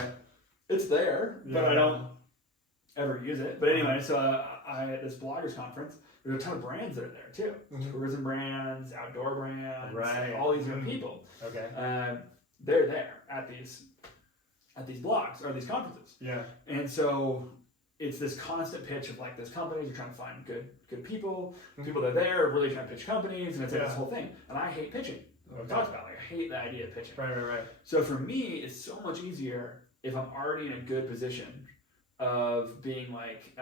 It's there, but I don't ever use it. But anyway, so at this bloggers conference, there's a ton of brands that are there too. Tourism brands, outdoor brands, all these different people. They're there at these blogs or these conferences. And so it's this constant pitch of like those companies are trying to find good people. People that are there are really trying to pitch companies, and it's like this whole thing. And I hate pitching. We talked about I hate the idea of pitching. Right. So for me, it's so much easier if I'm already in a good position of being like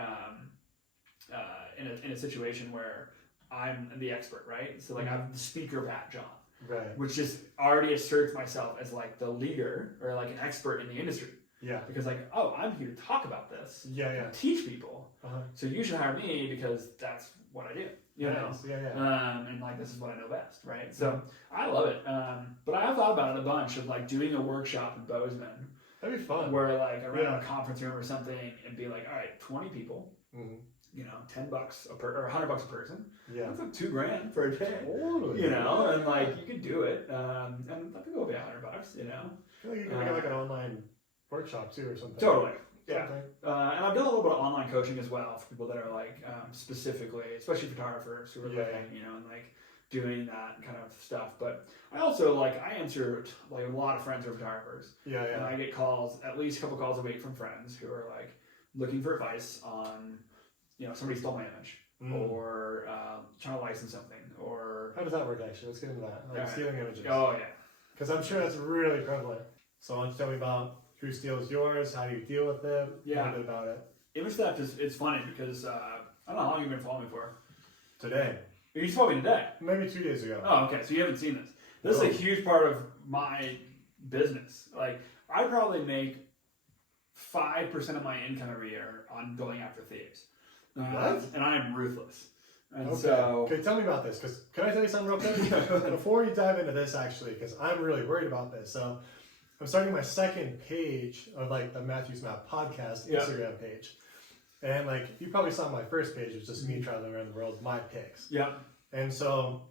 in a situation where I'm the expert, right? So like I'm the speaker of that job. Which just already asserts myself as like the leader or like an expert in the industry. Because like, oh, I'm here to talk about this. Teach people. So you should hire me because that's what I do. You know? And like this is what I know best, right? So I love it. But I have thought about it a bunch of like doing a workshop in Bozeman. That'd be fun. Where like I rent a conference room or something and be like, all right, 20 people. You know, $10 or $100 a person. That's like $2,000 for a day. You know, and like you could do it. And I think it'll be $100. You know, I feel like you can get like an online workshop too or something. Totally. And I've done a little bit of online coaching as well for people that are like specifically, especially photographers who are looking, you know, and like doing that kind of stuff. But I also like I answer like a lot of friends who are photographers. And I get calls, at least a couple calls a week from friends who are like looking for advice on, you know, somebody stole my image or trying to license something or... How does that work actually? Let's get into that. Like stealing images. Because I'm sure that's really prevalent. So why don't you tell me about who steals yours, how do you deal with it, a little bit about it. Image theft it's funny because I don't know how long you've been following me for. Today. You saw me today? Maybe 2 days ago. Oh, okay. So you haven't seen this. This is a huge part of my business. Like, I probably make 5% of my income every year on going after thieves. What? And I am ruthless. And okay, tell me about this, because can I tell you something real quick? Before you dive into this, actually, because I'm really worried about this. So I'm starting my second page of like the Matthew's Map podcast Instagram page. And like, you probably saw my first page, it was just me traveling around the world, my pics. And so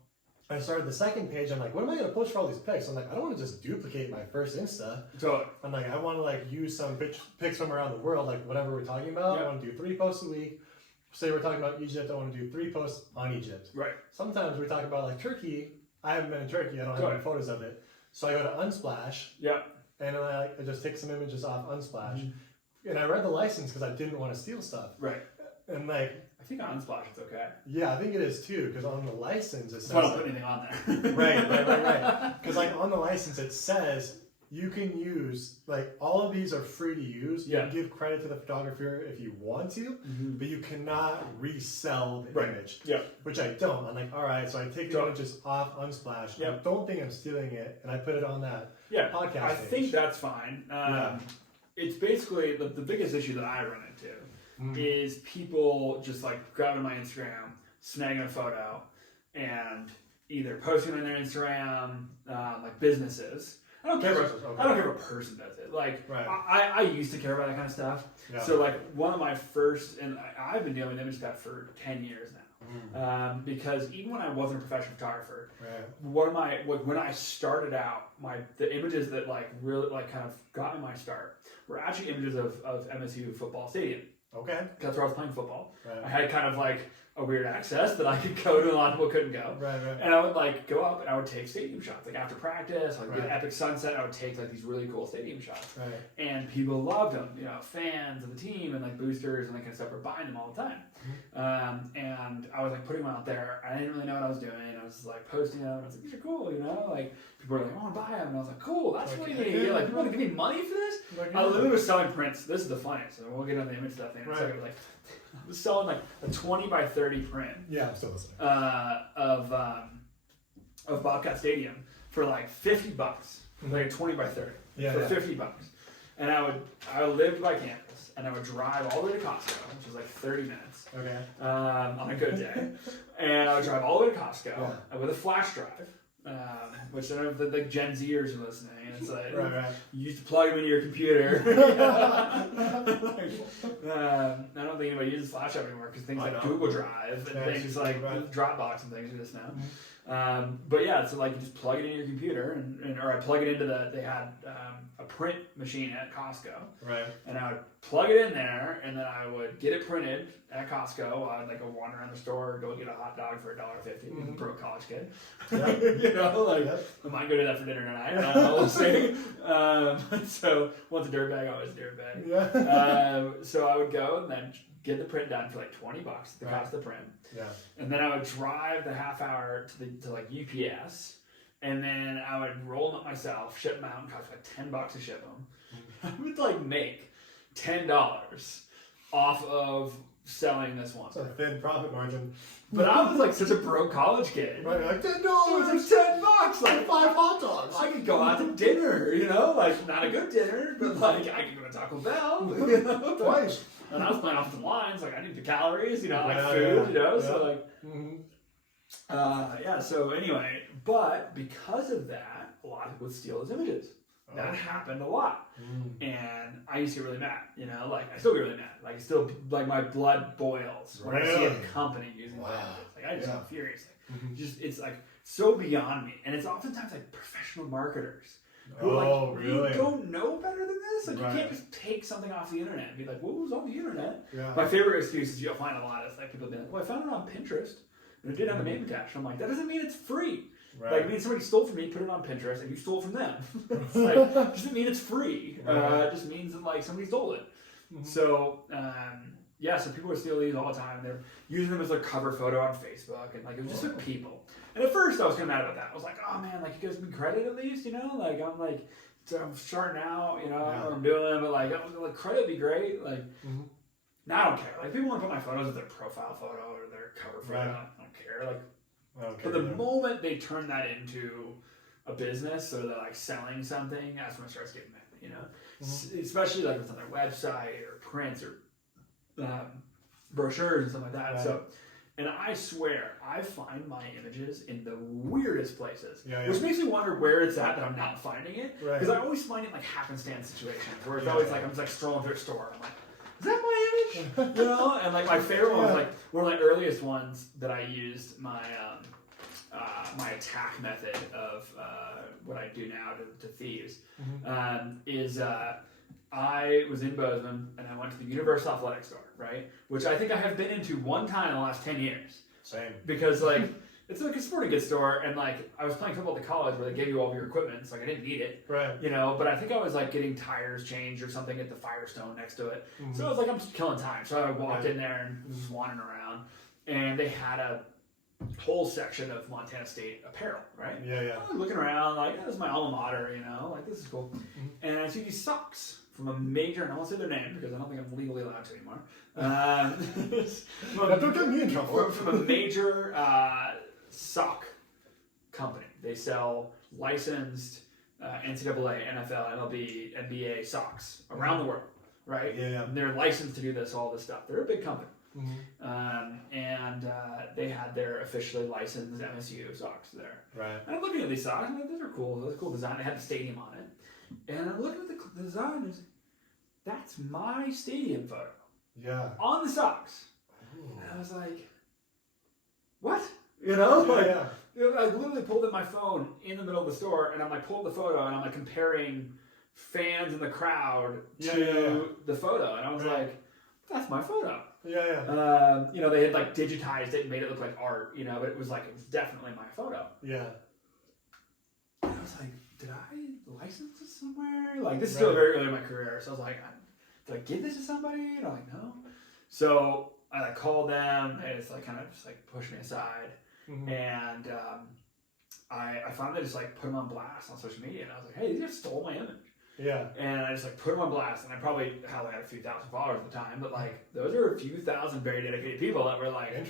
I started the second page. I'm like, what am I going to post for all these pics? I'm like, I don't want to just duplicate my first Insta. I'm like, I want to like use some pics from around the world, like whatever we're talking about. I want to do 3 posts a week. Say we're talking about Egypt, I want to do 3 posts on Egypt. Sometimes we're talking about like Turkey. I haven't been in Turkey. I don't have any photos of it. So I go to Unsplash. And I just take some images off Unsplash. And I read the license because I didn't want to steal stuff. And like, I think on Unsplash it's okay. Yeah, I think it is too, because on the license it says... I don't put anything on there. right. Because like on the license it says you can use, like all of these are free to use. You can give credit to the photographer if you want to, but you cannot resell the image. Which I don't. I'm like, all right, so I take the images off Unsplash. I don't think I'm stealing it, and I put it on that podcast I page. think that's fine. It's basically the biggest issue that I run into is people just like grabbing my Instagram, snagging a photo, and either posting it on their Instagram, like businesses. I don't care if a person does it. Like I used to care about that kind of stuff. So like one of my first, and I've been dealing with image theft for 10 years now. Because even when I wasn't a professional photographer, when I started out, the images that like really like kind of got me my start were actually images of MSU football stadium. That's where I was playing football. I had kind of like a weird access that I could go to, a lot of people couldn't go. And I would like go up and I would take stadium shots. Like after practice, like the epic sunset, I would take like these really cool stadium shots. And people loved them, you know, fans of the team and like boosters and that kind of stuff were buying them all the time. And I was like putting them out there. I didn't really know what I was doing. I was like posting them. And I was like, these are cool, you know? Like people were like, I want to buy them. And I was like, cool, that's really neat. Like people want to give me money for this? I literally was selling prints. This is the funniest. And we'll get on the image stuff thing in a second. Like, I was selling like a 20 by 30 print. I'm still listening. Of Bobcat Stadium for like $50, like a 20 by 30 for $50. And I lived by campus. and I would drive all the way to Costco, which is like 30 minutes. Okay. On a good day. And I would drive all the way to Costco with a flash drive. Which I don't know if the Gen Zers are listening. And it's like you used to plug them into your computer. I don't think anybody uses flash drive anymore because things like Google Drive and things like Dropbox and things are just now. But yeah, so like you just plug it into your computer, or I plug it into they had a print machine at Costco, and I would plug it in there, and then I would get it printed at Costco. I'd like go wander around the store, go get a hot dog for $1.50. I'm a broke college kid, you know, like I might go do that for dinner tonight. I don't know, we'll see. So once a dirtbag, always a dirtbag. So I would go and then get the print done for like $20, the cost of the print. And then I would drive the half hour to like UPS, and then I would roll them up myself, ship them out, and cost like $10 to ship them. I would like make $10 off of selling this one. It's a thin profit margin. But I was like such a broke college kid. Right, like $10. It was like $10, like 5 hot dogs. I could go out to dinner, you know, like not a good dinner, but like I could go to Taco Bell, you know, twice. And I was playing off the lines, like I need the calories, you know, I like food, you know, so like, so anyway, but because of that, a lot of people would steal those images. That happened a lot. And I used to get really mad, you know, like I still get really mad. Like still, like my blood boils when I see a company using my images. Like I just get furious. Like, just, it's like so beyond me. And it's oftentimes like professional marketers. Who you don't know better than this? Like you can't just take something off the internet and be like, what was on the internet? My favorite excuse is you'll find a lot of like people being like, well, I found it on Pinterest and it didn't have a name attached. I'm like, that doesn't mean it's free. Like it means somebody stole from me, put it on Pinterest, and you stole from them. It's like, it doesn't mean it's free. It just means that like somebody stole it. So so people would steal these all the time. They're using them as their cover photo on Facebook, and like it was just with people. And at first I was kind of mad about that. I was like, oh man, like you guys give me credit at least, you know? Like I'm starting out, you know, I don't know what I'm doing, but like credit would be great. Like now I don't care. Like people want to put my photos as their profile photo or their cover photo. I don't care. Like but the moment they turn that into a business, so they're like selling something, that's when it starts getting mad, you know? Especially like with on their website or prints or brochures and stuff like that. So, and I swear, I find my images in the weirdest places, which makes me wonder where it's at that I'm not finding it. Because I always find it in like happenstance situations where it's always like I'm just like strolling through a store. I'm like, is that my image? You know? And like my favorite one was like one of the earliest ones that I used my my attack method of what I do now to thieves is I was in Bozeman and I went to the Universal Athletic Store, right? Which I think I have been into one time in the last 10 years. Same. Because like it's like a sporting goods store, and like I was playing football at the college where they gave you all of your equipment, so like I didn't need it, you know. But I think I was like getting tires changed or something at the Firestone next to it. So I was like, I'm just killing time. So I walked in there and was just wandering around, and they had a whole section of Montana State apparel, right? I was looking around like, this is my alma mater, you know, like this is cool. And I see these socks from a major, and I won't say their name because I don't think I'm legally allowed to anymore. Don't get me in trouble. From a major sock company. They sell licensed NCAA, NFL, MLB, NBA socks around the world, right? And they're licensed to do all this stuff. They're a big company. And they had their officially licensed MSU socks there. And I'm looking at these socks, I'm like, those are cool. Those are cool design. They had the stadium on it. And I'm looking at the design, and that's my stadium photo. On the socks. And I was like, what? You know? I literally pulled up my phone in the middle of the store, and I'm like, pulled the photo, and I'm like comparing fans in the crowd to the photo. And I was like, that's my photo. You know, they had like digitized it and made it look like art, you know, but it was definitely my photo. And I was like, did I license this somewhere? Like, this is still very early in my career. So I was like, did I give this to somebody? And I'm like, no. So I like called them, and it's like kind of just like pushed me aside. And I finally just like put them on blast on social media. And I was like, hey, these guys stole my image. And I just like put them on blast, and I probably had a few thousand followers at the time, but like those are a few thousand very dedicated people that were like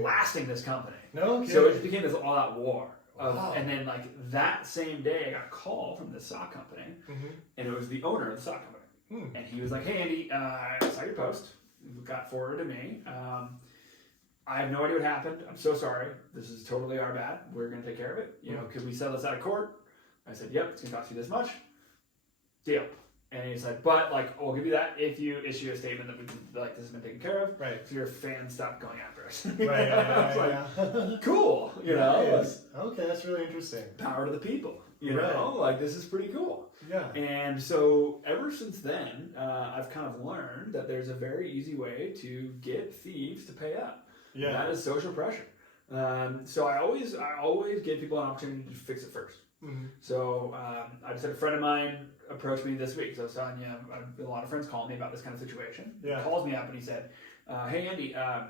blasting this company. So it just became this all-out war. And then like that same day, I got a call from this sock company, and it was the owner of the sock company. And he was like, hey, Andy, I saw your post. It got forwarded to me. I have no idea what happened. I'm so sorry. This is totally our bad. We're going to take care of it. You know, could we settle this out of court? I said, yep, it's going to cost you this much. Deal. And he's like, but like, I'll give you that if you issue a statement that we can, like, this has been taken care of. Right. So your fans stop going after us. Right. I was like, cool. You know. Nice. Okay, that's really interesting. Power to the people. You know, like, this is pretty cool. Yeah. And so ever since then, I've kind of learned that there's a very easy way to get thieves to pay up. Yeah. And that is social pressure. So I always give people an opportunity to fix it first. So I just had a friend of mine approach me this week. So I was telling you, a lot of friends call me about this kind of situation. Yeah. He calls me up and he said, hey, Andy, I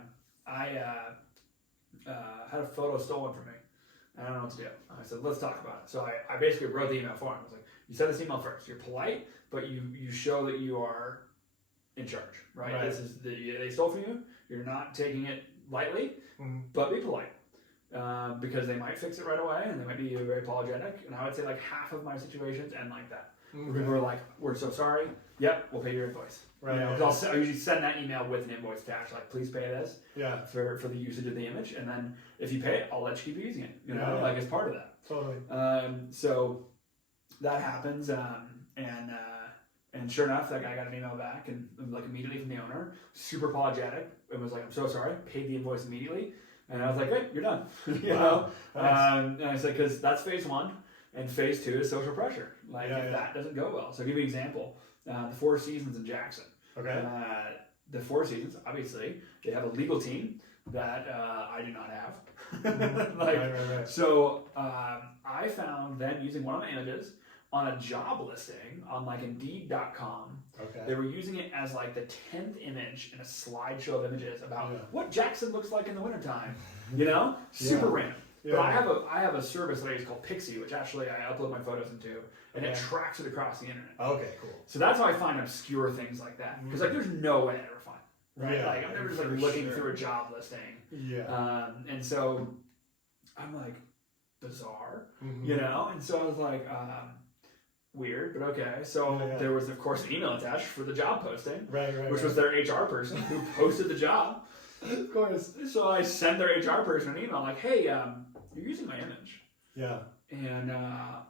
had a photo stolen from me. I don't know what to do. I said, let's talk about it. So I basically wrote the email for him. I was like, you send this email first. You're polite, but you show that you are in charge, right? This is they stole from you. You're not taking it lightly, but be polite. Because they might fix it right away and they might be very apologetic. And I would say like half of my situations end like that. Where people are like, we're so sorry. Yep, we'll pay your invoice. Right. You know, I usually send that email with an invoice attached, like, please pay this for the usage of the image. And then if you pay it, I'll let you keep using it. You know, like, as part of that. Totally. So that happens. And sure enough, that guy got an email back and like immediately from the owner, super apologetic. It was like, I'm so sorry, paid the invoice immediately. And I was like, great, you're done. you know? Nice. And I said, because that's phase one, and phase two is social pressure. Like, if that doesn't go well. So I'll give you an example. The Four Seasons in Jackson. Okay. The Four Seasons, obviously, they have a legal team that I do not have. Right. So I found them using one of my images on a job listing on like Indeed.com. Okay. They were using it as like the 10th image in a slideshow of images about what Jackson looks like in the wintertime. You know? Super random. Yeah. But I have a service that I use called Pixie, which actually I upload my photos into, and it tracks it across the internet. Okay, cool. So that's how I find obscure things like that. Because like there's no way I'd ever find it. Right? Like I'm never just like looking through a job listing. Yeah. And so I'm like, bizarre. You know? And so I was like, weird, but okay. So there was, of course, an email attached for the job posting, which was their HR person who posted the job. Of course. So I send their HR person an email like, hey, you're using my image. Yeah. And I'll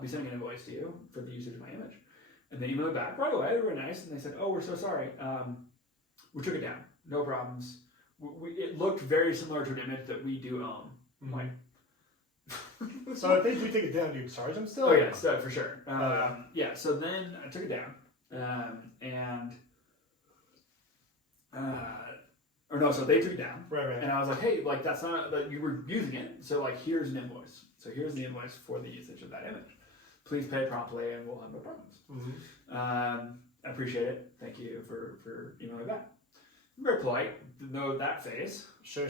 be sending an invoice to you for the usage of my image. And they emailed back right away. They were nice. And they said, oh, we're so sorry. We took it down. No problems. It looked very similar to an image that we do own. Like, so if they do take it down, do you charge them still? Oh, yeah, so for sure. Yeah, so then I took it down. So they took it down. Right. And I was like, hey, like, that's not, like, you were using it. So, like, here's an invoice. So here's the invoice for the usage of that image. Please pay promptly and we'll have no problems. I appreciate it. Thank you for emailing back. I'm very polite. Know that phase. Sure.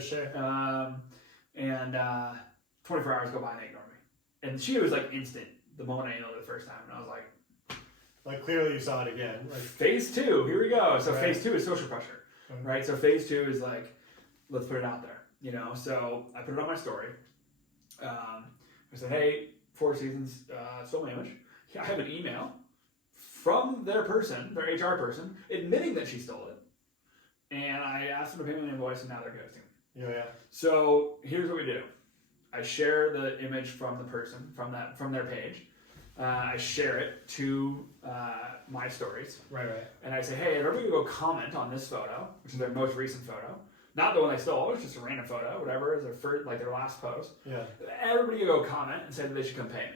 24 hours go by and they ignore me. And she was like instant the moment I emailed her the first time. And I was like, clearly you saw it again. Like, phase two, here we go. So phase two is social pressure, right? So phase two is like, let's put it out there, you know? So I put it on my story. I said, hey, Four Seasons stole my image. I have an email from their person, their HR person, admitting that she stole it. And I asked them to pay me an invoice and now they're ghosting me. Yeah. So here's what we do. I share the image from the person, from their page. I share it to my stories. Right. And I say, hey, everybody go comment on this photo, which is their most recent photo. Not the one they stole, it's just a random photo, whatever, is their first, like their last post. Yeah. Everybody go comment and say that they should come pay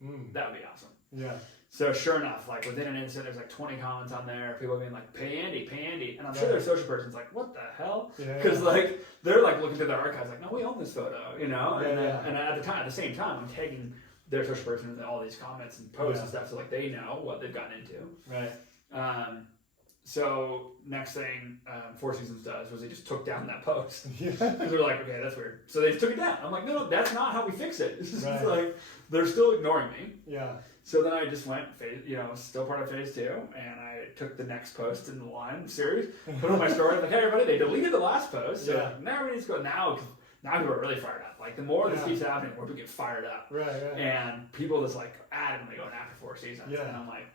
me. That would be awesome. Yeah. So sure enough, like within an instant, there's like 20 comments on there. People being like, pay Andy. And I'm sure their social person's like, what the hell? Because like, they're like looking through their archives like, no, we own this photo, you know? And at the same time, I'm tagging their social person in all these comments and posts and stuff. So like they know what they've gotten into. Right. So next thing Four Seasons does was they just took down that post. Because they're like, okay, that's weird. So they just took it down. I'm like, no, that's not how we fix it. It's like, they're still ignoring me. Yeah. So then I just went, still part of phase two, and I took the next post in the line series, put it on my story, like, hey everybody, they deleted the last post, so now everybody's going, now people are really fired up. Like, the more this keeps happening, the more people get fired up. Right. And people just like adamantly going after Four Seasons. Yeah. And I'm like,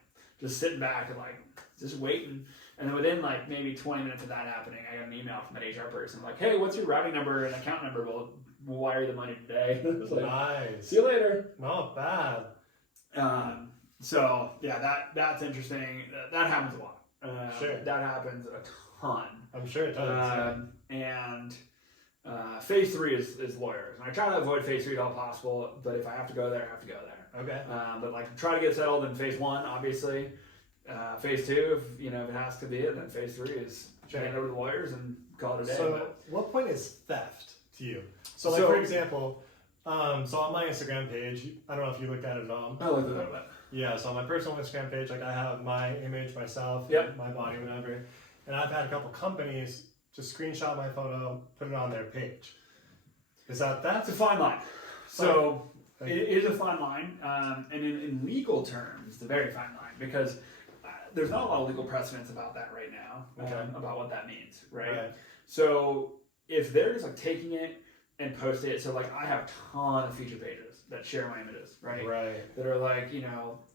just sitting back and like just waiting. And then within like maybe 20 minutes of that happening, I got an email from an HR person like, hey, what's your routing number and account number? We'll wire the money today. Like, nice. See you later. Not bad. So yeah, that's interesting. That happens a lot. Sure. That happens a ton. I'm sure it does. And phase 3 is lawyers. And I try to avoid phase 3 at all possible, but if I have to go there, I have to go there. Okay. But like try to get settled in phase 1, obviously. Phase 2, if it has to be it, then phase 3 is hand over to the lawyers and call it a day. So what point is theft to you? So like for example, so on my Instagram page, I don't know if you looked at it at all. I looked at it. Yeah, so on my personal Instagram page, like I have my image, myself, my body, whatever. And I've had a couple companies just screenshot my photo, put it on their page. Is that It's a fine line. So it is a fine line. And in legal terms, it's a very fine line because there's not a lot of legal precedents about that right now, about what that means, right? So if they're just like taking it and posting it, so like I have a ton of feature pages that share my images, right? That are like,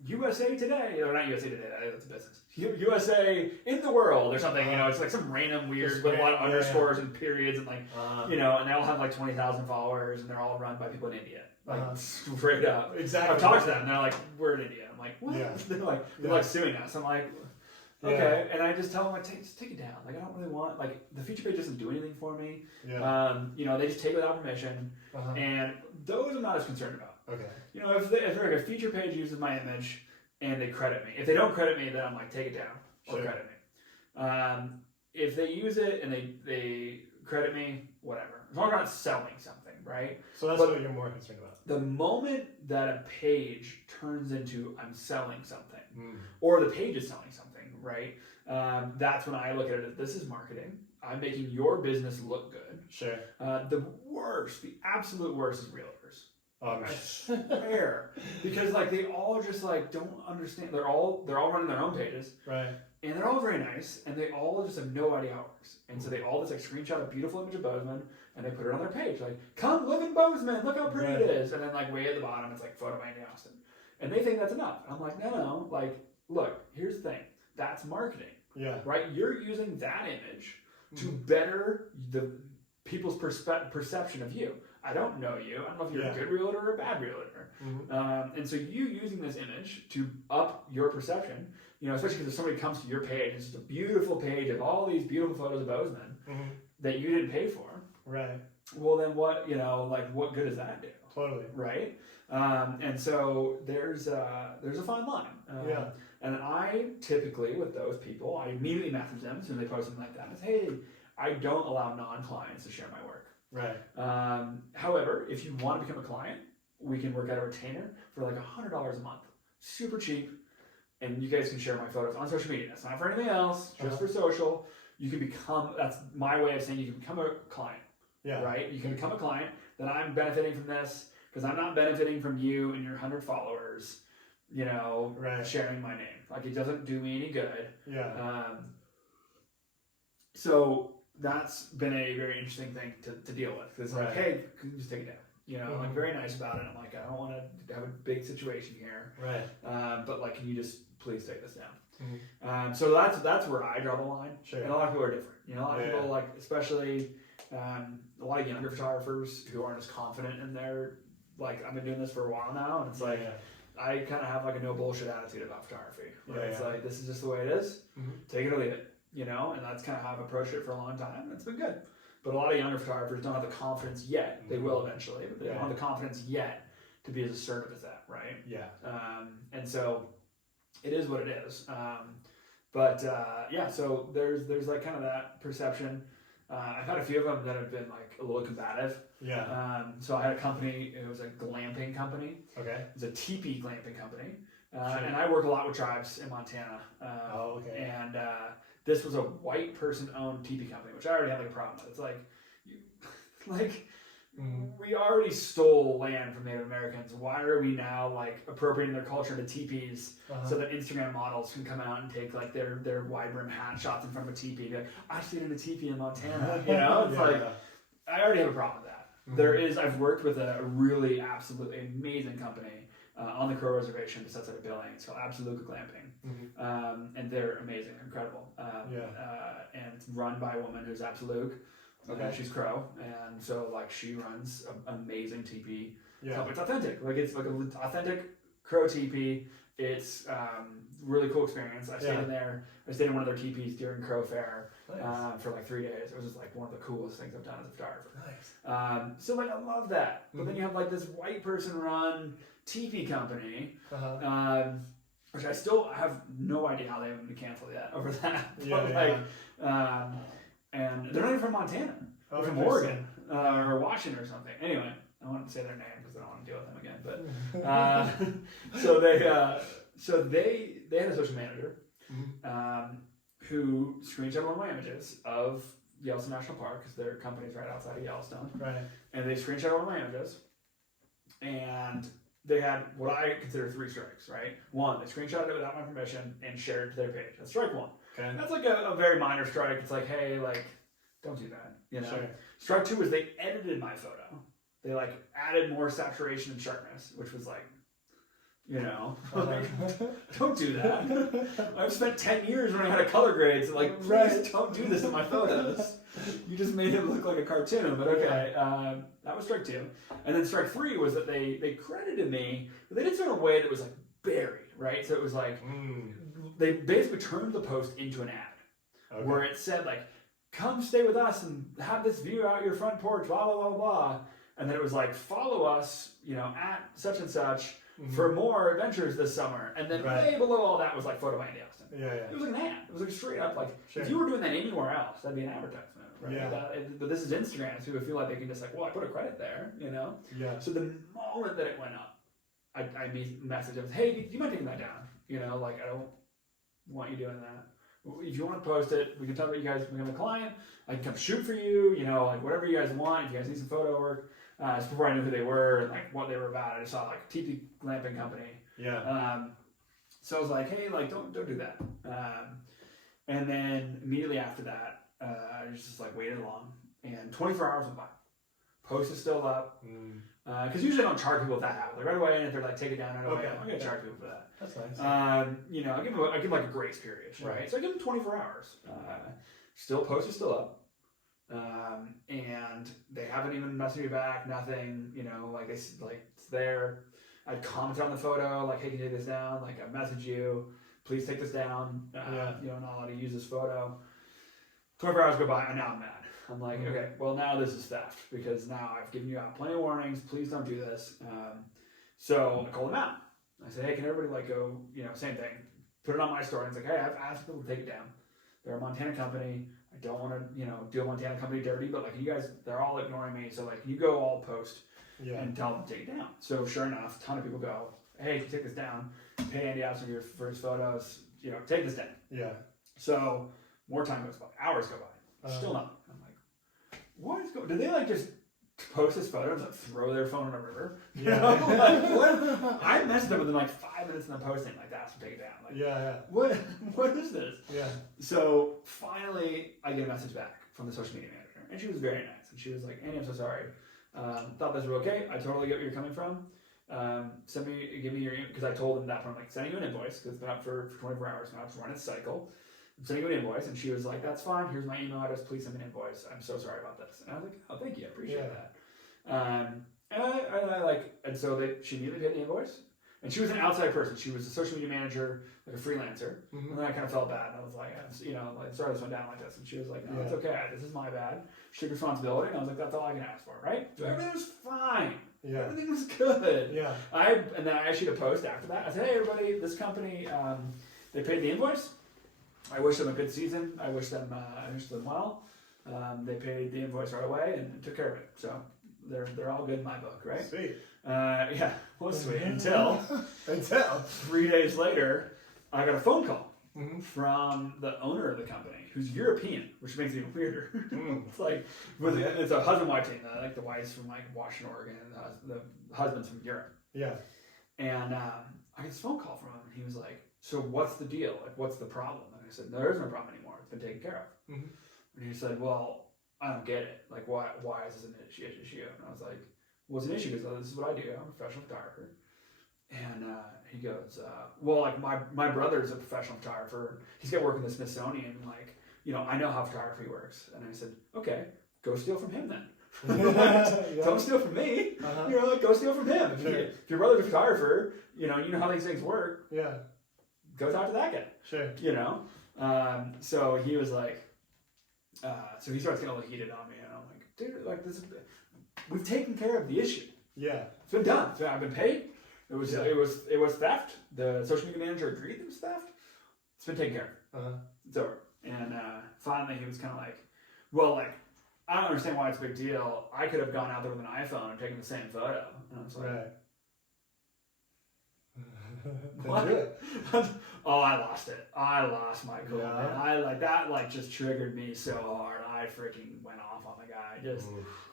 USA Today, or not USA Today, that's a business. USA in the world or something, it's like some random weird with a lot of underscores and periods and like, and they all have like 20,000 followers and they're all run by people in India. Like straight up. Exactly. I've talked to them and they're like, we're in India. I'm like, what? They're like suing us. I'm like, okay. And I just tell them, like, just take it down. Like, I don't really want, like, the feature page doesn't do anything for me. They just take it without permission. And those I'm not as concerned about. Okay. If like a feature page uses my image and they credit me. If they don't credit me, then I'm like, take it down or credit me. If they use it and they credit me, whatever. As long as I'm not selling something, right? So that's what you're more concerned about. The moment that a page turns into I'm selling something, or the page is selling something, right? That's when I look at it as this is marketing. I'm making your business look good. Sure. The absolute worst is realtors. I swear, because like they all just like don't understand. They're all running their own pages, right? And they're all very nice, and they all just have no idea how it works. And so they all just like screenshot a beautiful image of Bozeman, and they put it on their page, like, "Come live in Bozeman, look how pretty it is." And then like way at the bottom, it's like photo by Andy Austin, and they think that's enough. And I'm like, no, like, look, here's the thing, that's marketing, right? You're using that image to better the people's perception of you. I don't know you. I don't know if you're a good realtor or a bad realtor. And so you using this image to up your perception, especially because if somebody comes to your page, it's just a beautiful page of all these beautiful photos of Bozeman that you didn't pay for. Right. Well, then what, what good does that do? Totally. Right? And so there's a fine line. And I typically, with those people, I immediately message them as soon as they post something like that. I say, hey, I don't allow non-clients to share my work. Right. However, if you want to become a client, we can work out a retainer for like $100 a month. Super cheap. And you guys can share my photos on social media. It's not for anything else, just for social. You can become, that's my way of saying you can become a client. Right? You can become a client, then I'm benefiting from this because I'm not benefiting from you and your 100 followers, sharing my name. Like it doesn't do me any good. So that's been a very interesting thing to deal with. It's like, hey, can you just take it down? Like very nice about it. I'm like, I don't want to have a big situation here. Right. But like, can you just please take this down? So that's where I draw the line. Sure. And a lot of people are different. A lot of people like, especially a lot of younger photographers who aren't as confident in their, like, I've been doing this for a while now, and it's like, I kind of have like a no bullshit attitude about photography. It's like, this is just the way it is. Take it or leave it. And that's kind of how I've approached it for a long time, and it's been good. But a lot of younger photographers don't have the confidence yet. They will eventually, but they don't have the confidence yet to be as assertive as that, right? And so it is what it is. So there's like kind of that perception. I've had a few of them that have been like a little combative. So I had a company, it was a glamping company. Okay. It was a teepee glamping company. And I work a lot with tribes in Montana. And this was a white person-owned teepee company, which I already had like a problem with. It's like, we already stole land from Native Americans. Why are we now like appropriating their culture to teepees so that Instagram models can come out and take like their wide brim hat shots in front of a teepee? Like, I stayed in a teepee in Montana. I already have a problem with that. I've worked with a really absolutely amazing company on the Crow Reservation just outside of Billings. It's called Absolute Glamping. And they're amazing, they're incredible. And it's run by a woman who's absolute. Okay. She's Crow, and so like she runs an amazing TP. Yeah. So it's authentic. Like it's like an authentic Crow TP. It's really cool experience. I stayed in there. I stayed in one of their TPs during Crow Fair for like 3 days. It was just like one of the coolest things I've done as a photographer. Nice. So like I love that. But then you have like this white person run TP company, which I still have no idea how they haven't been canceled yet over that. And they're not even from Montana. They're from Oregon or Washington or something. Anyway, I won't say their name because I don't want to deal with them again. But so they had a social manager who screenshot one of my images of Yellowstone National Park because their company's right outside of Yellowstone. Right. And they screenshot one of my images, and they had what I consider 3 strikes. Right. 1, they screenshotted it without my permission and shared it to their page. That's strike 1. Okay. And that's like a very minor strike. It's like, hey, like, don't do that. You know. Sure. Strike 2 is they edited my photo. They like added more saturation and sharpness, which was like, you know, like, don't do that. I've spent 10 years learning how to color grade, so like, please don't do this in my photos. You just made it look like a cartoon, but okay. That was strike 2. And then strike 3 was that they credited me, but they did so in a way that was like buried, right? So it was like, they basically turned the post into an ad, where it said like, come stay with us and have this view out your front porch, blah, blah, blah, blah. And then it was like, follow us, you know, at such and such for more adventures this summer. And then way below all that was like photo by Andy Austin. It was like an ad. It was like straight up like, if you were doing that anywhere else, that'd be an advertisement, right? But this is Instagram, so people feel like they can just like, well, I put a credit there, you know? So the moment that it went up, I messaged him, hey, do you mind taking that down? You know, like, I don't want you doing that. If you want to post it, we can talk about you guys become a client. I can come shoot for you, you know, like whatever you guys want. If you guys need some photo work. Just before I knew who they were and like what they were about, I just saw like TP glamping company. So I was like, hey, like don't do that. And then immediately after that, I just like waited along, and 24 hours went by. Post is still up. Because usually I don't charge people if that happens. Like right away, and if they're like, take it down right away, I'm gonna charge people for that. That's nice. You know, I give like a grace period, right? So I give them 24 hours. Still, post is still up. And they haven't even messaged me back, nothing, you know, like it's there. I'd comment on the photo, like, hey, can you take this down? Like, I message you, please take this down. You know, not allowed to use this photo. 24 hours go by, and now I'm mad. I'm like, okay, well, now this is theft because now I've given you out plenty of warnings. Please don't do this. So I called them out. I said, hey, can everybody like go, you know, same thing. Put it on my story. And it's like, hey, I've asked people to take it down. They're a Montana company. I don't want to, you know, do a Montana company dirty, but like you guys, they're all ignoring me. So like you go all post and tell them to take it down. So sure enough, a ton of people go, hey, if you take this down, pay Andy Austin for his photos, you know, take this down. So more time goes by, hours go by, still nothing. I'm like, what is going? Did they like just post this photo and like throw their phone in a river? You know? Like, what? I messaged them within like 5 minutes in the posting, like that's to take it down. Like, what is this? So finally, I get a message back from the social media manager, and she was very nice. And she was like, Andy, I'm so sorry. Thought this was okay. I totally get where you're coming from. Give me your, because I told them that I'm like sending you an invoice because it's been up for 24 hours now. It's run its cycle. I'm sending you an invoice, and she was like, that's fine. Here's my email address. Please send me an invoice. I'm so sorry about this. And I was like, oh, thank you. I appreciate that. And so she immediately paid the invoice. And she was an outside person. She was a social media manager, like a freelancer. And then I kind of felt bad. I was like, you know, like, sorry this went down like this. And she was like, no, it's okay. This is my bad. She took responsibility. And I was like, that's all I can ask for, right? So everything was fine. Everything was good. And then I issued a post after that. I said, hey, everybody, this company, they paid the invoice. I wish them a good season. I wish them well. They paid the invoice right away and took care of it. So they're all good in my book, right? Sweet. Well, sweet. Until 3 days later, I got a phone call from the owner of the company, who's European, which makes it even weirder. It's like it's a husband-wife team. Like the wife's from like Washington, Oregon, and the husband's from Europe. And I got this phone call from him, and he was like, "So what's the deal? Like, what's the problem?" And I said, "No, there's no problem anymore. It's been taken care of." And he said, "Well, I don't get it. Like, why is this an issue?" And I was like, well, it's an issue because this is what I do. I'm a professional photographer. And he goes, well, like my brother's a professional photographer. He's got work in the Smithsonian. Like, I know how photography works. And I said, okay, go steal from him then. Don't steal from me. Like, go steal from him. If your brother's a photographer, you know how these things work. Yeah. Go talk to that guy. Sure. So he was like, so he starts getting a little heated on me, and I'm like, dude, like we've taken care of the issue. Yeah. It's been done. So I've been paid. It was theft. The social media manager agreed it was theft. It's been taken care of. It's over. And finally, he was kind of like, well, like, I don't understand why it's a big deal. I could have gone out there with an iPhone and taken the same photo. And I was like, what? Oh, I lost it. I lost my cool. Yeah. I like that. Like just triggered me so hard. I freaking went off on the guy. Just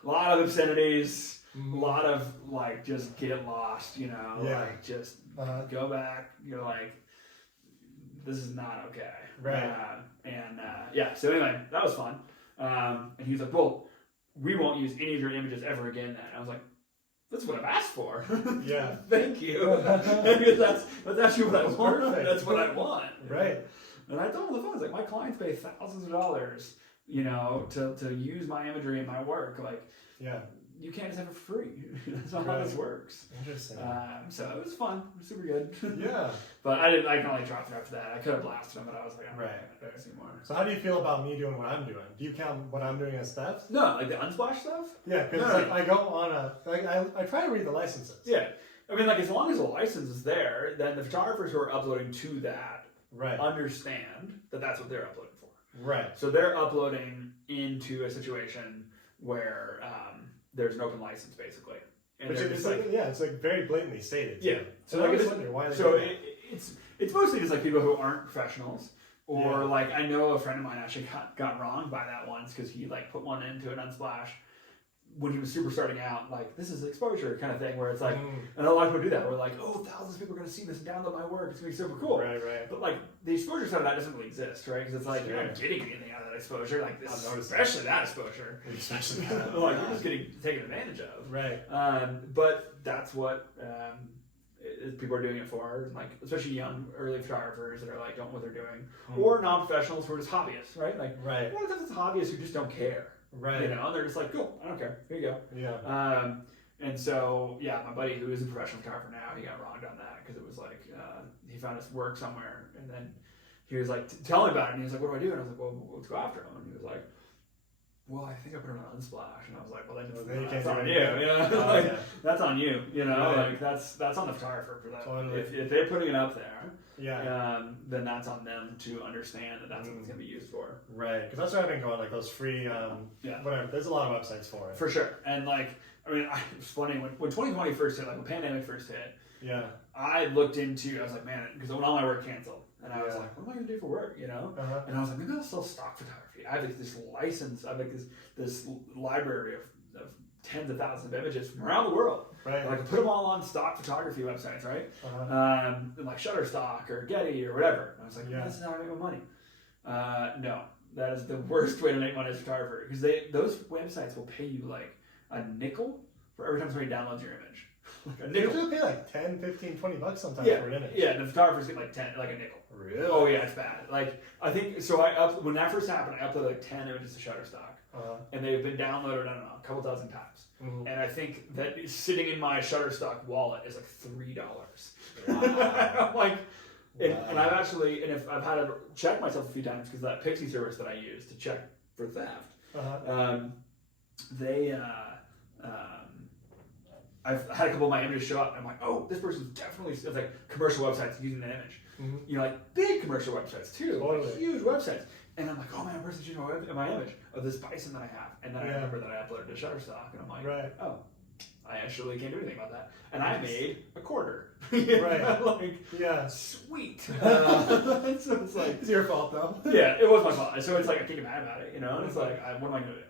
a lot of obscenities. A lot of like just get lost. Like just go back. You're like, this is not okay. Right. So anyway, that was fun. And he was like, well, we won't use any of your images ever again then. I was like, that's what I've asked for. Yeah. Thank you. that's actually what I want. Perfect. That's what I want. Right. And I told him on the phone, I was like, my clients pay thousands of dollars, to use my imagery and my work. Like, yeah. You can't just have it for free. That's not how this works. Interesting. So it was fun. It was super good. Yeah. But I kind of like dropped it after that. I could have blasted him, but I was like, I'm not going to do anymore. So how do you feel about me doing what I'm doing? Do you count what I'm doing as theft? No, like the Unsplash stuff? Yeah, because I go on I try to read the licenses. Yeah. I mean, like, as long as the license is there, then the photographers who are uploading to that understand that that's what they're uploading for. Right. So they're uploading into a situation where there's an open license, basically. And which is like, it's like very blatantly stated. Yeah. So I always wonder why they do that. It's mostly just like people who aren't professionals, or like I know a friend of mine actually got wronged by that once because he like put one into an Unsplash when he was super starting out, like this is exposure kind of thing where it's like, and a lot of people do that. We're like, oh, thousands of people are going to see this and download my work. It's going to be super cool. Right. But like the exposure side of that doesn't really exist, right? Because it's like you're not getting anything out of that exposure, like this, especially that exposure. Especially like you're just getting taken advantage of. Right. But that's what people are doing it for, like especially young early photographers that are like don't know what they're doing, or non-professionals who are just hobbyists, right? Like a lot of times it's hobbyists who just don't care. Right. They're just like, cool, I don't care. Here you go. Yeah. And so, my buddy who is a professional photographer now, he got wronged on that because it was like, he found his work somewhere and then he was like, tell me about it. And he was like, what do I do? And I was like, well, let's go after him. And he was like, well, I think I put it on Unsplash. And I was like, well, then that's on you. That's on you. Like that's on the photographer for that. Totally. If they're putting it up there, then that's on them to understand that that's what it's going to be used for. Right, because that's where I've been going, like those free, whatever. There's a lot of websites for it. For sure. And like, I mean, it's funny, when 2020 first hit, like when pandemic first hit, I looked into, I was like, man, because when all my work canceled, and I was like, what am I going to do for work, And I was like, maybe I'll sell stock photography. I have like this license, I have like this library of tens of thousands of images from around the world. Right. And I could put them all on stock photography websites, right? Like Shutterstock or Getty or whatever. And I was like, this is how I make my money. No, that is the worst way to make money as a photographer, because those websites will pay you like a nickel for every time somebody downloads your image. Like a nickel. They usually pay like 10, 15, 20 bucks sometimes for an image. Yeah, and the photographers get like 10, like a nickel. Really? Oh yeah, it's bad. Like I think so. When that first happened, I uploaded like 10 images to Shutterstock, and they've been downloaded, I don't know, a couple dozen times. And I think that sitting in my Shutterstock wallet is like $3. Wow. Like, and I've actually, and if I've had to check myself a few times because that Pixie service that I use to check for theft, I've had a couple of my images show up, and I'm like, oh, this person's definitely, it's like commercial websites using that image. Like big commercial websites too, like huge websites. And I'm like, oh man, person's using my image of this bison that I have. And then I remember that I uploaded to Shutterstock, and I'm like, oh, I actually can't do anything about that. And I made a quarter. Sweet. So it's like, it's your fault though. Yeah, it was my fault. So it's like, I can't get mad about it, And it's like, what am I going to do?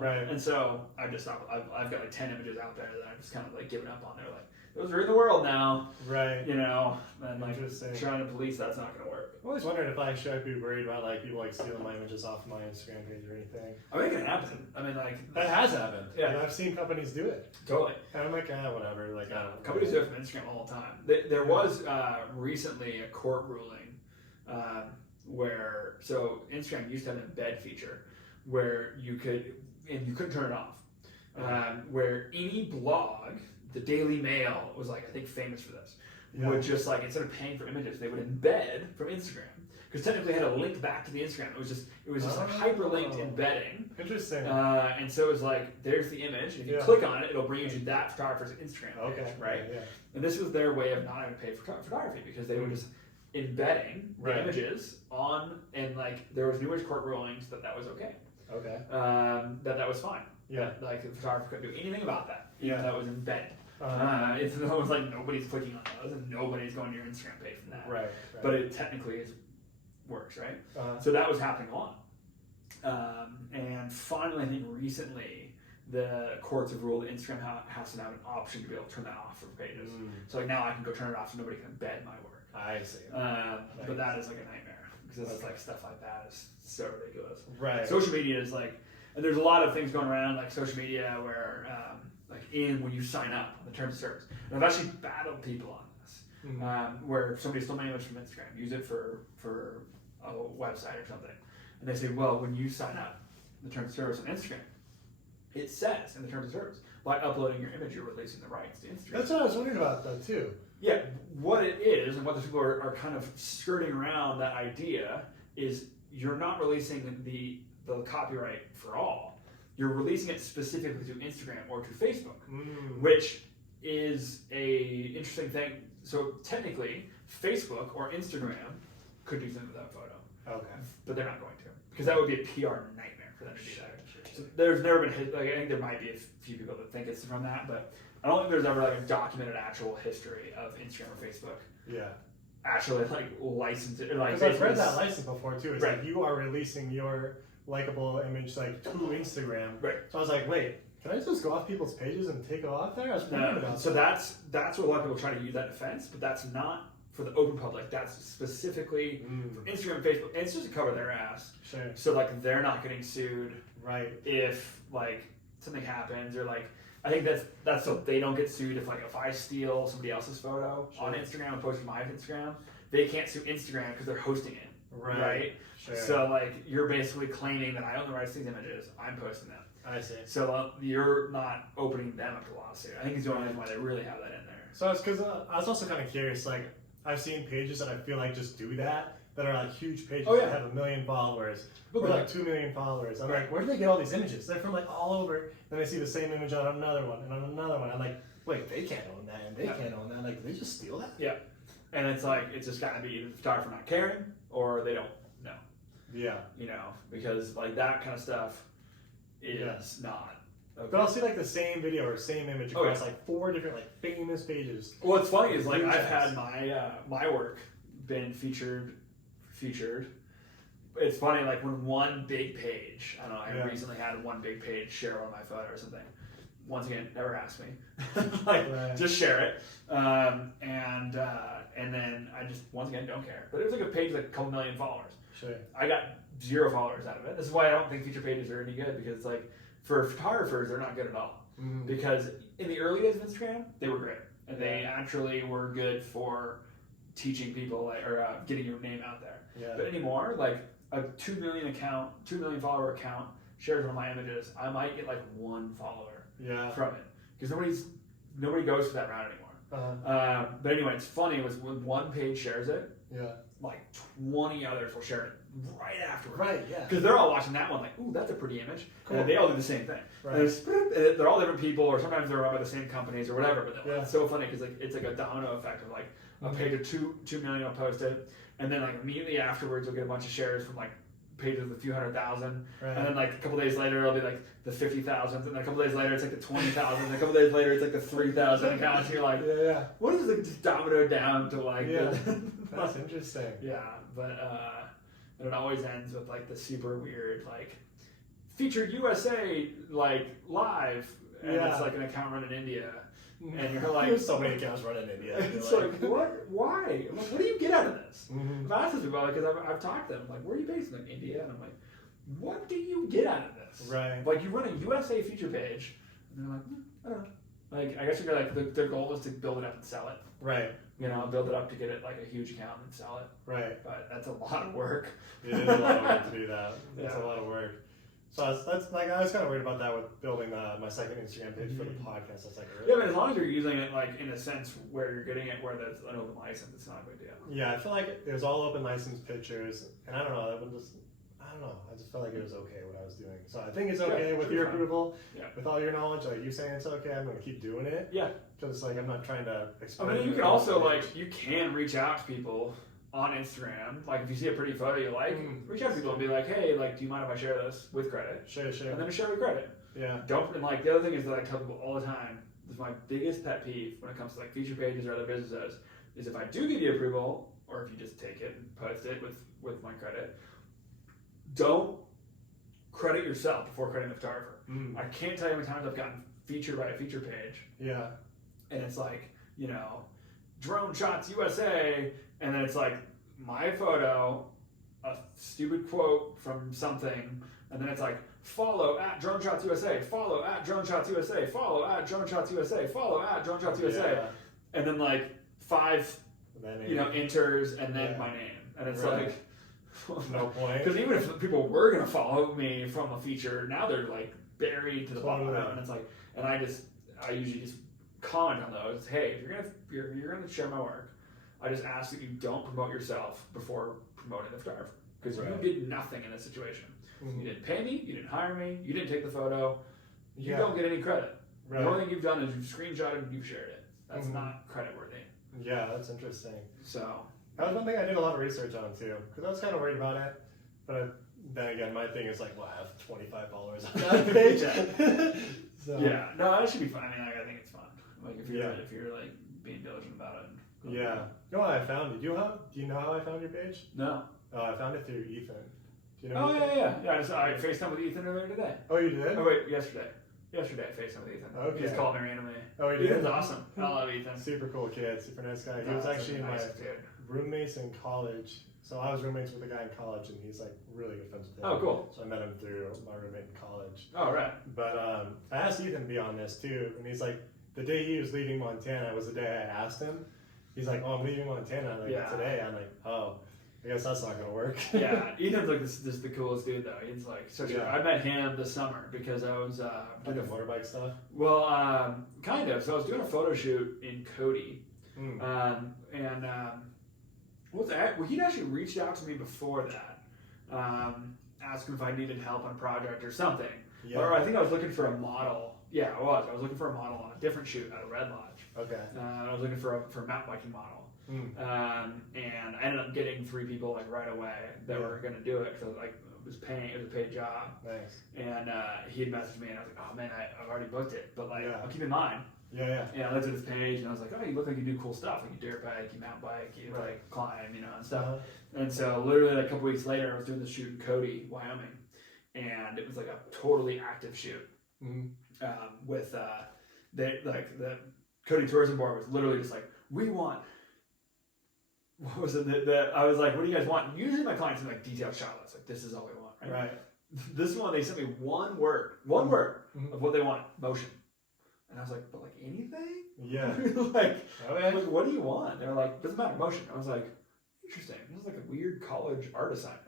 Right. And so I've just stopped. I've got like 10 images out there that I've just kind of like given up on. They're like, those are in the world now. Right. You know, and like Interesting. trying to police that's not going to work. I always wondered if I should be worried about like people like stealing my images off my Instagram page or anything. I mean, it can happen. I mean, like That has happened. Yeah. And I've seen companies do it. totally. And I'm like, whatever. Like, I don't know. Companies do it from Instagram all the time. There was recently a court ruling where Instagram used to have an embed feature where you couldn't turn it off. Where any blog, the Daily Mail was like, I think famous for this, would just like, instead of paying for images, they would embed from Instagram. Because technically it had a link back to the Instagram. It was just like hyperlinked embedding. Interesting. And so it was like, there's the image. And if you click on it, it'll bring you to that photographer's Instagram page, right? Yeah. And this was their way of not having to pay for photography because they were just embedding the images on, and like there was numerous court rulings that was okay. Okay. That was fine. Yeah. Like the photographer couldn't do anything about that. Yeah. That was embedded. It's almost like nobody's clicking on those and nobody's going to your Instagram page from that. Right. But it technically works, right? So that was happening a lot. And finally, I think recently, the courts have ruled that Instagram has to have an option to be able to turn that off for pages. So like now I can go turn it off so nobody can embed my work. I see. But that is like a nightmare because it's like stuff like that is so ridiculous. Right. Social media is like, and there's a lot of things going around like social media where when you sign up on the terms of service, and I've actually battled people on this, where somebody stole my image from Instagram, use it for a website or something, and they say, well, when you sign up the terms of service on Instagram, it says in the terms of service, by uploading your image, you're releasing the rights to Instagram. That's what I was wondering about though too. Yeah, what it is, and what those people are kind of skirting around that idea is you're not releasing the copyright for all. You're releasing it specifically to Instagram or to Facebook, which is a interesting thing. So technically, Facebook or Instagram could do something with that photo. Okay. But they're not going to, because that would be a PR nightmare for them to do that. So there's never been, I think there might be a few people that think it's from that, but I don't think there's ever like a documented actual history of Instagram or Facebook. Yeah. Actually, like license it. Like, I've read that license before too. It's right. like you are releasing your likable image like to Instagram. Right. So I was like, wait, can I just go off people's pages and take it off there? I was wondering about so that. that's what a lot of people try to use that defense, but that's not for the open public. That's specifically for Instagram and Facebook. And it's just to cover their ass. Sure. So like they're not getting sued. Right. If like something happens, or like I think that's so they don't get sued if I steal somebody else's photo on Instagram and post it to my Instagram, they can't sue Instagram because they're hosting it. Right. Sure. So like you're basically claiming that I own the rights to these images, I'm posting them. I see. So you're not opening them up to lawsuit. I think it's the only reason why they really have that in there. So it's because I was also kind of curious. Like I've seen pages that I feel like just do that are like huge pages that have 1 million followers or like 2 million followers. I'm like, where do they get all these images? They're from like all over. Then I see the same image on another one and on another one. I'm like, wait, they can't own that and they can't own that. Like, did they just steal that? Yeah. And it's like it's just gotta be either the photographer not caring or they don't know. Yeah. You know, because like that kind of stuff is not. Okay. But I'll see like the same video or same image across like 4 different like famous pages. What's funny is like I've had my work been featured. It's funny, like when one big page, I don't know, I recently had one big page share one of my photo or something. Once again, never ask me. Just share it. And then I just, once again, don't care. But it was like a page with like a couple million followers. Sure. I got 0 followers out of it. This is why I don't think feature pages are any good, because it's like, for photographers, they're not good at all. Because in the early days of Instagram, they were great. And they actually were good for teaching people or getting your name out there. Yeah. But anymore, like a 2 million follower account shares one of my images, I might get like 1 follower from it, because nobody goes for that route anymore. But anyway, it's funny was when one page shares it, like 20 others will share it right afterwards. Right. Yeah. Because they're all watching that one, like, ooh, that's a pretty image. Cool. And they all do the same thing. Right. They're all different people, or sometimes they're run by the same companies or whatever. But it's so funny because like it's like a domino effect of like a page of 2 million will post it, and then like immediately afterwards you'll get a bunch of shares from like pages with a few 100,000, and then like a couple days later it'll be like the 50,000, and then a couple days later it's like the 20,000, and a couple days later it's like the 3,000 accounts. And you're like, what is it just domino down to like? That's interesting. Yeah, but and it always ends with like the super weird like featured USA like live, and it's like an account run in India. and you're like, there's so many accounts running in India. It's like, what? Why? I'm like, what do you get out of this? Mm-hmm. I've asked this people because I've talked to them. I'm like, where are you based? I'm like, India. And I'm like, what do you get out of this? Right. Like, you run a USA feature page, and they're like, I don't know. Like, I guess you're like, their goal is to build it up and sell it. Right. You know, build it up to get it like a huge account and sell it. Right. But that's a lot of work. It is a lot of work to do that. It's Yeah. a lot of work. So that's like, I was kind of worried about that with building my second Instagram page for the podcast. That's like, Yeah, but as long as you're using it like in a sense where you're getting it where that's an open license, it's not a big deal. Yeah, I feel like it was all open license pictures, and I don't know, that one just, I don't know, I just felt like it was okay what I was doing. So I think it's okay with your approval, with all your knowledge, like you saying it's okay, I'm gonna keep doing it. Yeah. Just like I'm not trying to I explain. mean, you can also like you can reach out to people on Instagram. Like if you see a pretty photo you like, reach out to people and be like, hey, like, do you mind if I share this with credit? Share. And then share with credit. Yeah. Don't, and like the other thing is that I tell people all the time, this is my biggest pet peeve when it comes to like feature pages or other businesses, is if I do give you approval, or if you just take it and post it with my credit, don't credit yourself before crediting the photographer. I can't tell you how many times I've gotten featured by a feature page. Yeah. And it's like, you know, drone shots USA, and then it's like my photo, a stupid quote from something, and then it's like follow at drone shots USA, follow at drone shots USA, follow at drone shots USA, follow at drone shots USA, and then like 5 enters and then my name, and it's like no point. Because even if people were gonna follow me from a feature, now they're like buried to the bottom, and it's like, and I usually just comment on those. Hey, if you're gonna share my work, I just ask that you don't promote yourself before promoting the photographer, because you did nothing in this situation. You didn't pay me, you didn't hire me, you didn't take the photo, you don't get any credit. The only thing you've done is you've screenshotted and you've shared it. That's not credit worthy. Yeah, that's interesting. So that was one thing I did a lot of research on too, because I was kind of worried about it. But then again, my thing is like, well, I have 25 followers on that page. So. Yeah, no, that should be fun. I mean, like, I think it's fun. Like if you're like being diligent about it. Yeah. You know how I found it? Do you know how I found your page? No. Oh, I found it through Ethan. Do you know? Oh yeah. I FaceTimed with Ethan earlier today. Oh, you did? Oh wait, yesterday. Yesterday I FaceTimed with Ethan. Okay. He just called me randomly. Oh, he did? Ethan's awesome. I love Ethan. Super cool kid, super nice guy. He was actually my roommates in college. So I was roommates with a guy in college, and he's like really good friends with him. Oh, cool. So I met him through my roommate in college. Oh, right. But I asked Ethan to be on this too, and he's like, the day he was leaving Montana was the day I asked him. He's like, oh, I'm leaving Montana today. I'm like, oh, I guess that's not gonna work. Yeah, Ethan's like this the coolest dude though. He's like such a. I met him this summer because I was doing motorbike stuff. Well, kind of. So I was doing a photo shoot in Cody, what's that? Well, he'd actually reached out to me before that, asking if I needed help on a project or something. Yeah. Or I think I was looking for a model. Yeah, I was. I was looking for a model on a different shoot at a Red Lodge. Okay. I was looking for a mountain biking model. And I ended up getting 3 people like right away that were going to do it because like it was a paid job. Nice. And he had messaged me and I was like, oh man, I've already booked it, but like I'll keep in mind. Yeah. And I looked at his page and I was like, oh, you look like you do cool stuff, like you dirt bike, you mountain bike, you like climb, and stuff. And so literally like, a couple weeks later, I was doing the shoot in Cody, Wyoming, and it was like a totally active shoot with the Cody Tourism Board was literally just like, we want. What was it that I was like, what do you guys want? Usually my clients send like detailed shot lists, like this is all we want, right? This one they sent me one word of what they want, motion. And I was like, but like anything? Yeah. like what do you want? They're like, doesn't matter, motion. I was like, interesting. This is like a weird college art assignment,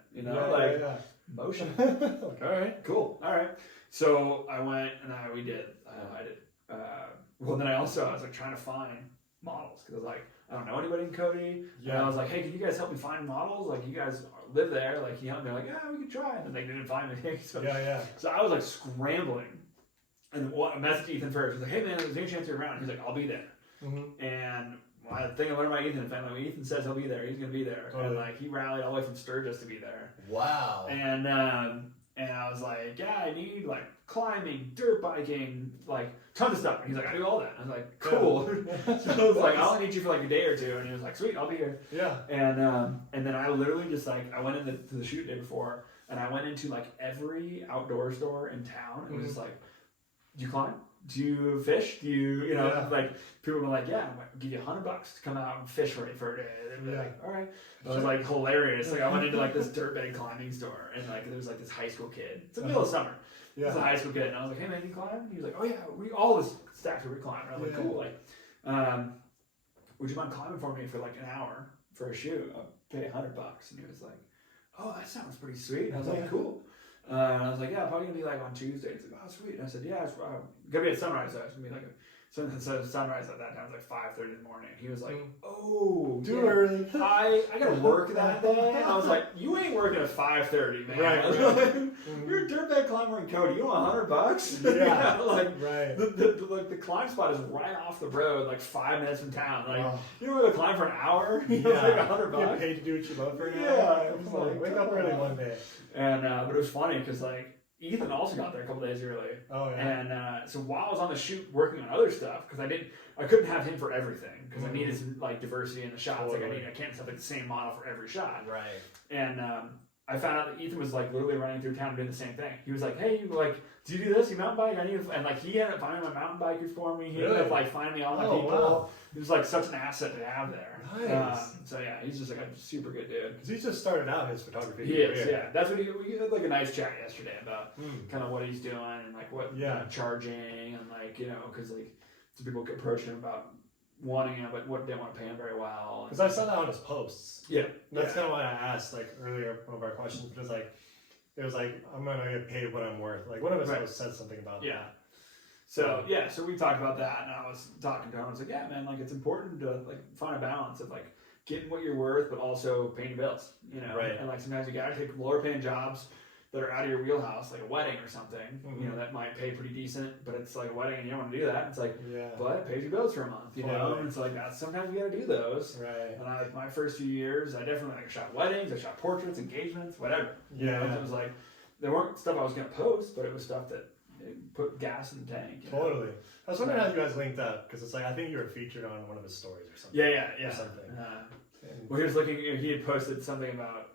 motion. Like, all right, cool. All right. So I went and I did. Well, then I was like trying to find models because I was like, I don't know anybody in Cody. Yeah. And I was like, hey, can you guys help me find models? Like, you guys live there. Like, you know, and they're like, yeah, we can try. And then they didn't find anything. So I was like scrambling. And I messaged Ethan first. I was like, hey man, there's any chance you're around? He's like, I'll be there. And the thing I learned about Ethan, when Ethan says he'll be there, he's gonna be there. And like he rallied all the way from Sturgis to be there. Wow. And I was like, yeah, I need like climbing, dirt biking, like tons of stuff. And he's like, I do all that. I was like, cool. So I was like, I'll need you for like a day or two. And he was like, sweet, I'll be here. Yeah. And then I literally just like I went into the shoot day before, and I went into like every outdoor store in town and was just like do you climb? Do you fish? Do you know, like people were like, yeah, I'll give you $100 to come out and fish for me for a day. And they'd be like, all right. It was like hilarious. Like I went into like this dirtbag climbing store and like there was like this high school kid. It's the middle of summer. Yeah. It's a high school kid. And I was like, hey man, you climb? And he was like, oh yeah, all this staff we climb. And I was like, cool. Like, would you mind climbing for me for like an hour for a shoot? I'll pay $100. And he was like, oh, that sounds pretty sweet. And I was like, cool. And I was like, yeah, probably gonna be like on Tuesday. He's like, oh, sweet. And I said, yeah, it's gonna be at sunrise. So it's gonna be like sunrise at that time. It was like 5:30 in the morning. He was like, oh, too early. I gotta work that day. And I was like, you ain't working at 5:30, man. Right. You're a dirtbag climber in Cody. You want $100? Yeah. Like the climb spot is right off the road, like 5 minutes from town. Like you don't want to climb for an hour. You like $100. Get paid to do what you love for an hour. Yeah. It was like, wake up early one day. And but it was funny because like Ethan also got there a couple days early. Oh yeah. And so while I was on the shoot working on other stuff, because I couldn't have him for everything because I needed some like diversity in the shots. Totally. Like I can't have like the same model for every shot. Right. And I found out that Ethan was like literally running through town doing the same thing. He was like, hey, like, do you do this? You mountain bike? And like he ended up finding my mountain bikers for me. He ended up like finding me all my people. Wow. He was like such an asset to have there. Nice. So yeah, he's just like a super good dude. Because he's just started out his photography. He is, yeah. That's what we had like a nice chat yesterday about kind of what he's doing and like what charging and like, you know, because like some people approach him about wanting him, but what they want to pay him very well. Because I saw that on his posts. Yeah. That's kind of why I asked like earlier one of our questions, because like it was like I'm gonna get paid what I'm worth. Like one of us said something about that. So so we talked about that, and I was talking to him. I was like, yeah, man, like it's important to like find a balance of like getting what you're worth, but also paying your bills. You know, and like sometimes you gotta take lower paying jobs that are out of your wheelhouse, like a wedding or something, you know, that might pay pretty decent, but it's like a wedding and you don't want to do that. It's like, but it pays your bills for a month, you know? And it's like, sometimes you got to do those. Right. And I, like my first few years, I definitely like shot weddings, I shot portraits, engagements, whatever. You know, it was like, there weren't stuff I was going to post, but it was stuff that put gas in the tank. Totally. I was wondering how you guys linked up, because it's like, I think you were featured on one of his stories or something. Yeah. Or something. Well, he was looking, he had posted something about,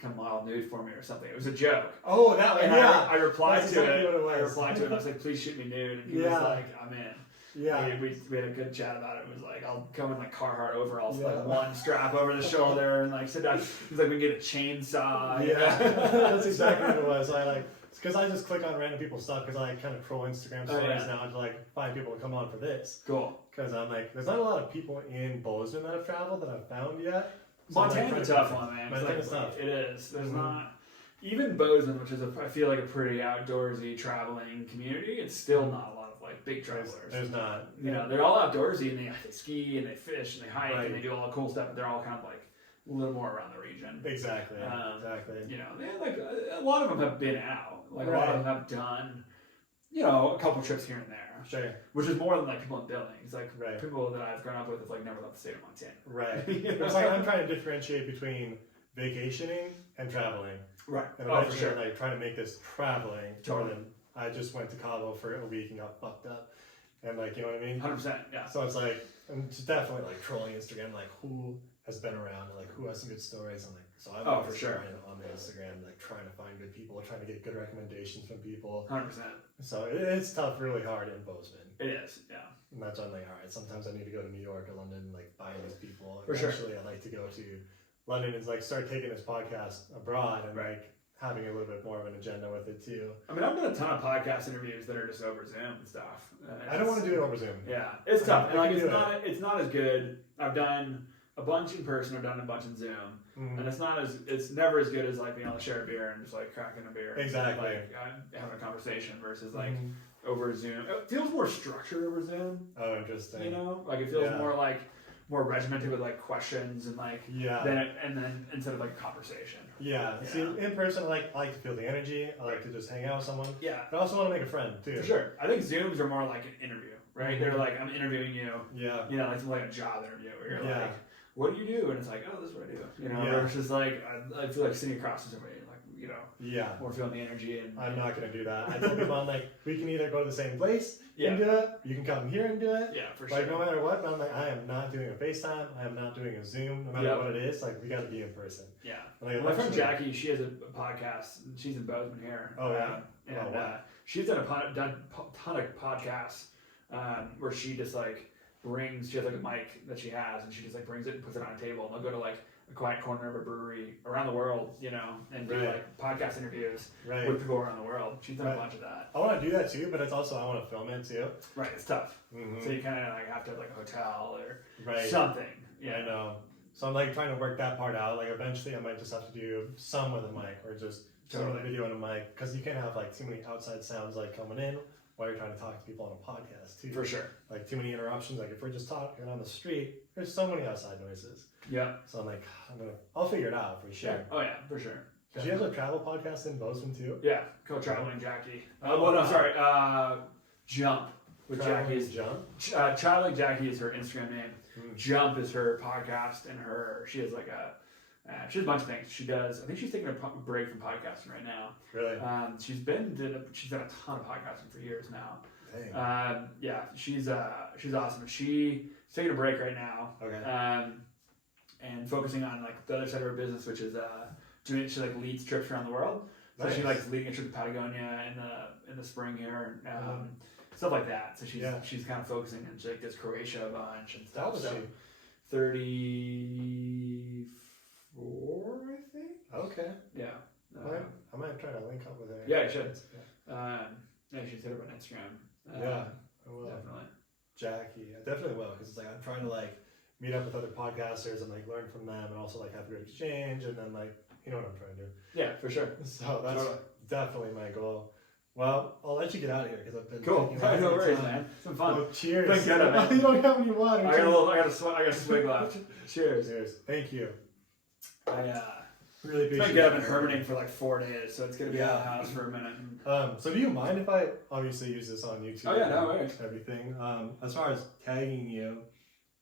kind of model nude for me or something. It was a joke. Oh, that one. And I replied That's to exactly it. What it was. I replied to it. I was like, "Please shoot me nude." And he was like, "I'm in." Yeah. We had a good chat about it. It was like, I'll come in like Carhartt overalls, like one strap over the shoulder, and like sit down. He's like, we can get a chainsaw. Yeah. That's exactly what it was. I like because I just click on random people's stuff because I kind of troll Instagram stories now to like find people to come on for this. Cool. Because I'm like, there's not a lot of people in Bozeman that have traveled that I've found yet. So Montana's a tough one, man. Montana's tough. It is. There's not even Bozeman, which is I feel like a pretty outdoorsy traveling community. It's still not a lot of like big travelers. There's not. You know, they're all outdoorsy and they ski and they fish and they hike and they do all the cool stuff. But they're all kind of like a little more around the region. Exactly. Exactly. You know, like a lot of them have been out. Like a lot of them have done, you know, a couple trips here and there. Sure. Which is more than like people in Billings. Like people that I've grown up with have like never left the state of Montana. Right. It's like I'm trying to differentiate between vacationing and traveling. Right. And eventually like trying to make this traveling. Totally. I just went to Cabo for a week and got fucked up. And like, you know what I mean? 100%, yeah. So it's like, I'm just definitely like trolling Instagram, like who has been around, like who has some good stories. I'm like, so I'm for sure on the Instagram, like trying to find good people, trying to get good recommendations from people. 100%. So it's tough, really hard in Bozeman. It is, yeah. And that's why I'm like, all right, sometimes I need to go to New York or London and like find these people. For Eventually, I'd like to go to London and like start taking this podcast abroad and like having a little bit more of an agenda with it too. I mean, I've done a ton of podcast interviews that are just over Zoom and stuff. I don't want to do it over Zoom. Yeah, it's tough. And like, it's not as good. I've done a bunch in person. I've done a bunch in Zoom, and it's never as good as like being able to share a beer and just like cracking a beer. Exactly. And, like having a conversation versus like over Zoom. It feels more structured over Zoom. Oh, interesting. You know, like it feels more regimented with like questions and like then instead of like a conversation. Yeah. See, in person, I like to feel the energy. I like to just hang out with someone. Yeah. But I also want to make a friend too. For sure. I think Zooms are more like an interview, right? They're like, I'm interviewing you. Yeah. You know, it's like a job interview where you're like, what do you do? And it's like, oh, this is what I do. You know, versus like, I feel like sitting across from somebody, like, more feeling the energy. And I'm not gonna do that. I told them I'm like, we can either go to the same place and do it, you can come here and do it. Yeah, for sure. Like no matter what, I'm like, I am not doing a FaceTime. I am not doing a Zoom. No matter what it is, like we got to be in person. Yeah. Like, my friend Jackie, she has a podcast. And she's in Bozeman here. Oh yeah. And she's done a ton of podcasts where she just like brings. She has like a mic that she has, and she just like brings it and puts it on a table. And they'll go to like a quiet corner of a brewery around the world, and do like podcast interviews with people around the world. She's done a bunch of that. I want to do that too, but it's also I want to film it too. Right, it's tough. Mm-hmm. So you kind of like have to have like a hotel or something. Yeah, I know. So I'm like trying to work that part out. Like eventually, I might just have to do some with a mic or just some of the video on a mic because you can't have like too many outside sounds like coming in while you're trying to talk to people on a podcast too. For sure. Like too many interruptions. Like if we're just talking on the street, there's so many outside noises. Yeah. So I'm like, I'll figure it out for sure. Yeah. Oh yeah, for sure. Did you have a travel podcast in Bozeman too? Yeah, called Traveling Jackie. Jump with Jackie's Jump. Traveling Jackie is her Instagram name. Jump is her podcast, and she has like she has a bunch of things. She does. I think she's taking a break from podcasting right now. Really? She's done a ton of podcasting for years now. Dang. Yeah, she's awesome. She's taking a break right now. Okay. And focusing on like the other side of her business, which is she like leads trips around the world. So she likes leading a trip to Patagonia in the spring here, stuff like that. So she's kind of focusing, and she like does Croatia a bunch and stuff. How old is she? 34, I think. Okay. Yeah. I might try to link up with her. Yeah, you should. She's hit her on Instagram. Yeah, I will. Definitely. Jackie, I definitely will, because it's like I'm trying to like meet up with other podcasters and like learn from them, and also like have a good exchange, and then like you know what I'm trying to do. Yeah, for sure. So that's definitely my goal. Well, I'll let you get out of here because I've been cool. No worries, man. Some fun. Oh, cheers. Thank you, man. You don't have any water. I got a swig left. Cheers. Cheers. Thank you. Really appreciate it. I've been hermiting for like 4 days, so it's gonna be out of the house for a minute. So do you mind if I obviously use this on YouTube? Oh yeah, no worries. Everything. As far as tagging you,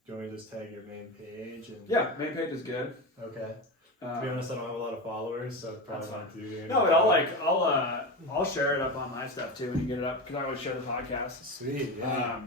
do you want me to just tag your main page? And... Yeah, main page is good. Okay. To be honest, I don't have a lot of followers, so probably not do. No, but I'll share it up on my stuff too when you get it up, because I always share the podcast. Sweet. Yeah.